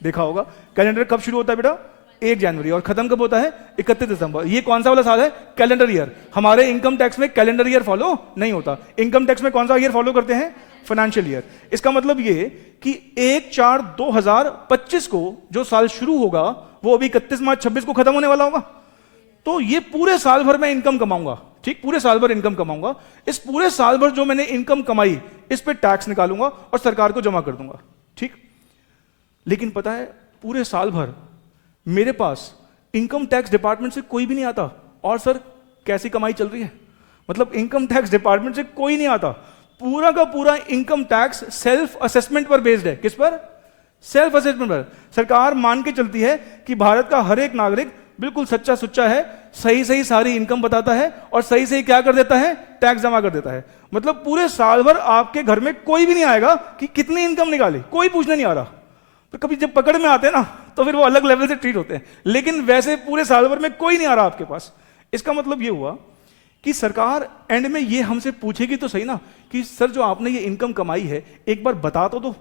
देखा होगा। कैलेंडर कब शुरू होता है बेटा, 1 जनवरी, और खत्म कब होता है, 31 दिसंबर। ये कौन सा वाला साल है, कैलेंडर ईयर। हमारे इनकम टैक्स में कैलेंडर ईयर फॉलो नहीं होता। इनकम टैक्स में कौन सा ईयर फॉलो करते हैं, फाइनेंशियल ईयर। इसका मतलब ये कि 1/4/2025 को जो साल शुरू होगा वो अभी 31 मार्च 26 को खत्म होने वाला होगा। तो ये पूरे साल भर मैं इनकम कमाऊंगा, ठीक, पूरे साल भर इनकम कमाऊंगा। इस पूरे साल भर जो मैंने इनकम कमाई, इस पे टैक्स निकालूंगा और सरकार को जमा कर दूंगा, ठीक। लेकिन पता है पूरे साल भर मेरे पास इनकम टैक्स डिपार्टमेंट से कोई भी नहीं आता। और सर कैसी कमाई चल रही है, मतलब इनकम टैक्स डिपार्टमेंट से कोई नहीं आता। पूरा का पूरा इनकम टैक्स सेल्फ असेसमेंट पर बेस्ड है। किस पर, सेल्फ असेसमेंट पर। सरकार मान के चलती है कि भारत का हर एक नागरिक बिल्कुल सच्चा सुच्चा है, सही सही सारी इनकम बताता है और सही सही क्या कर देता है, टैक्स जमा कर देता है। मतलब पूरे साल भर आपके घर में कोई भी नहीं आएगा कि कितनी इनकम निकाली, कोई पूछने नहीं आ रहा। तो कभी जब पकड़ में आते हैं ना तो फिर वो अलग लेवल से ट्रीट होते हैं, लेकिन वैसे पूरे साल भर में कोई नहीं आ रहा आपके पास। इसका मतलब ये हुआ कि सरकार एंड में ये हमसे पूछेगी तो सही ना कि सर जो आपने ये इनकम कमाई है एक बार बता तो दो।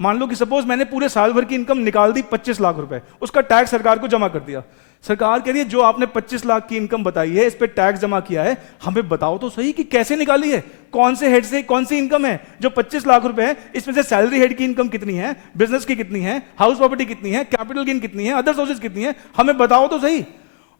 मान लो कि सपोज मैंने पूरे साल भर की इनकम निकाल दी 25 लाख रुपए, उसका टैक्स सरकार को जमा कर दिया। सरकार कह रही है जो आपने 25 लाख की इनकम बताई है, इस पे टैक्स जमा किया है, हमें बताओ तो सही कि कैसे निकाली है, कौन से हेड से कौन सी इनकम है जो 25 लाख रुपए है, इसमें से सैलरी हेड की इनकम कितनी है, बिजनेस की कितनी है, हाउस प्रॉपर्टी कितनी है, कैपिटल गेन कितनी है, अदर सोर्सेज कितनी है, हमें बताओ तो सही।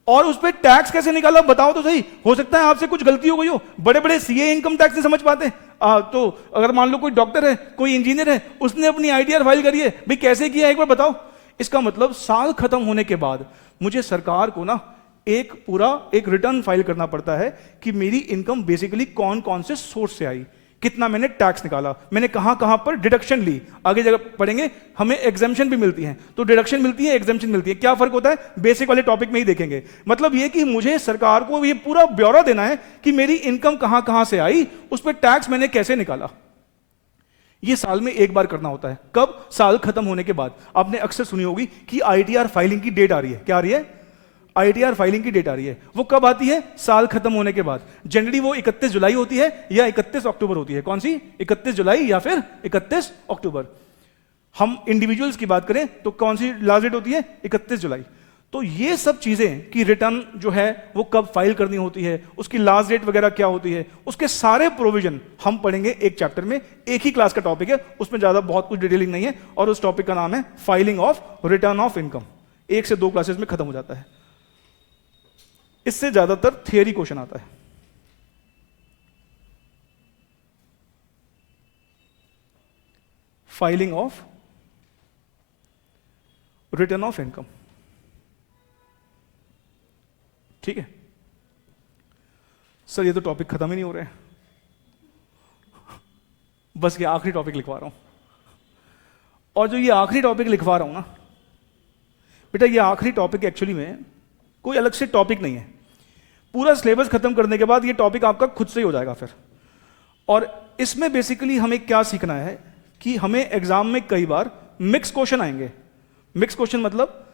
और उस पर टैक्स कैसे निकाला बताओ तो सही। हो सकता है आपसे कुछ गलती हो गई हो, बड़े बड़े सीए इनकम टैक्स नहीं समझ पाते। तो अगर मान लो कोई डॉक्टर है, कोई इंजीनियर है, उसने अपनी आईटीआर फाइल करी है, भाई कैसे किया एक बार बताओ। इसका मतलब साल खत्म होने के बाद मुझे सरकार को ना एक रिटर्न फाइल करना पड़ता है कि मेरी इनकम बेसिकली कौन कौन से सोर्स से आई, कितना मैंने टैक्स निकाला, मैंने कहां कहां पर डिडक्शन ली। आगे जगह पढ़ेंगे हमें एग्जेम्पशन भी मिलती है, तो डिडक्शन मिलती है, एग्जेम्पशन मिलती है। क्या फर्क होता है, बेसिक वाले टॉपिक में ही देखेंगे। मतलब ये कि मुझे सरकार को ये पूरा ब्यौरा देना है कि मेरी इनकम कहां कहां से आई, उस पर टैक्स मैंने कैसे निकाला। ये साल में एक बार करना होता है। कब, साल खत्म होने के बाद। आपने अक्सर सुनी होगी कि आईटीआर फाइलिंग की डेट आ रही है। क्या आ रही है, आईटीआर फाइलिंग की डेट आ रही है। वो कब आती है, साल खत्म होने के बाद। जनरली वो 31 जुलाई होती है या 31 अक्टूबर होती है। कौन सी, 31 जुलाई या फिर 31 अक्टूबर। हम इंडिविजुअल्स की बात करें तो कौन सी लास्ट डेट होती है, 31 जुलाई। तो ये सब चीजें कि रिटर्न जो है वो कब फाइल करनी होती है, उसकी लास्ट डेट वगैरह क्या होती है, उसके सारे प्रोविजन हम पढ़ेंगे एक चैप्टर में। एक ही क्लास का टॉपिक है, उसमें ज्यादा बहुत कुछ डिटेलिंग नहीं है, और उस टॉपिक का नाम है filing of return of income. 1 से 2 क्लासेस में खत्म हो जाता है। इससे ज्यादातर थियरी क्वेश्चन आता है। Filing of return of income. ठीक है सर, ये तो टॉपिक खत्म ही नहीं हो रहे हैं, बस ये आखिरी टॉपिक लिखवा रहा हूं। और जो ये आखिरी टॉपिक लिखवा रहा हूं ना बेटा, ये आखिरी टॉपिक एक्चुअली में कोई अलग से टॉपिक नहीं है। पूरा सिलेबस खत्म करने के बाद ये टॉपिक आपका खुद से ही हो जाएगा फिर। और इसमें बेसिकली हमें क्या सीखना है कि हमें एग्जाम में कई बार मिक्स क्वेश्चन आएंगे। मिक्स क्वेश्चन मतलब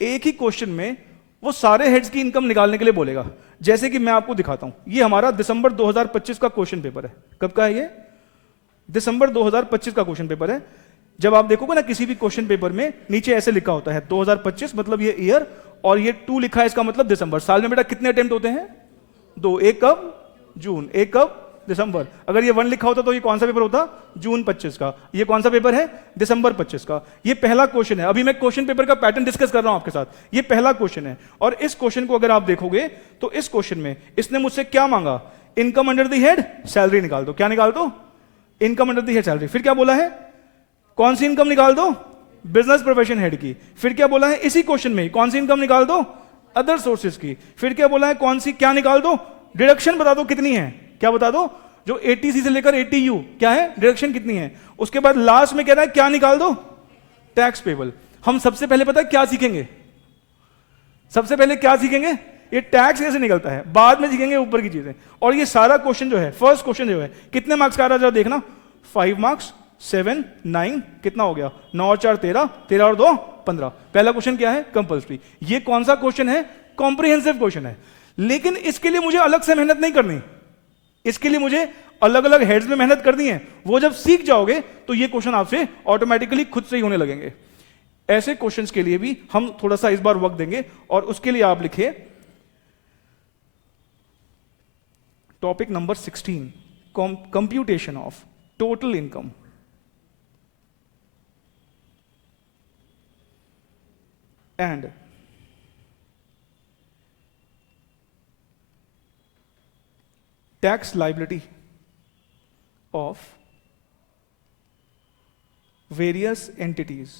एक ही क्वेश्चन में वो सारे हेड्स की इनकम निकालने के लिए बोलेगा। जैसे कि मैं आपको दिखाता हूं, ये हमारा दिसंबर 2025 का क्वेश्चन पेपर है। कब का है ये? दिसंबर 2025 का क्वेश्चन पेपर है। जब आप देखोगे ना किसी भी क्वेश्चन पेपर में नीचे ऐसे लिखा होता है 2025 मतलब ये ईयर, और ये 2 लिखा है इसका मतलब दिसंबर। साल में बेटा कितने अटेम्प्ट होते हैं? 2। एक कब? जून। एक कब? दिसंबर। अगर ये 1 लिखा होता तो ये कौन सा पेपर होता? जून 25 का। ये कौन सा पेपर है? दिसंबर 25 का। ये पहला क्वेश्चन है। अभी मैं क्वेश्चन पेपर का पैटर्न डिस्कस कर रहा हूं आपके साथ। ये पहला क्वेश्चन है और इस क्वेश्चन को अगर आप देखोगे तो इस क्वेश्चन में इसने मुझसे क्या मांगा? Income under the head salary निकाल दो। क्या निकाल दो? Income under the head salary. फिर क्या बोला है? कौन सी इनकम निकाल दो? बिजनेस प्रोफेशन हेड की। फिर क्या बोला है? इसी क्वेश्चन में कौन सी इनकम निकाल दो? अदर सोर्सेज की। फिर क्या बोला है? कौन सी क्या निकाल दो? डिडक्शन बता दो कितनी है। क्या बता दो? जो 80C से लेकर 80U क्या है? डिडक्शन कितनी है। उसके बाद लास्ट में कह रहा है क्या निकाल दो? Tax payable. हम सबसे पहले पता है क्या सीखेंगे? सबसे पहले क्या सीखेंगे? ये टैक्स कैसे निकलता है। बाद में सीखेंगे ऊपर की चीजें। और ये सारा क्वेश्चन जो है, फर्स्ट क्वेश्चन जो है, कितने मार्क्स का आ रहा है जरा देखना। 5 मार्क्स, 7, 9, कितना हो गया? 9 और 4 13, 13 और 2 15। पहला क्वेश्चन क्या है? कंपल्सरी। ये कौन सा क्वेश्चन है? कॉम्प्रिहेंसिव क्वेश्चन है। लेकिन इसके लिए मुझे अलग से मेहनत नहीं करनी। इसके लिए मुझे अलग अलग हेड्स में मेहनत करनी है। वो जब सीख जाओगे तो ये क्वेश्चन आपसे ऑटोमेटिकली खुद से ही होने लगेंगे। ऐसे क्वेश्चंस के लिए भी हम थोड़ा सा इस बार वक्त देंगे और उसके लिए आप लिखिए topic number 16, computation of total income and tax liability of various entities.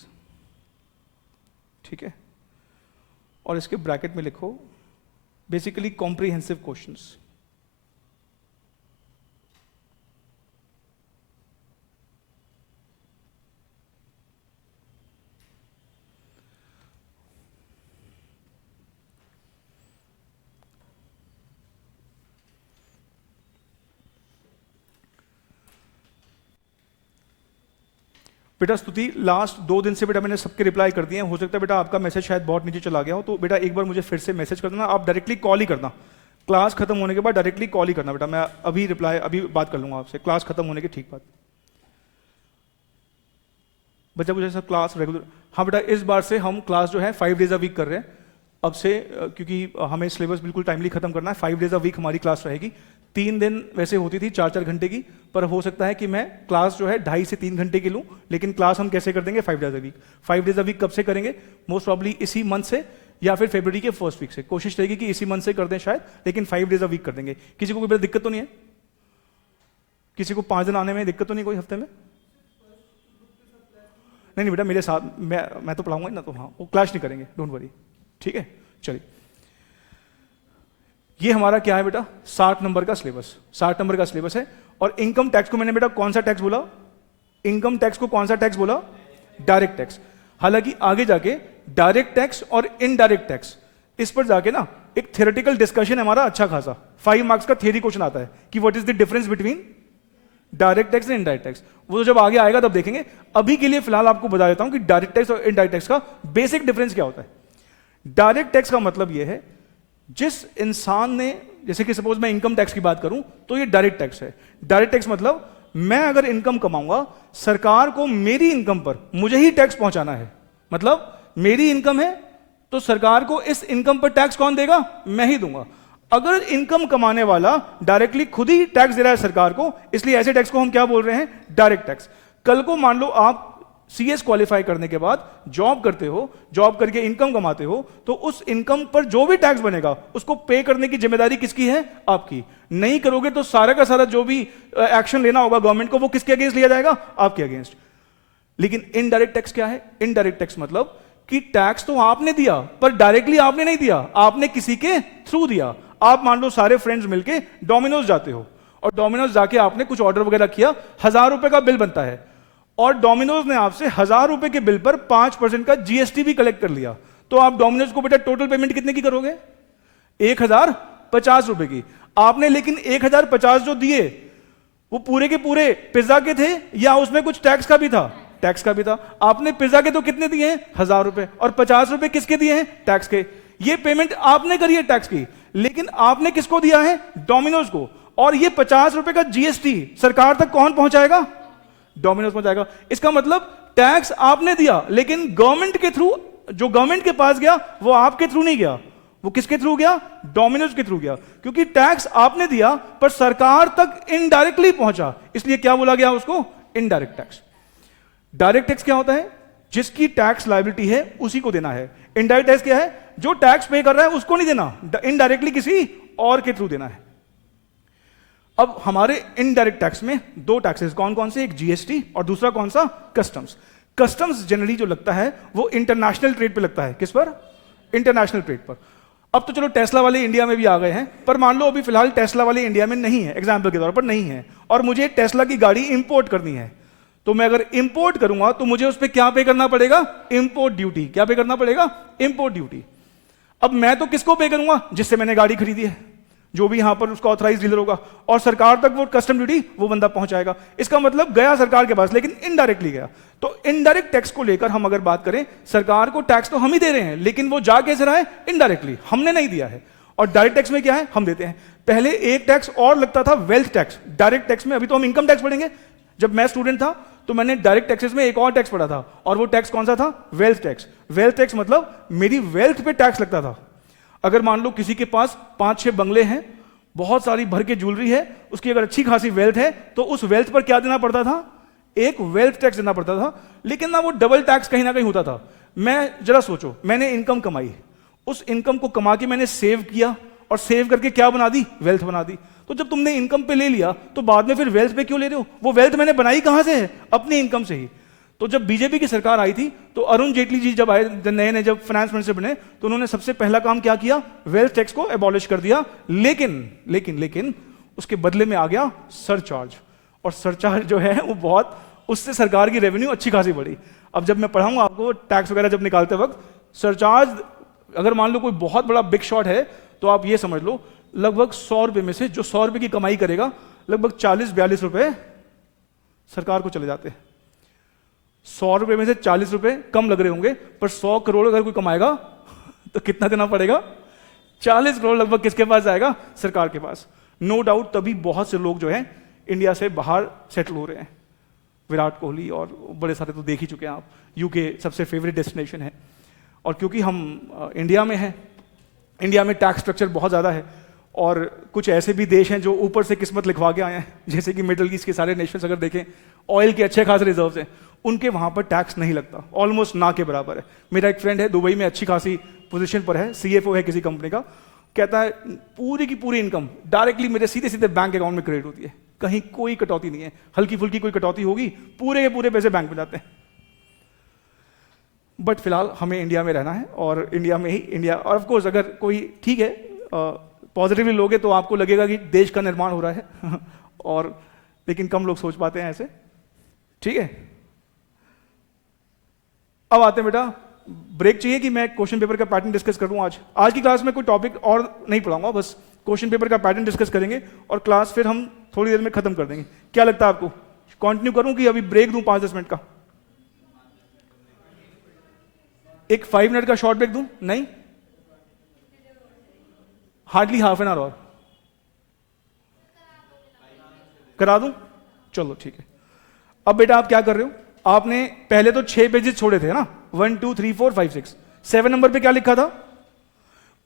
ठीक है, और इसके ब्रैकेट में लिखो बेसिकली कॉम्प्रिहेंसिव क्वेश्चंस। बेटा स्तुति, लास्ट 2 दिन से बेटा मैंने सबके रिप्लाई कर दिए हैं। हो सकता है बेटा आपका मैसेज शायद बहुत नीचे चला गया हो, तो बेटा एक बार मुझे फिर से मैसेज कर देना। आप डायरेक्टली कॉल ही करना, क्लास खत्म होने के बाद डायरेक्टली कॉल ही करना बेटा। मैं अभी रिप्लाई अभी बात कर लूंगा आपसे क्लास खत्म होने के ठीक बाद। बच्चा मुझे सब क्लास रेगुलर। हाँ बेटा, इस बार से हम क्लास जो है 5 डेज अ वीक कर रहे हैं अब से, क्योंकि हमें सिलेबस बिल्कुल टाइमली खत्म करना है। 5 डेज अ वीक हमारी क्लास रहेगी। 3 दिन वैसे होती थी 4-4 घंटे की, पर हो सकता है कि मैं क्लास जो है 2.5 से 3 घंटे की लूं। लेकिन क्लास हम कैसे कर देंगे? 5 days a week. 5 days a week कब से करेंगे? मोस्ट प्रॉब्ली इसी मंथ से या फिर फरवरी के फर्स्ट वीक से। कोशिश रहेगी कि इसी मंथ से कर दें शायद, लेकिन 5 डेज अ वीक कर देंगे। किसी को कोई दिक्कत तो नहीं है? किसी को 5 दिन आने में दिक्कत तो नहीं कोई हफ्ते में? नहीं बेटा, मेरे साथ मैं तो पढ़ाऊंगा ही ना, तो हाँ वो क्लास नहीं करेंगे, डोंट वरी। ठीक है, चलिए। ये हमारा क्या है बेटा? 60 नंबर का सिलेबस। 60 नंबर का सिलेबस है। और इनकम टैक्स को मैंने बेटा कौन सा टैक्स बोला? इनकम टैक्स को कौन सा टैक्स बोला? Direct tax. हालांकि आगे जाके डायरेक्ट टैक्स और इनडायरेक्ट टैक्स, इस पर जाके ना एक थ्योरेटिकल डिस्कशन है हमारा अच्छा खासा। 5 मार्क्स का थ्योरी क्वेश्चन आता है कि what is the difference between direct tax and indirect tax. वो तो जब आगे आएगा तब देखेंगे। अभी के लिए फिलहाल आपको बता देता हूं कि डायरेक्ट टैक्स और इनडायरेक्ट टैक्स का बेसिक डिफरेंस क्या होता है। डायरेक्ट टैक्स का मतलब यह है जिस इंसान ने, जैसे कि सपोज मैं इनकम टैक्स की बात करूं तो ये डायरेक्ट टैक्स है। डायरेक्ट टैक्स मतलब मैं अगर इनकम कमाऊंगा, सरकार को मेरी इनकम पर मुझे ही टैक्स पहुंचाना है। मतलब मेरी इनकम है तो सरकार को इस इनकम पर टैक्स कौन देगा? मैं ही दूंगा। अगर इनकम कमाने वाला डायरेक्टली खुद ही टैक्स दे रहा है सरकार को, इसलिए ऐसे टैक्स को हम क्या बोल रहे हैं? Direct tax. कल को मान लो आप CS क्वालिफाई करने के बाद जॉब करते हो, जॉब करके इनकम कमाते हो, तो उस इनकम पर जो भी टैक्स बनेगा उसको पे करने की जिम्मेदारी किसकी है? आपकी। नहीं करोगे तो सारा का सारा जो भी एक्शन लेना होगा गवर्नमेंट को, वो किसके अगेंस्ट लिया जाएगा? आपके अगेंस्ट। लेकिन इनडायरेक्ट टैक्स क्या है? इनडायरेक्ट टैक्स मतलब कि टैक्स तो आपने दिया पर डायरेक्टली आपने नहीं दिया, आपने किसी के थ्रू दिया। आप मान लो सारे फ्रेंड्स मिलके डोमिनोज जाते हो और डोमिनोज जाके आपने कुछ ऑर्डर वगैरह किया, 1000 रुपए का बिल बनता है और डोमिनोज ने आपसे 1000 रुपए के बिल पर 5% का जीएसटी भी कलेक्ट कर लिया, तो आप डोमिनोज को बेटा टोटल पेमेंट कितने की करोगे? 1050 रुपए की। आपने लेकिन 1050 जो दिए वो पूरे के पूरे पिज्जा के थे या उसमें कुछ टैक्स का भी था? टैक्स का भी था। आपने पिज्जा के तो कितने दिए हैं? 1000 रुपए, और 50 रुपए किसके दिए हैं? टैक्स के। ये पेमेंट आपने करी है टैक्स की, लेकिन आपने किसको दिया है? डोमिनोज को। और ये 50 रुपए का जीएसटी सरकार तक कौन पहुंचाएगा? डोमिनोज पहुंचाएगा। इसका मतलब टैक्स आपने दिया लेकिन गवर्नमेंट के थ्रू, जो गवर्नमेंट के पास गया वो आपके थ्रू नहीं गया, वो किसके थ्रू गया? डोमिनोज के थ्रू गया। क्योंकि टैक्स आपने दिया पर सरकार तक इनडायरेक्टली पहुंचा, इसलिए क्या बोला गया उसको? Indirect tax. डायरेक्ट टैक्स क्या होता है? जिसकी टैक्स लायबिलिटी है उसी को देना है। इनडायरेक्ट टैक्स क्या है? जो टैक्स पे कर रहा है उसको नहीं देना, इनडायरेक्टली किसी और के थ्रू देना है। अब हमारे इनडायरेक्ट टैक्स में दो टैक्सेस कौन कौन से? एक जीएसटी और दूसरा कौन सा? कस्टम्स। कस्टम्स जनरली जो लगता है वो इंटरनेशनल ट्रेड पे लगता है। किस पर? इंटरनेशनल ट्रेड पर। अब तो चलो टेस्ला वाले इंडिया में भी आ गए हैं, पर मान लो अभी फिलहाल टेस्ला वाले इंडिया में नहीं है, एग्जाम्पल के तौर पर नहीं है, और मुझे टेस्ला की गाड़ी इंपोर्ट करनी है, तो मैं अगर इंपोर्ट करूंगा तो मुझे उस पर क्या पे करना पड़ेगा? Import duty. क्या पे करना पड़ेगा? Import duty. अब मैं तो किसको पे करूंगा? जिससे मैंने गाड़ी खरीदी है, जो भी यहां पर उसका ऑथराइज डीलर होगा, और सरकार तक वो कस्टम ड्यूटी वो बंदा पहुंचाएगा। इसका मतलब गया सरकार के पास, लेकिन इनडायरेक्टली गया। तो इनडायरेक्ट टैक्स को लेकर हम अगर बात करें, सरकार को टैक्स तो हम ही दे रहे हैं, लेकिन वो जा कैसे रहा है? इनडायरेक्टली, हमने नहीं दिया है। और डायरेक्ट टैक्स में क्या है? हम देते हैं। पहले एक टैक्स और लगता था, वेल्थ टैक्स। डायरेक्ट टैक्स में अभी तो हम इनकम टैक्स पढ़ेंगे। जब मैं स्टूडेंट था तो मैंने डायरेक्ट टैक्सेस में एक और टैक्स पढ़ा था, और वो टैक्स कौन सा था? Wealth tax. वेल्थ टैक्स मतलब मेरी वेल्थ पे टैक्स लगता था। अगर मान लो किसी के पास 5-6 बंगले हैं, बहुत सारी भर के ज्वेलरी है, उसकी अगर अच्छी खासी वेल्थ है, तो उस वेल्थ पर क्या देना पड़ता था? एक वेल्थ टैक्स देना पड़ता था। लेकिन ना वो डबल टैक्स कहीं ना कहीं होता था। मैं जरा सोचो, मैंने इनकम कमाई, उस इनकम को कमा के मैंने सेव किया, और सेव करके क्या बना दी? वेल्थ बना दी। तो जब तुमने इनकम पे ले लिया तो बाद में फिर वेल्थ पे क्यों ले रहे हो? वो वेल्थ मैंने बनाई कहां से है? अपनी इनकम से ही। तो जब बीजेपी की सरकार आई थी तो अरुण जेटली जी जब आए, नए नए जब फाइनेंस मिनिस्टर बने, तो उन्होंने सबसे पहला काम क्या किया? वेल्थ टैक्स को एबॉलिश कर दिया। लेकिन उसके बदले में आ गया सरचार्ज, और सरचार्ज जो है वो बहुत, उससे सरकार की रेवेन्यू अच्छी खासी बढ़ी। अब जब मैं पढ़ाऊंगा आपको टैक्स वगैरह जब निकालते वक्त, सरचार्ज अगर मान लो कोई बहुत बड़ा बिग शॉट है, तो आप ये समझ लो लगभग 100 रुपए में से जो 100 रुपए की कमाई करेगा, लगभग 40-42 रुपए सरकार को चले जाते हैं। 100 रुपए में से 40 रुपए कम लग रहे होंगे, पर 100 करोड़ अगर कोई कमाएगा तो कितना देना पड़ेगा? 40 करोड़ लगभग किसके पास जाएगा? सरकार के पास। नो डाउट तभी बहुत से लोग जो है इंडिया से बाहर सेटल हो रहे हैं। विराट कोहली और बड़े सारे तो देख ही चुके हैं आप, यूके सबसे फेवरेट डेस्टिनेशन है। और क्योंकि हम इंडिया में हैं, इंडिया में टैक्स स्ट्रक्चर बहुत ज़्यादा है, और कुछ ऐसे भी देश हैं जो ऊपर से किस्मत लिखवा के आए हैं, जैसे कि मिडिल ईस्ट के सारे नेशंस अगर देखें, ऑयल के अच्छे खासे रिजर्व्स हैं, उनके वहाँ पर टैक्स नहीं लगता, ऑलमोस्ट ना के बराबर है। मेरा एक फ्रेंड है दुबई में, अच्छी खासी पोजीशन पर है, सीएफओ है किसी कंपनी का, कहता है पूरी की पूरी इनकम डायरेक्टली मेरे सीधे सीधे बैंक अकाउंट में क्रेडिट होती है, कहीं कोई कटौती नहीं है। हल्की फुल्की कोई कटौती होगी, पूरे के पूरे पैसे बैंक में जाते हैं। बट फिलहाल हमें इंडिया में रहना है, और इंडिया में ही इंडिया, और ऑफ कोर्स अगर कोई ठीक है पॉजिटिवली लोगे तो आपको लगेगा कि देश का निर्माण हो रहा है और लेकिन कम लोग सोच पाते हैं ऐसे। ठीक है, अब आते हैं बेटा, ब्रेक चाहिए कि मैं क्वेश्चन पेपर का पैटर्न डिस्कस करूं? आज की क्लास में कोई टॉपिक और नहीं पढ़ाऊंगा, बस क्वेश्चन पेपर का पैटर्न डिस्कस करेंगे और क्लास फिर हम थोड़ी देर में खत्म कर देंगे। क्या लगता है आपको, कंटिन्यू करूं कि अभी ब्रेक दूं 5-10 मिनट का? एक 5 मिनट का शॉर्ट ब्रेक दूं? नहीं, हार्डली हाफ एन आवर और करा दूं? चलो ठीक है। अब बेटा आप क्या कर रहे हो, आपने पहले तो 6 पेजेस छोड़े थे ना, 1 2 3 4 5 6, 7 नंबर पे क्या लिखा था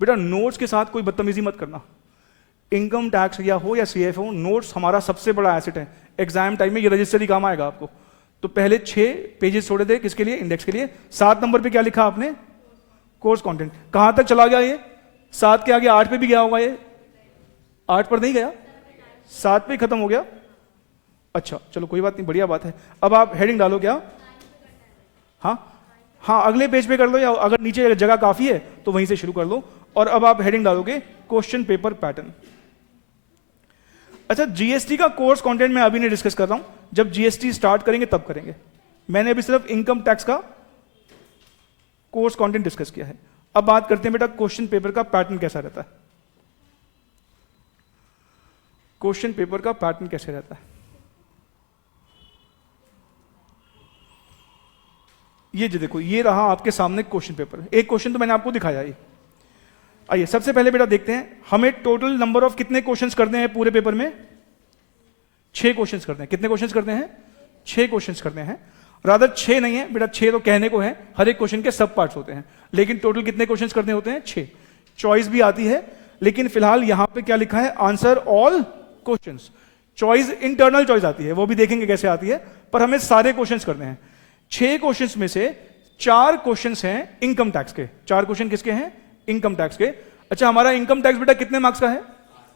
बेटा? नोट्स के साथ कोई बदतमीजी मत करना। इनकम टैक्स या हो या सीएफओ, नोट्स हमारा सबसे बड़ा एसेट है। एग्जाम टाइम में ये रजिस्टर ही काम आएगा आपको। तो पहले 6 पेजेस छोड़े थे, किसके लिए? इंडेक्स के लिए। 7 नंबर पे क्या लिखा आपने? Course content. कहां तक चला गया ये? 7 के आगे 8 पे भी गया होगा ये? 8 पर नहीं गया, 7 पे खत्म हो गया। अच्छा चलो कोई बात नहीं, बढ़िया बात है। अब आप हेडिंग डालो क्या? हाँ हाँ, अगले पेज पे कर लो, या अगर नीचे जगह काफी है तो वहीं से शुरू कर लो। और अब आप हेडिंग डालोगे क्वेश्चन पेपर पैटर्न। अच्छा, जीएसटी का कोर्स कंटेंट मैं अभी नहीं डिस्कस कर रहा हूं, जब जीएसटी स्टार्ट करेंगे तब करेंगे। मैंने अभी सिर्फ इनकम टैक्स का कोर्स कंटेंट डिस्कस किया है। अब बात करते हैं बेटा क्वेश्चन पेपर का पैटर्न कैसा रहता है। क्वेश्चन पेपर का पैटर्न कैसे रहता है, ये जो देखो, ये रहा आपके सामने क्वेश्चन पेपर। एक क्वेश्चन तो मैंने आपको दिखाया ही। आइए सबसे पहले बेटा देखते हैं हमें टोटल नंबर ऑफ कितने क्वेश्चंस करने हैं पूरे पेपर में। 6 क्वेश्चंस करते हैं। कितने क्वेश्चंस करते हैं? 6 क्वेश्चंस करते हैं। रादर 6 नहीं है बेटा, 6 तो कहने को है, हर एक क्वेश्चन के सब पार्ट्स होते हैं, लेकिन टोटल कितने क्वेश्चंस करने होते हैं? 6। चॉइस भी आती है, लेकिन फिलहाल यहां पे क्या लिखा है? Answer all questions. Choice internal choice आती है, वो भी देखेंगे कैसे आती है, पर हमें सारे क्वेश्चंस करने हैं। 6 क्वेश्चंस में से 4 क्वेश्चंस हैं इनकम टैक्स के। 4 क्वेश्चन किसके हैं? इनकम टैक्स के। अच्छा, हमारा इनकम टैक्स बेटा कितने मार्क्स का है?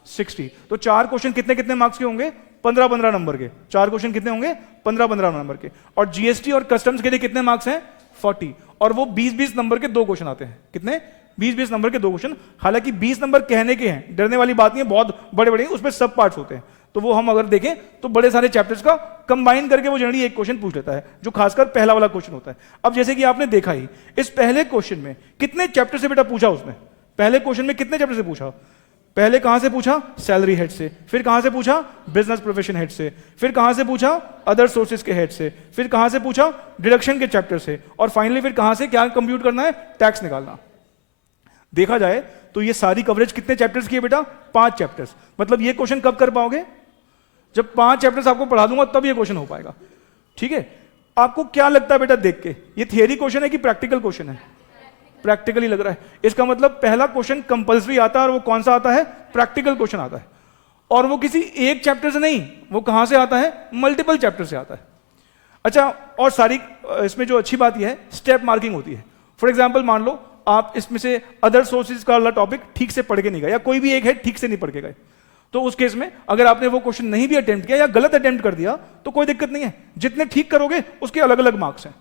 60। तो 4 क्वेश्चन कितने कितने मार्क्स के होंगे? 15-15 नंबर के। 4 क्वेश्चन कितने होंगे? 15-15 नंबर के। और जीएसटी और कस्टम्स के लिए कितने मार्क्स हैं? 40। और वो 20-20 नंबर के 2 क्वेश्चन आते हैं। कितने? 20-20 नंबर के 2 क्वेश्चन। हालांकि 20 नंबर कहने के हैं, डरने वाली बात नहीं है, बहुत बड़े बड़े, उसमें सब पार्ट्स होते हैं। तो वो हम अगर देखें तो बड़े सारे चैप्टर्स का कंबाइन करके वो जनरली एक क्वेश्चन पूछ लेता है, जो खासकर पहला वाला क्वेश्चन होता है। अब जैसे कि आपने देखा ही, इस पहले क्वेश्चन में कितने चैप्टर से बेटा पूछा? उसमें पहले क्वेश्चन में कितने चैप्टर से पूछा? पहले कहां से पूछा? सैलरी हेड से। फिर कहां से पूछा? बिजनेस प्रोफेशन हेड से। फिर कहां से पूछा? अदर सोर्सेज के हेड से। फिर कहां से पूछा? डिडक्शन के चैप्टर से। और फाइनली फिर कहां से क्या कंप्यूट करना है? टैक्स निकालना। देखा जाए तो ये सारी कवरेज कितने चैप्टर्स की है बेटा? 5 चैप्टर्स। मतलब ये क्वेश्चन कब कर पाओगे? जब 5 चैप्टर्स आपको पढ़ा दूंगा तब ये क्वेश्चन हो पाएगा। ठीक है, आपको क्या लगता है बेटा देख के, ये थियरी क्वेश्चन है कि प्रैक्टिकल क्वेश्चन है? प्रैक्टिकली लग रहा है। इसका मतलब पहला क्वेश्चन कंपल्सरी आता है, और वो कौन सा आता है? प्रैक्टिकल क्वेश्चन आता है। और वो किसी एक चैप्टर से नहीं, वो कहां से आता है? मल्टीपल चैप्टर से आता है। अच्छा, और सारी इसमें जो अच्छी बात यह है, स्टेप मार्किंग होती है। फॉर एग्जाम्पल मान लो आप इसमें से अदर सोर्सेज का वाला टॉपिक ठीक से पढ़ के नहीं गए, या कोई भी एक है ठीक से नहीं पढ़ के गए, तो उस केस में अगर आपने वो क्वेश्चन नहीं भी अटेम्प्ट किया या गलत अटेम्प्ट कर दिया तो कोई दिक्कत नहीं है। जितने ठीक करोगे उसके अलग अलग मार्क्स हैं।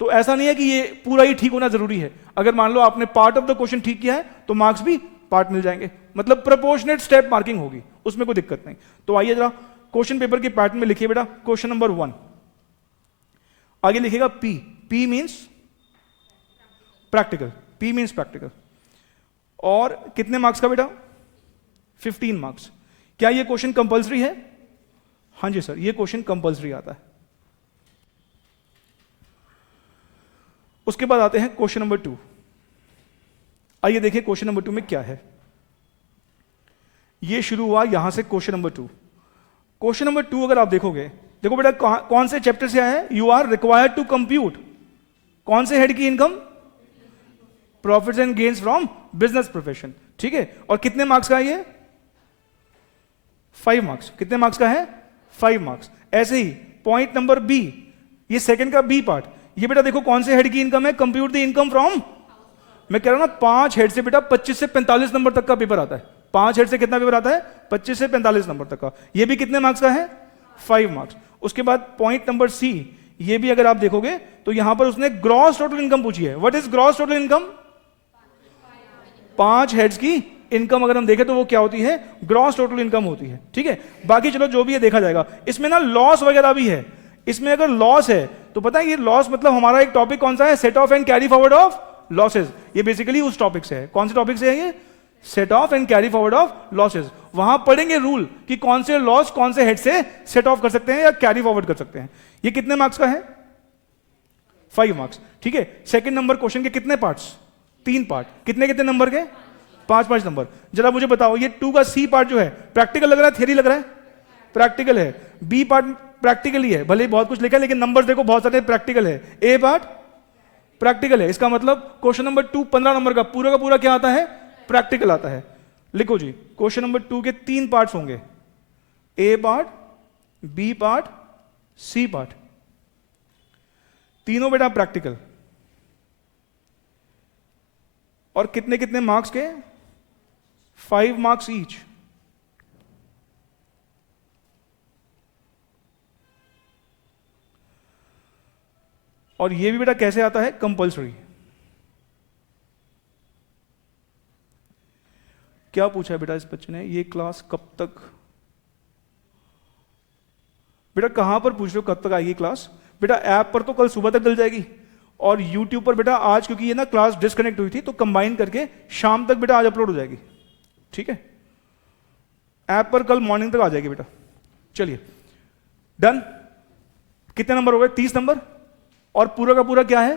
तो ऐसा नहीं है कि ये पूरा ही ठीक होना जरूरी है। अगर मान लो आपने पार्ट ऑफ द क्वेश्चन ठीक किया है तो मार्क्स भी पार्ट मिल जाएंगे। मतलब प्रोपोर्शनेट स्टेप मार्किंग होगी, उसमें कोई दिक्कत नहीं। तो आइए जरा क्वेश्चन पेपर के पैटर्न में लिखिए बेटा क्वेश्चन नंबर 1। आगे लिखिएगा P. P means practical. P means practical. और कितने मार्क्स का बेटा? 15 मार्क्स। क्या ये क्वेश्चन कंपल्सरी है? हाँ जी सर, ये क्वेश्चन कंपल्सरी आता है। उसके बाद आते हैं क्वेश्चन नंबर 2। आइए देखिए क्वेश्चन नंबर 2 में क्या है। ये शुरू हुआ यहां से क्वेश्चन नंबर 2। क्वेश्चन नंबर 2 अगर आप देखोगे, देखो बेटा कौन से चैप्टर से आया है? You are required to compute कौन से हेड की income? Profits and gains from business profession. ठीक है, और कितने मार्क्स का है ये? 5 मार्क्स। कितने मार्क्स का है? 5 मार्क्स। ऐसे ही पॉइंट नंबर बी, ये सेकंड का बी पार्ट, ये बेटा देखो कौन से हेड की इनकम है? Compute the income from. मैं कह रहा हूं ना, 5 हेड से बेटा 25 से 45 नंबर तक का पेपर आता है। 5 हेड से कितना पेपर आता है? 25 से 45 नंबर तक का। ये भी कितने मार्क्स का है? 5 मार्क्स। उसके बाद पॉइंट नंबर सी, ये भी अगर आप देखोगे तो यहां पर उसने ग्रॉस टोटल इनकम पूछी है। What is gross total income? 5 heads की इनकम अगर हम देखें तो वो क्या होती है? ग्रॉस टोटल इनकम होती है। ठीक है, बाकी चलो जो भी है देखा जाएगा। इसमें ना लॉस वगैरह भी है। इसमें अगर लॉस है तो पता है ये लॉस मतलब हमारा एक टॉपिक कौन सा है? Set of and carry forward of losses. ये बेसिकली उस टॉपिक से है। कौन से टॉपिक से है ये? Set of and carry forward of losses. वहां पढ़ेंगे रूल कि कौन से लॉस कौन से हेड से सेट ऑफ कर सकते हैं या कैरी फॉरवर्ड कर सकते हैं। ये कितने मार्क्स का है? 5 मार्क्स। ठीक है, सेकंड नंबर क्वेश्चन के कितने पार्ट्स? 3 पार्ट। कितने कितने नंबर के? 5-5 नंबर। जरा मुझे बताओ, ये 2 का सी पार्ट जो है प्रैक्टिकल लग रहा है, थियरी लग रहा है? प्रैक्टिकल है। बी पार्ट प्रैक्टिकल ही है, भले ही बहुत कुछ लिखा है लेकिन नंबर्स देखो बहुत सारे प्रैक्टिकल है। ए पार्ट प्रैक्टिकल है। इसका मतलब क्वेश्चन नंबर 2 15 नंबर का पूरा क्या आता है? प्रैक्टिकल आता है। लिखो जी, क्वेश्चन नंबर 2 के 3 पार्ट्स होंगे, A part, B part, C part. तीनों बेटा प्रैक्टिकल। और कितने कितने मार्क्स के? 5 मार्क्स ईच। और ये भी बेटा कैसे आता है, कंपल्सरी। क्या पूछा है बेटा इस बच्चे ने, ये क्लास कब तक, बेटा कहां पर पूछ रहे हो कब तक आएगी क्लास? बेटा ऐप पर तो कल सुबह तक डल जाएगी, और यूट्यूब पर बेटा आज, क्योंकि ये ना क्लास डिस्कनेक्ट हुई थी तो कंबाइन करके शाम तक बेटा आज अपलोड हो जाएगी, ठीक है? ऐप पर कल मॉर्निंग तक आ जाएगी बेटा। चलिए डन। कितने नंबर हो गए? 30 नंबर। और पूरा का पूरा क्या है?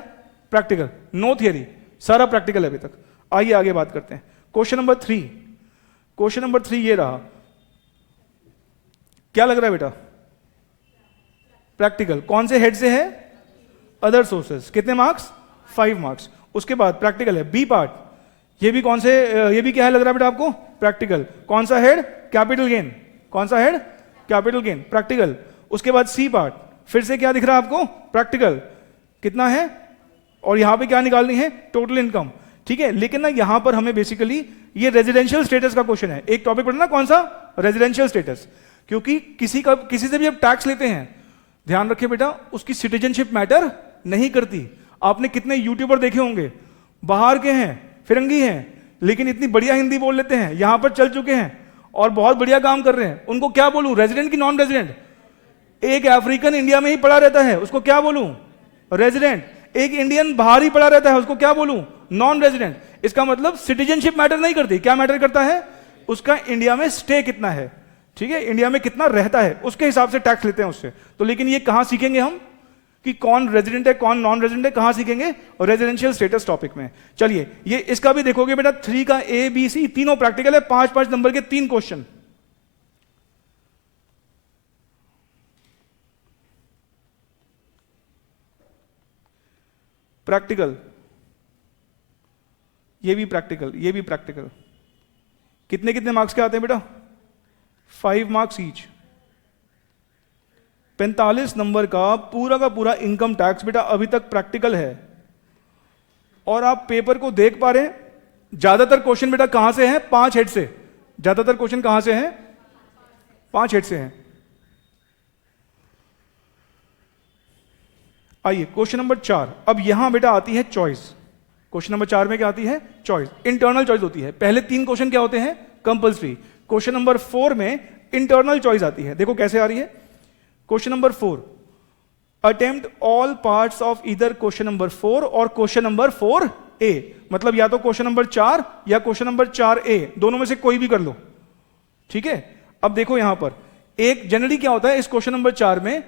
प्रैक्टिकल, नो थियरी, सारा प्रैक्टिकल है अभी तक। आइए आगे बात करते हैं। क्वेश्चन नंबर 3, क्वेश्चन नंबर 3 ये रहा। क्या लग रहा है बेटा? प्रैक्टिकल। कौन से हेड से है? Other sources. कितने मार्क्स? 5 मार्क्स। उसके बाद प्रैक्टिकल है बी पार्ट, ये भी कौन से, ये भी क्या है लग रहा है बेटा आपको? प्रैक्टिकल। कौन सा हेड? Capital gain. कौन सा हेड? Capital gain, practical. उसके बाद सी पार्ट, फिर से क्या दिख रहा है आपको? प्रैक्टिकल। कितना है? और यहां पे क्या निकालनी है? टोटल इनकम, ठीक है? लेकिन ना यहां पर हमें बेसिकली ये रेजिडेंशियल स्टेटस का क्वेश्चन है। एक टॉपिक पढ़ना, कौन सा? Residential status. क्योंकि किसी से भी आप टैक्स लेते हैं, ध्यान रखिए बेटा, उसकी सिटीजनशिप मैटर नहीं करती। आपने कितने यूट्यूबर देखे होंगे, बाहर के हैं, फिरंगी हैं, लेकिन इतनी बढ़िया हिंदी बोल लेते हैं, यहां पर चल चुके हैं और बहुत बढ़िया काम कर रहे हैं। उनको क्या बोलूं, रेजिडेंट की नॉन रेजिडेंट? एक अफ्रीकन इंडिया में ही पड़ा रहता है, उसको क्या बोलूं? रेजिडेंट। एक इंडियन बाहर ही पड़ा रहता है, उसको क्या बोलूं? Non resident. इसका मतलब सिटीजनशिप मैटर नहीं करती। क्या मैटर करता है? उसका इंडिया में स्टे कितना है, ठीक है? इंडिया में कितना रहता है, उसके हिसाब से टैक्स लेते हैं उससे। तो लेकिन ये कहां सीखेंगे हम कि कौन रेजिडेंट है कौन नॉन रेजिडेंट है? कहां सीखेंगे? रेजिडेंशियल स्टेटस टॉपिक में। चलिए ये इसका भी देखोगे बेटा, 3 का ए बी सी तीनों प्रैक्टिकल है, 5-5 नंबर के 3 क्वेश्चन। प्रैक्टिकल, ये भी प्रैक्टिकल, ये भी प्रैक्टिकल। कितने कितने मार्क्स के आते हैं बेटा? 5 मार्क्स ईच। 45 नंबर का पूरा इनकम टैक्स बेटा अभी तक प्रैक्टिकल है। और आप पेपर को देख पा रहे हैं, ज्यादातर क्वेश्चन बेटा कहां से हैं? 5 हेड से। ज्यादातर क्वेश्चन कहां से हैं? 5 हेड से हैं। आइए क्वेश्चन नंबर 4। अब यहां बेटा आती है चॉइस। क्वेश्चन नंबर 4 में क्या आती है? चॉइस, इंटरनल चॉइस होती है। पहले 3 क्वेश्चन क्या होते हैं? कंपल्सरी। क्वेश्चन नंबर 4 में इंटरनल चॉइस आती है। देखो कैसे आ रही है। Question number 4, attempt all parts of either question number 4 और क्वेश्चन नंबर 4A। मतलब या तो क्वेश्चन नंबर 4 या क्वेश्चन नंबर 4A, दोनों में से कोई भी कर लो, ठीक है? अब देखो यहां पर एक जनरली क्या होता है इस क्वेश्चन नंबर 4 में,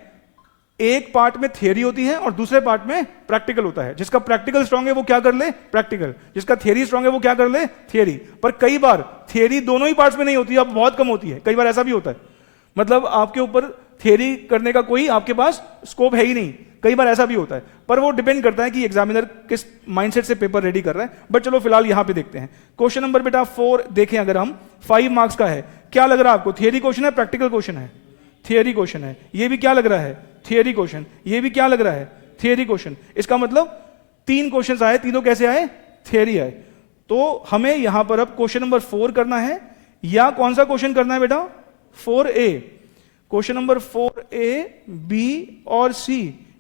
एक पार्ट में थियरी होती है और दूसरे पार्ट में प्रैक्टिकल होता है। जिसका प्रैक्टिकल स्ट्रांग है वो क्या कर ले? प्रैक्टिकल। जिसका थियरी स्ट्रांग है वो क्या कर ले? थियरी। पर कई बार थियरी दोनों ही पार्ट्स में नहीं होती है, अब बहुत कम होती है। कई बार ऐसा भी होता है, मतलब आपके ऊपर थियरी करने का कोई आपके पास स्कोप है ही नहीं। कई बार ऐसा भी होता है, पर वो डिपेंड करता है कि एग्जामिनर किस माइंडसेट से पेपर रेडी कर रहा है। बट चलो फिलहाल यहां पे देखते हैं। क्वेश्चन नंबर बेटा 4 देखें अगर हम, 5 मार्क्स का है। क्या लग रहा है आपको? थियरी क्वेश्चन है, प्रैक्टिकल क्वेश्चन है? थियरी क्वेश्चन है। ये भी क्या लग रहा है? Theory question. ये भी क्या लग रहा है? Theory question. इसका मतलब 3 क्वेश्चंस आए, तीनों कैसे आए? थियरी आए। तो हमें यहां पर अब क्वेश्चन नंबर 4 करना है या कौन सा क्वेश्चन करना है बेटा? 4A। Question number 4A, B और C,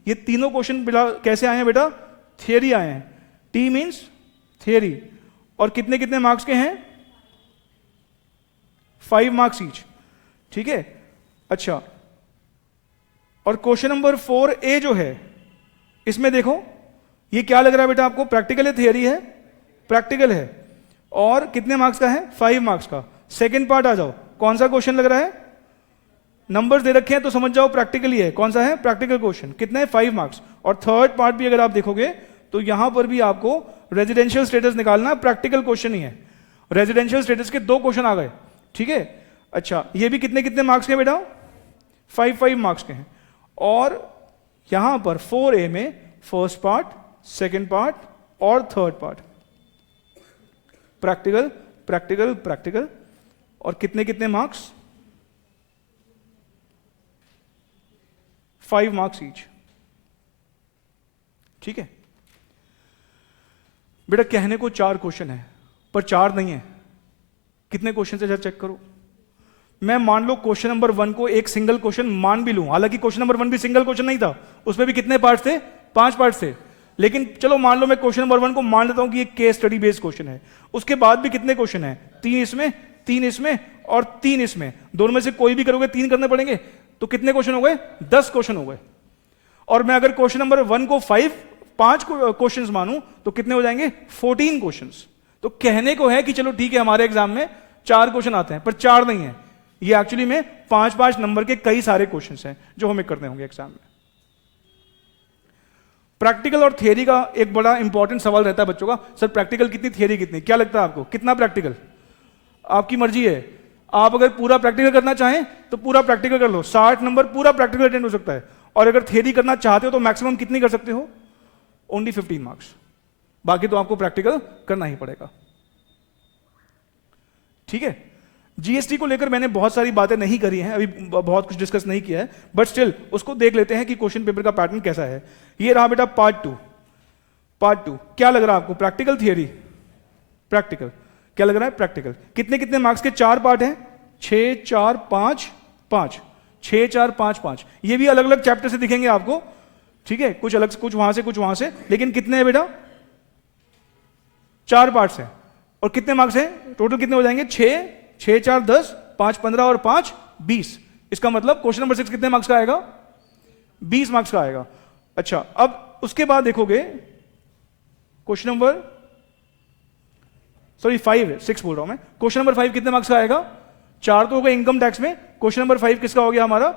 ये तीनों क्वेश्चन कैसे आए हैं बेटा? थियरी आए हैं। T means theory. और कितने कितने मार्क्स के हैं? 5 मार्क्स ईच, ठीक है? अच्छा, और क्वेश्चन नंबर 4A जो है, इसमें देखो ये क्या लग रहा है बेटा आपको? प्रैक्टिकल है, थियरी है? प्रैक्टिकल है। और कितने मार्क्स का है? 5 मार्क्स का। सेकंड पार्ट आ जाओ, कौन सा क्वेश्चन लग रहा है? नंबर्स दे रखे हैं तो समझ जाओ प्रैक्टिकल ही है। कौन सा है? Practical question. कितने? 5 मार्क्स। और थर्ड पार्ट भी अगर आप देखोगे तो यहां पर भी आपको रेजिडेंशियल स्टेटस निकालना, प्रैक्टिकल क्वेश्चन ही है। रेजिडेंशियल स्टेटस के 2 क्वेश्चन आ गए, ठीक है? अच्छा, ये भी कितने कितने मार्क्स के बेटा? 5 मार्क्स के हैं। और यहां पर 4A में फर्स्ट पार्ट, सेकेंड पार्ट और third part, practical practical practical. और कितने कितने मार्क्स? 5 मार्क्स ईच, ठीक है बेटा? कहने को 4 क्वेश्चन है पर 4 नहीं है। कितने क्वेश्चन से चेक करो। मैं मान लो क्वेश्चन नंबर 1 को एक सिंगल क्वेश्चन मान भी लूं, हालांकि क्वेश्चन नंबर 1 भी सिंगल क्वेश्चन नहीं था, उसमें भी कितने पार्ट थे? 5 पार्ट थे। लेकिन चलो मान लो मैं क्वेश्चन नंबर 1 को मान लेता हूं कि ये केस स्टडी बेस्ड क्वेश्चन है, उसके बाद भी कितने क्वेश्चन हैं? 3 इसमें, 3 इसमें और 3 इसमें, दोनों में से कोई भी करोगे 3 करने पड़ेंगे, तो कितने क्वेश्चन हो गए? 10 क्वेश्चन हो गए। और मैं अगर क्वेश्चन नंबर 1 को 5 क्वेश्चंस मानूं तो कितने हो जाएंगे? 14 क्वेश्चंस। तो कहने को है कि चलो ठीक है हमारे एग्जाम में 4 क्वेश्चन आते हैं, पर 4 नहीं है, ये एक्चुअली में 5-5 नंबर के कई सारे क्वेश्चंस हैं जो हमें करने होंगे एग्जाम में। प्रैक्टिकल और थियरी का एक बड़ा इंपॉर्टेंट सवाल रहता है बच्चों का, सर प्रैक्टिकल कितनी, थियरी कितनी? क्या लगता है आपको कितना प्रैक्टिकल? आपकी मर्जी है, आप अगर पूरा प्रैक्टिकल करना चाहें तो पूरा प्रैक्टिकल कर लो, 60 नंबर पूरा प्रैक्टिकल अटेंड हो सकता है। और अगर थियरी करना चाहते हो तो मैक्सिमम कितनी कर सकते हो? ओनली 15 मार्क्स, बाकी तो आपको प्रैक्टिकल करना ही पड़ेगा। ठीक है, जीएसटी को लेकर मैंने बहुत सारी बातें नहीं करी हैं, अभी बहुत कुछ डिस्कस नहीं किया है, बट स्टिल उसको देख लेते हैं कि क्वेश्चन पेपर का पैटर्न कैसा है। ये रहा बेटा पार्ट 2। पार्ट 2 क्या लग रहा है आपको? Practical, theory? प्रैक्टिकल। क्या लग रहा है? प्रैक्टिकल। कितने कितने मार्क्स के? 4 पार्ट हैं, 6, 4, 5, 5, 6, 4, 5, 5। ये भी अलग अलग चैप्टर से दिखेंगे आपको, ठीक है, कुछ अलग से, कुछ वहां से, कुछ वहां से, लेकिन कितने हैं बेटा? 4 पार्ट्स हैं। और कितने मार्क्स हैं टोटल? कितने हो जाएंगे? 6, 6, 4, 10, 5, 15 और 5, 20। इसका मतलब क्वेश्चन नंबर 6 कितने मार्क्स का आएगा? 20 मार्क्स का आएगा। अच्छा, अब उसके बाद देखोगे क्वेश्चन नंबर 6 बोल रहा हूं मैं। क्वेश्चन नंबर 5 कितने मार्क्स का आएगा? 4 तो हो गए इनकम टैक्स में, क्वेश्चन नंबर 5 किसका हो गया हमारा?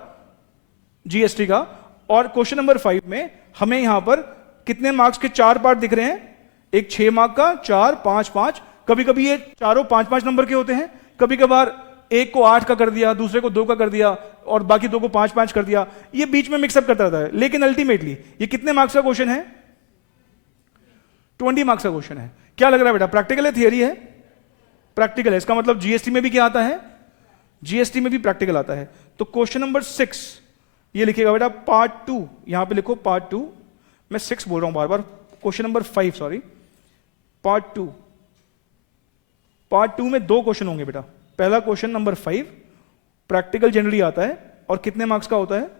जीएसटी का। और क्वेश्चन नंबर 5 में हमें यहां पर कितने मार्क्स के 4 पार्ट दिख रहे हैं? एक 6 मार्क का, 4, 5, 5। कभी कभी ये चारों 5-5 नंबर के होते हैं, कभी कभार एक को 8 का कर दिया, दूसरे को 2 का कर दिया और बाकी 2 को 5-5 कर दिया, ये बीच में मिक्सअप करता रहता है। लेकिन अल्टीमेटली ये कितने मार्क्स का क्वेश्चन है? 20 मार्क्स का क्वेश्चन है। क्या लग रहा है बेटा? प्रैक्टिकल है, थियरी है? प्रैक्टिकल है। इसका मतलब जीएसटी में भी क्या आता है? जीएसटी में भी प्रैक्टिकल आता है। तो क्वेश्चन नंबर 6 ये लिखिएगा बेटा पार्ट 2, यहां पे लिखो पार्ट 2, मैं 6 बोल रहा हूं बार बार, question number 5 sorry, part 2। Part 2 में 2 क्वेश्चन होंगे बेटा। पहला क्वेश्चन नंबर 5 प्रैक्टिकल जनरली आता है और कितने मार्क्स का होता है?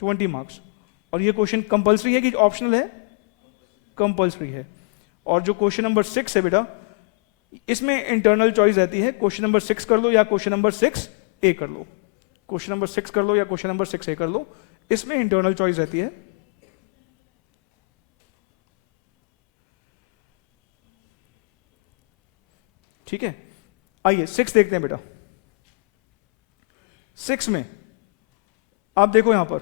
20 मार्क्स। और ये क्वेश्चन कंपल्सरी है कि ऑप्शनल है? कंपल्सरी है। और जो क्वेश्चन नंबर 6 है बेटा, इसमें इंटरनल चॉइस रहती है, क्वेश्चन नंबर 6 कर लो या क्वेश्चन नंबर 6A कर लो। क्वेश्चन नंबर 6 कर लो या क्वेश्चन नंबर 6A कर लो, इसमें इंटरनल चॉइस रहती है। ठीक है, आइए 6 देखते हैं बेटा। 6 में आप देखो यहां पर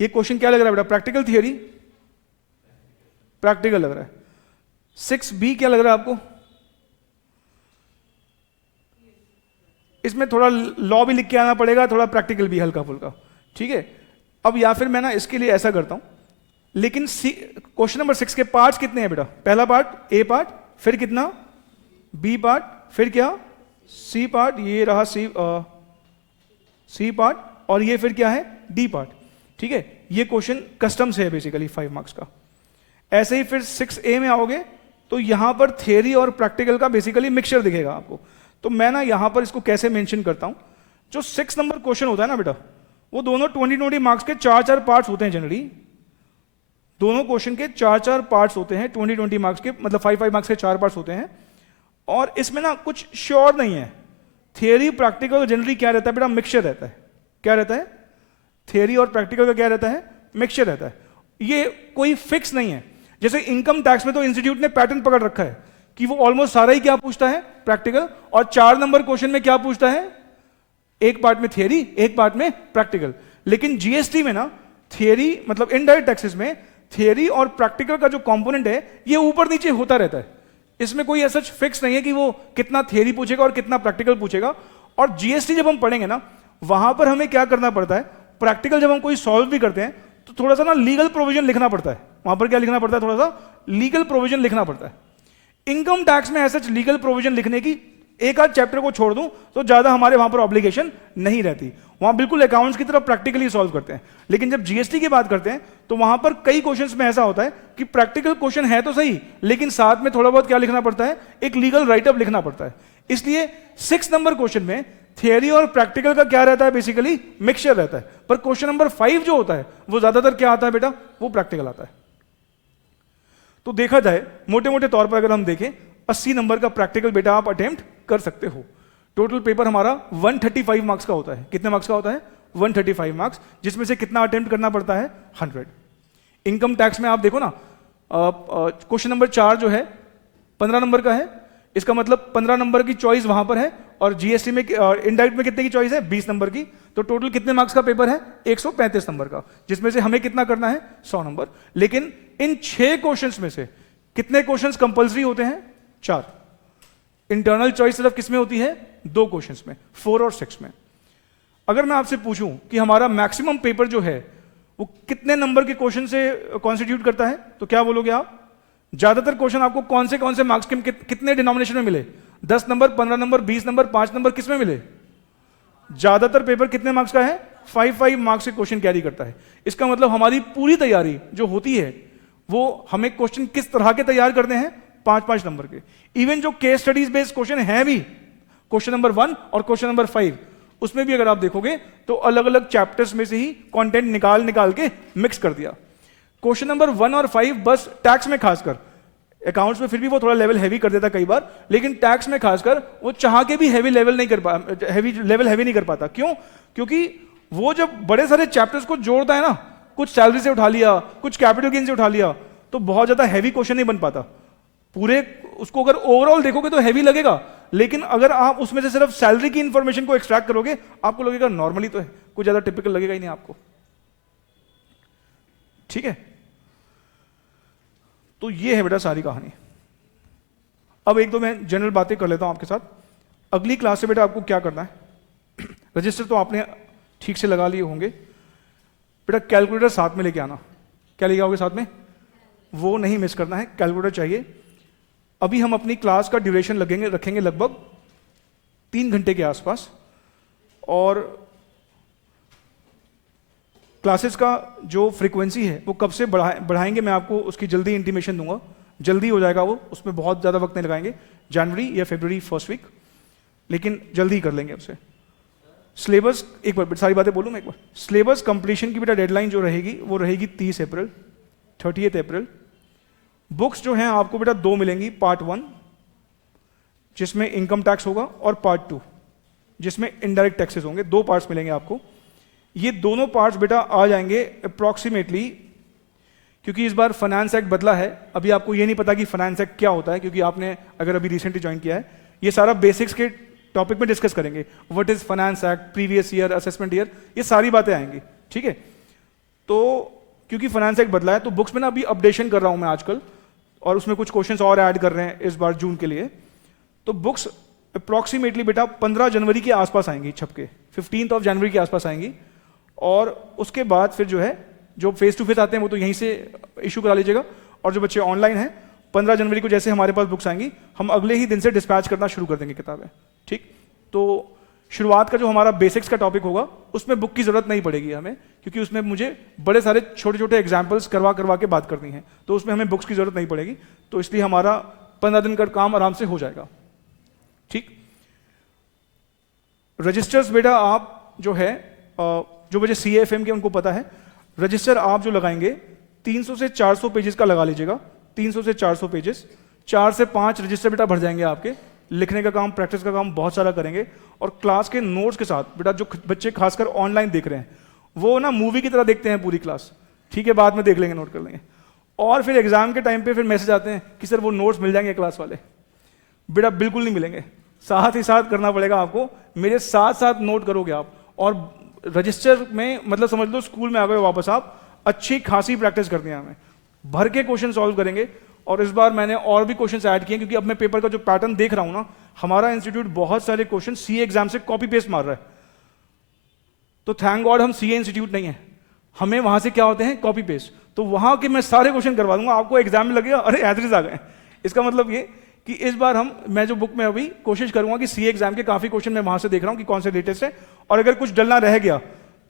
ये क्वेश्चन क्या लग रहा है बेटा? Practical, theory? प्रैक्टिकल लग रहा है। 6B क्या लग रहा है आपको? इसमें थोड़ा लॉ भी लिख के आना पड़ेगा, थोड़ा प्रैक्टिकल भी हल्का फुल्का। ठीक है, अब या फिर मैं ना इसके लिए ऐसा करता हूं, लेकिन क्वेश्चन नंबर 6 के पार्ट्स कितने हैं बेटा? पहला पार्ट A पार्ट, फिर कितना? B पार्ट, फिर क्या? C पार्ट, ये रहा C पार्ट, और ये फिर क्या है? D part. ठीक है, ये क्वेश्चन कस्टम्स है बेसिकली 5 मार्क्स का। ऐसे ही फिर 6A में आओगे तो यहां पर थियरी और प्रैक्टिकल का बेसिकली मिक्सचर दिखेगा आपको। तो मैं ना यहां पर इसको कैसे मेंशन करता हूं, जो 6 नंबर क्वेश्चन होता है ना बेटा, वो दोनों 20-20 मार्क्स के 4-4 पार्ट्स होते हैं जनरली। दोनों क्वेश्चन के 4-4 पार्ट्स होते हैं 20-20 मार्क्स के, मतलब 5-5 मार्क्स के 4 पार्ट्स होते हैं। और इसमें ना कुछ श्योर नहीं है, थियरी प्रैक्टिकल जनरली क्या रहता है बेटा? मिक्सचर रहता है। क्या रहता है? थियरी और प्रैक्टिकल का क्या रहता है? मिक्सचर रहता है। ये कोई फिक्स नहीं है। जैसे इनकम टैक्स में तो इंस्टीट्यूट ने पैटर्न पकड़ रखा है कि वो ऑलमोस्ट सारा ही क्या पूछता है? प्रैक्टिकल। और 4 नंबर क्वेश्चन में क्या पूछता है? एक पार्ट में थियरी, एक पार्ट में प्रैक्टिकल। लेकिन जीएसटी में ना थियरी, मतलब इनडायरेक्ट टैक्सेस में थियरी और प्रैक्टिकल का जो कंपोनेंट है ये ऊपर नीचे होता रहता है। इसमें कोई ऐसा फिक्स नहीं है कि वो कितना थियरी पूछेगा और कितना प्रैक्टिकल पूछेगा। और जीएसटी जब हम पढ़ेंगे ना, वहां पर हमें क्या करना पड़ता है? प्रैक्टिकल जब हम कोई सॉल्व भी करते हैं तो थोड़ा सा ना लीगल प्रोविजन लिखना पड़ता है। वहां पर क्या लिखना पड़ता है? थोड़ा सा लीगल प्रोविजन लिखना पड़ता है। इनकम टैक्स में ऐसा लीगल प्रोविजन लिखने की एक आध चैप्टर को छोड़ दूं तो ज्यादा हमारे वहां पर ऑब्लिगेशन नहीं रहती। वहां बिल्कुल अकाउंट्स की तरफ प्रैक्टिकली सॉल्व करते हैं। लेकिन जब जीएसटी की बात करते हैं तो वहां पर कई क्वेश्चंस में ऐसा होता है कि प्रैक्टिकल क्वेश्चन है तो सही, लेकिन साथ में थोड़ा बहुत क्या लिखना पड़ता है? एक लीगल राइटअप लिखना पड़ता है। इसलिए 6 नंबर क्वेश्चन में थियरी और प्रैक्टिकल का क्या रहता है, बेसिकली मिक्सचर रहता है। पर क्वेश्चन नंबर 5 जो होता है वो ज्यादातर क्या आता है बेटा, वो प्रैक्टिकल आता है। तो देखा जाए मोटे मोटे तौर पर अगर हम देखें 80 नंबर का प्रैक्टिकल बेटा आप अटेम्प्ट कर सकते हो। टोटल पेपर हमारा 135 मार्क्स का होता है। कितने मार्क्स का होता है? 135 मार्क्स, जिसमें से कितना अटेम्प्ट करना पड़ता है? 100। इनकम टैक्स में आप देखो ना, क्वेश्चन नंबर 4 जो है 15 नंबर का है, इसका मतलब 15 नंबर की चॉइस वहां पर है, और जीएसटी में इनडायरेक्ट में कितने की चॉइस है? 20 नंबर की। तो टोटल कितने मार्क्स का पेपर है? 135 नंबर का, जिसमें से हमें कितना करना है? 100 नंबर। लेकिन इन 6 क्वेश्चंस में से कितने क्वेश्चंस कंपलसरी होते हैं? 4। इंटरनल चॉइस सिर्फ किसमें होती है? 2 क्वेश्चंस में, 4 और 6 में। अगर मैं आपसे पूछूं कि हमारा मैक्सिमम पेपर जो है वो कितने नंबर के क्वेश्चन से कॉन्स्टिट्यूट करता है, तो क्या बोलोगे आप? ज्यादातर क्वेश्चन आपको कौन से मार्क्स के कितने डिनोमिनेशन में मिले? 10 नंबर, 15 नंबर, 20 नंबर, 5 नंबर, किस में मिले? ज्यादातर पेपर कितने मार्क्स का है? 5 मार्क्स के क्वेश्चन कैरी करता है। इसका मतलब हमारी पूरी तैयारी जो होती है वो हमें क्वेश्चन किस तरह के तैयार करने हैं? 5 नंबर के। इवन जो केस स्टडीज बेस्ड क्वेश्चन है भी, क्वेश्चन नंबर 1 और क्वेश्चन नंबर 5, उसमें भी अगर आप देखोगे तो अलग अलग चैप्टर्स में से ही कंटेंट निकाल के मिक्स कर दिया। क्वेश्चन नंबर 1 और 5 बस टैक्स में खासकर, अकाउंट्स में फिर भी वो थोड़ा लेवल हैवी कर देता कई बार, लेकिन टैक्स में खासकर वो चाह के भी हैवी लेवल नहीं कर पाता। क्यों? क्योंकि वो जब बड़े सारे चैप्टर्स को जोड़ता है ना, कुछ सैलरी से उठा लिया, कुछ कैपिटल गेन से उठा लिया, तो बहुत ज्यादा हैवी क्वेश्चन नहीं बन पाता। पूरे उसको अगर ओवरऑल देखोगे तो हैवी लगेगा, लेकिन अगर आप उसमें से सिर्फ सैलरी की इंफॉर्मेशन को एक्सट्रैक्ट करोगे, आपको लगेगा नॉर्मली तो है, कुछ ज्यादा टिपिकल लगेगा ही नहीं आपको। ठीक है, तो ये है बेटा सारी कहानी। अब एक दो मैं जनरल बातें कर लेता हूं आपके साथ। अगली क्लास से बेटा आपको क्या करना है, रजिस्टर तो आपने ठीक से लगा लिए होंगे बेटा। कैलकुलेटर साथ में लेके आना। क्या लेके आओगे साथ में? वो नहीं मिस करना है, कैलकुलेटर चाहिए। अभी हम अपनी क्लास का ड्यूरेशन रखेंगे लगभग 3 घंटे के आसपास, और क्लासेस का जो फ्रीक्वेंसी है वो कब से बढ़ाएंगे मैं आपको उसकी जल्दी इंटीमेशन दूंगा। जल्दी हो जाएगा वो, उसमें बहुत ज़्यादा वक्त नहीं लगाएंगे, जनवरी या फरवरी फर्स्ट वीक, लेकिन जल्दी कर लेंगे उससे। सिलेबस, एक बार सारी बातें बोलूँ मैं एक बार। सिलेबस कंप्लीशन की बेटा डेडलाइन जो रहेगी वो रहेगी 30 अप्रैल, 30 अप्रैल। बुक्स जो हैं आपको बेटा 2 मिलेंगी, पार्ट 1 जिसमें इनकम टैक्स होगा, और पार्ट 2 जिसमें इनडायरेक्ट टैक्सेस होंगे। 2 पार्ट्स मिलेंगे आपको। ये दोनों पार्ट्स बेटा आ जाएंगे अप्रॉक्सीमेटली, क्योंकि इस बार फाइनेंस एक्ट बदला है। अभी आपको ये नहीं पता कि फाइनेंस एक्ट क्या होता है, क्योंकि आपने अगर अभी रिसेंटली ज्वाइन किया है। ये सारा बेसिक्स के टॉपिक में डिस्कस करेंगे, what is finance act, previous year, assessment year, ये सारी बातें आएंगी। ठीक है, तो क्योंकि फाइनेंस एक्ट बदला है तो बुक्स में ना अभी अपडेशन कर रहा हूं मैं आजकल, और उसमें कुछ क्वेश्चंस और ऐड कर रहे हैं इस बार जून के लिए। तो बुक्स अप्रॉक्सीमेटली बेटा 15 जनवरी के आसपास आएंगी छप के, 15 जनवरी के आसपास आएंगी। और उसके बाद फिर जो है, जो फेस टू फेस आते हैं वो तो यहीं से इशू करा लीजिएगा, और जो बच्चे ऑनलाइन हैं 15 जनवरी को जैसे हमारे पास बुक्स आएंगी, हम अगले ही दिन से डिस्पैच करना शुरू कर देंगे किताबें। ठीक, तो शुरुआत का जो हमारा बेसिक्स का टॉपिक होगा उसमें बुक की जरूरत नहीं पड़ेगी हमें, क्योंकि उसमें मुझे बड़े सारे छोटे छोटे एग्जाम्पल्स करवा के बात करनी है, तो उसमें हमें बुक्स की जरूरत नहीं पड़ेगी। तो इसलिए हमारा 15 दिन का काम आराम से हो जाएगा। ठीक, रजिस्टर्स बेटा आप जो है, जो बच्चे CAFM के उनको पता है, रजिस्टर आप जो लगाएंगे 300 से 400 पेजेस का लगा लीजिएगा। 300 से 400 पेजेस, 4 से 5 रजिस्टर बेटा भर जाएंगे आपके। लिखने का काम, प्रैक्टिस का काम बहुत सारा करेंगे, और क्लास के नोट्स के साथ बेटा जो बच्चे खासकर ऑनलाइन देख रहे हैं वो ना मूवी की तरह देखते हैं पूरी क्लास। ठीक है, बाद में देख लेंगे, नोट कर लेंगे, और फिर एग्जाम के टाइम पे फिर मैसेज आते हैं कि सर वो नोट्स मिल जाएंगे क्लास वाले। बेटा बिल्कुल नहीं मिलेंगे, साथ ही साथ करना पड़ेगा आपको। मेरे साथ साथ नोट करोगे आप, और रजिस्टर में मतलब समझ लो स्कूल में आ गए वापस आप। अच्छी खासी प्रैक्टिस करनी है हमें, भर के क्वेश्चन सॉल्व करेंगे। और इस बार मैंने और भी क्वेश्चंस ऐड किए, क्योंकि अब मैं पेपर का जो पैटर्न देख रहा हूं ना, हमारा इंस्टीट्यूट बहुत सारे क्वेश्चन CA एग्जाम से कॉपी पेस्ट मार रहा है। तो थैंक गॉड हम CA इंस्टीट्यूट नहीं है, हमें वहां से क्या होते हैं, कॉपी पेस्ट। तो वहां के मैं सारे क्वेश्चन करवा दूंगा आपको, एग्जाम में लगेगा अरे एवरेज आ गए। इसका मतलब ये कि इस बार मैं जो बुक में अभी कोशिश करूंगा कि CA एग्जाम के काफी क्वेश्चन मैं वहां से देख रहा हूं कि कौन से लेटेस्ट है, और अगर कुछ डलना रह गया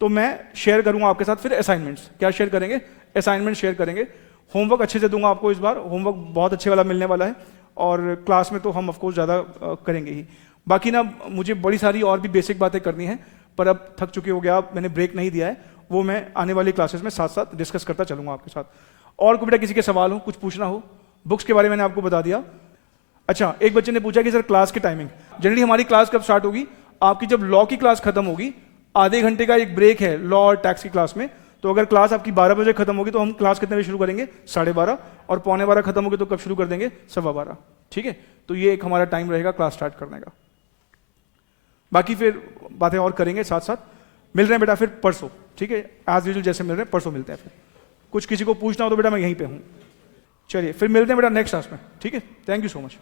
तो मैं शेयर करूंगा आपके साथ। फिर असाइनमेंट्स क्या शेयर करेंगे, असाइनमेंट शेयर करेंगे। होमवर्क अच्छे से दूंगा आपको, इस बार होमवर्क बहुत अच्छे वाला मिलने वाला है, और क्लास में तो हम ऑफकोर्स ज़्यादा करेंगे ही। बाकी ना मुझे बड़ी सारी और भी बेसिक बातें करनी है, पर अब थक चुके हो गया आप, मैंने ब्रेक नहीं दिया है, वो मैं आने वाली क्लासेस में साथ साथ डिस्कस करता चलूंगा आपके साथ। और कोई बेटा किसी के सवाल हो, कुछ पूछना हो? बुक्स के बारे में मैंने आपको बता दिया। अच्छा, एक बच्चे ने पूछा कि सर क्लास की टाइमिंग, जनरली हमारी क्लास कब स्टार्ट होगी? आपकी जब लॉ की क्लास खत्म होगी, आधे घंटे का एक ब्रेक है लॉ और टैक्स की क्लास में, तो अगर क्लास आपकी 12 बजे खत्म होगी तो हम क्लास कितने बजे शुरू करेंगे? 12:30। और 11:15 खत्म होगी तो कब शुरू कर देंगे? 12:15। ठीक है, तो ये एक हमारा टाइम रहेगा क्लास स्टार्ट करने का। बाकी फिर बातें और करेंगे साथ साथ। मिल रहे हैं बेटा फिर परसों, ठीक है? एज यूजुअल जैसे मिल रहे हैं, परसों मिलते हैं फिर। कुछ किसी को पूछना हो तो बेटा मैं यहीं पे हूँ। चलिए फिर मिलते हैं बेटा नेक्स्ट क्लास में, ठीक है? Thank you so much.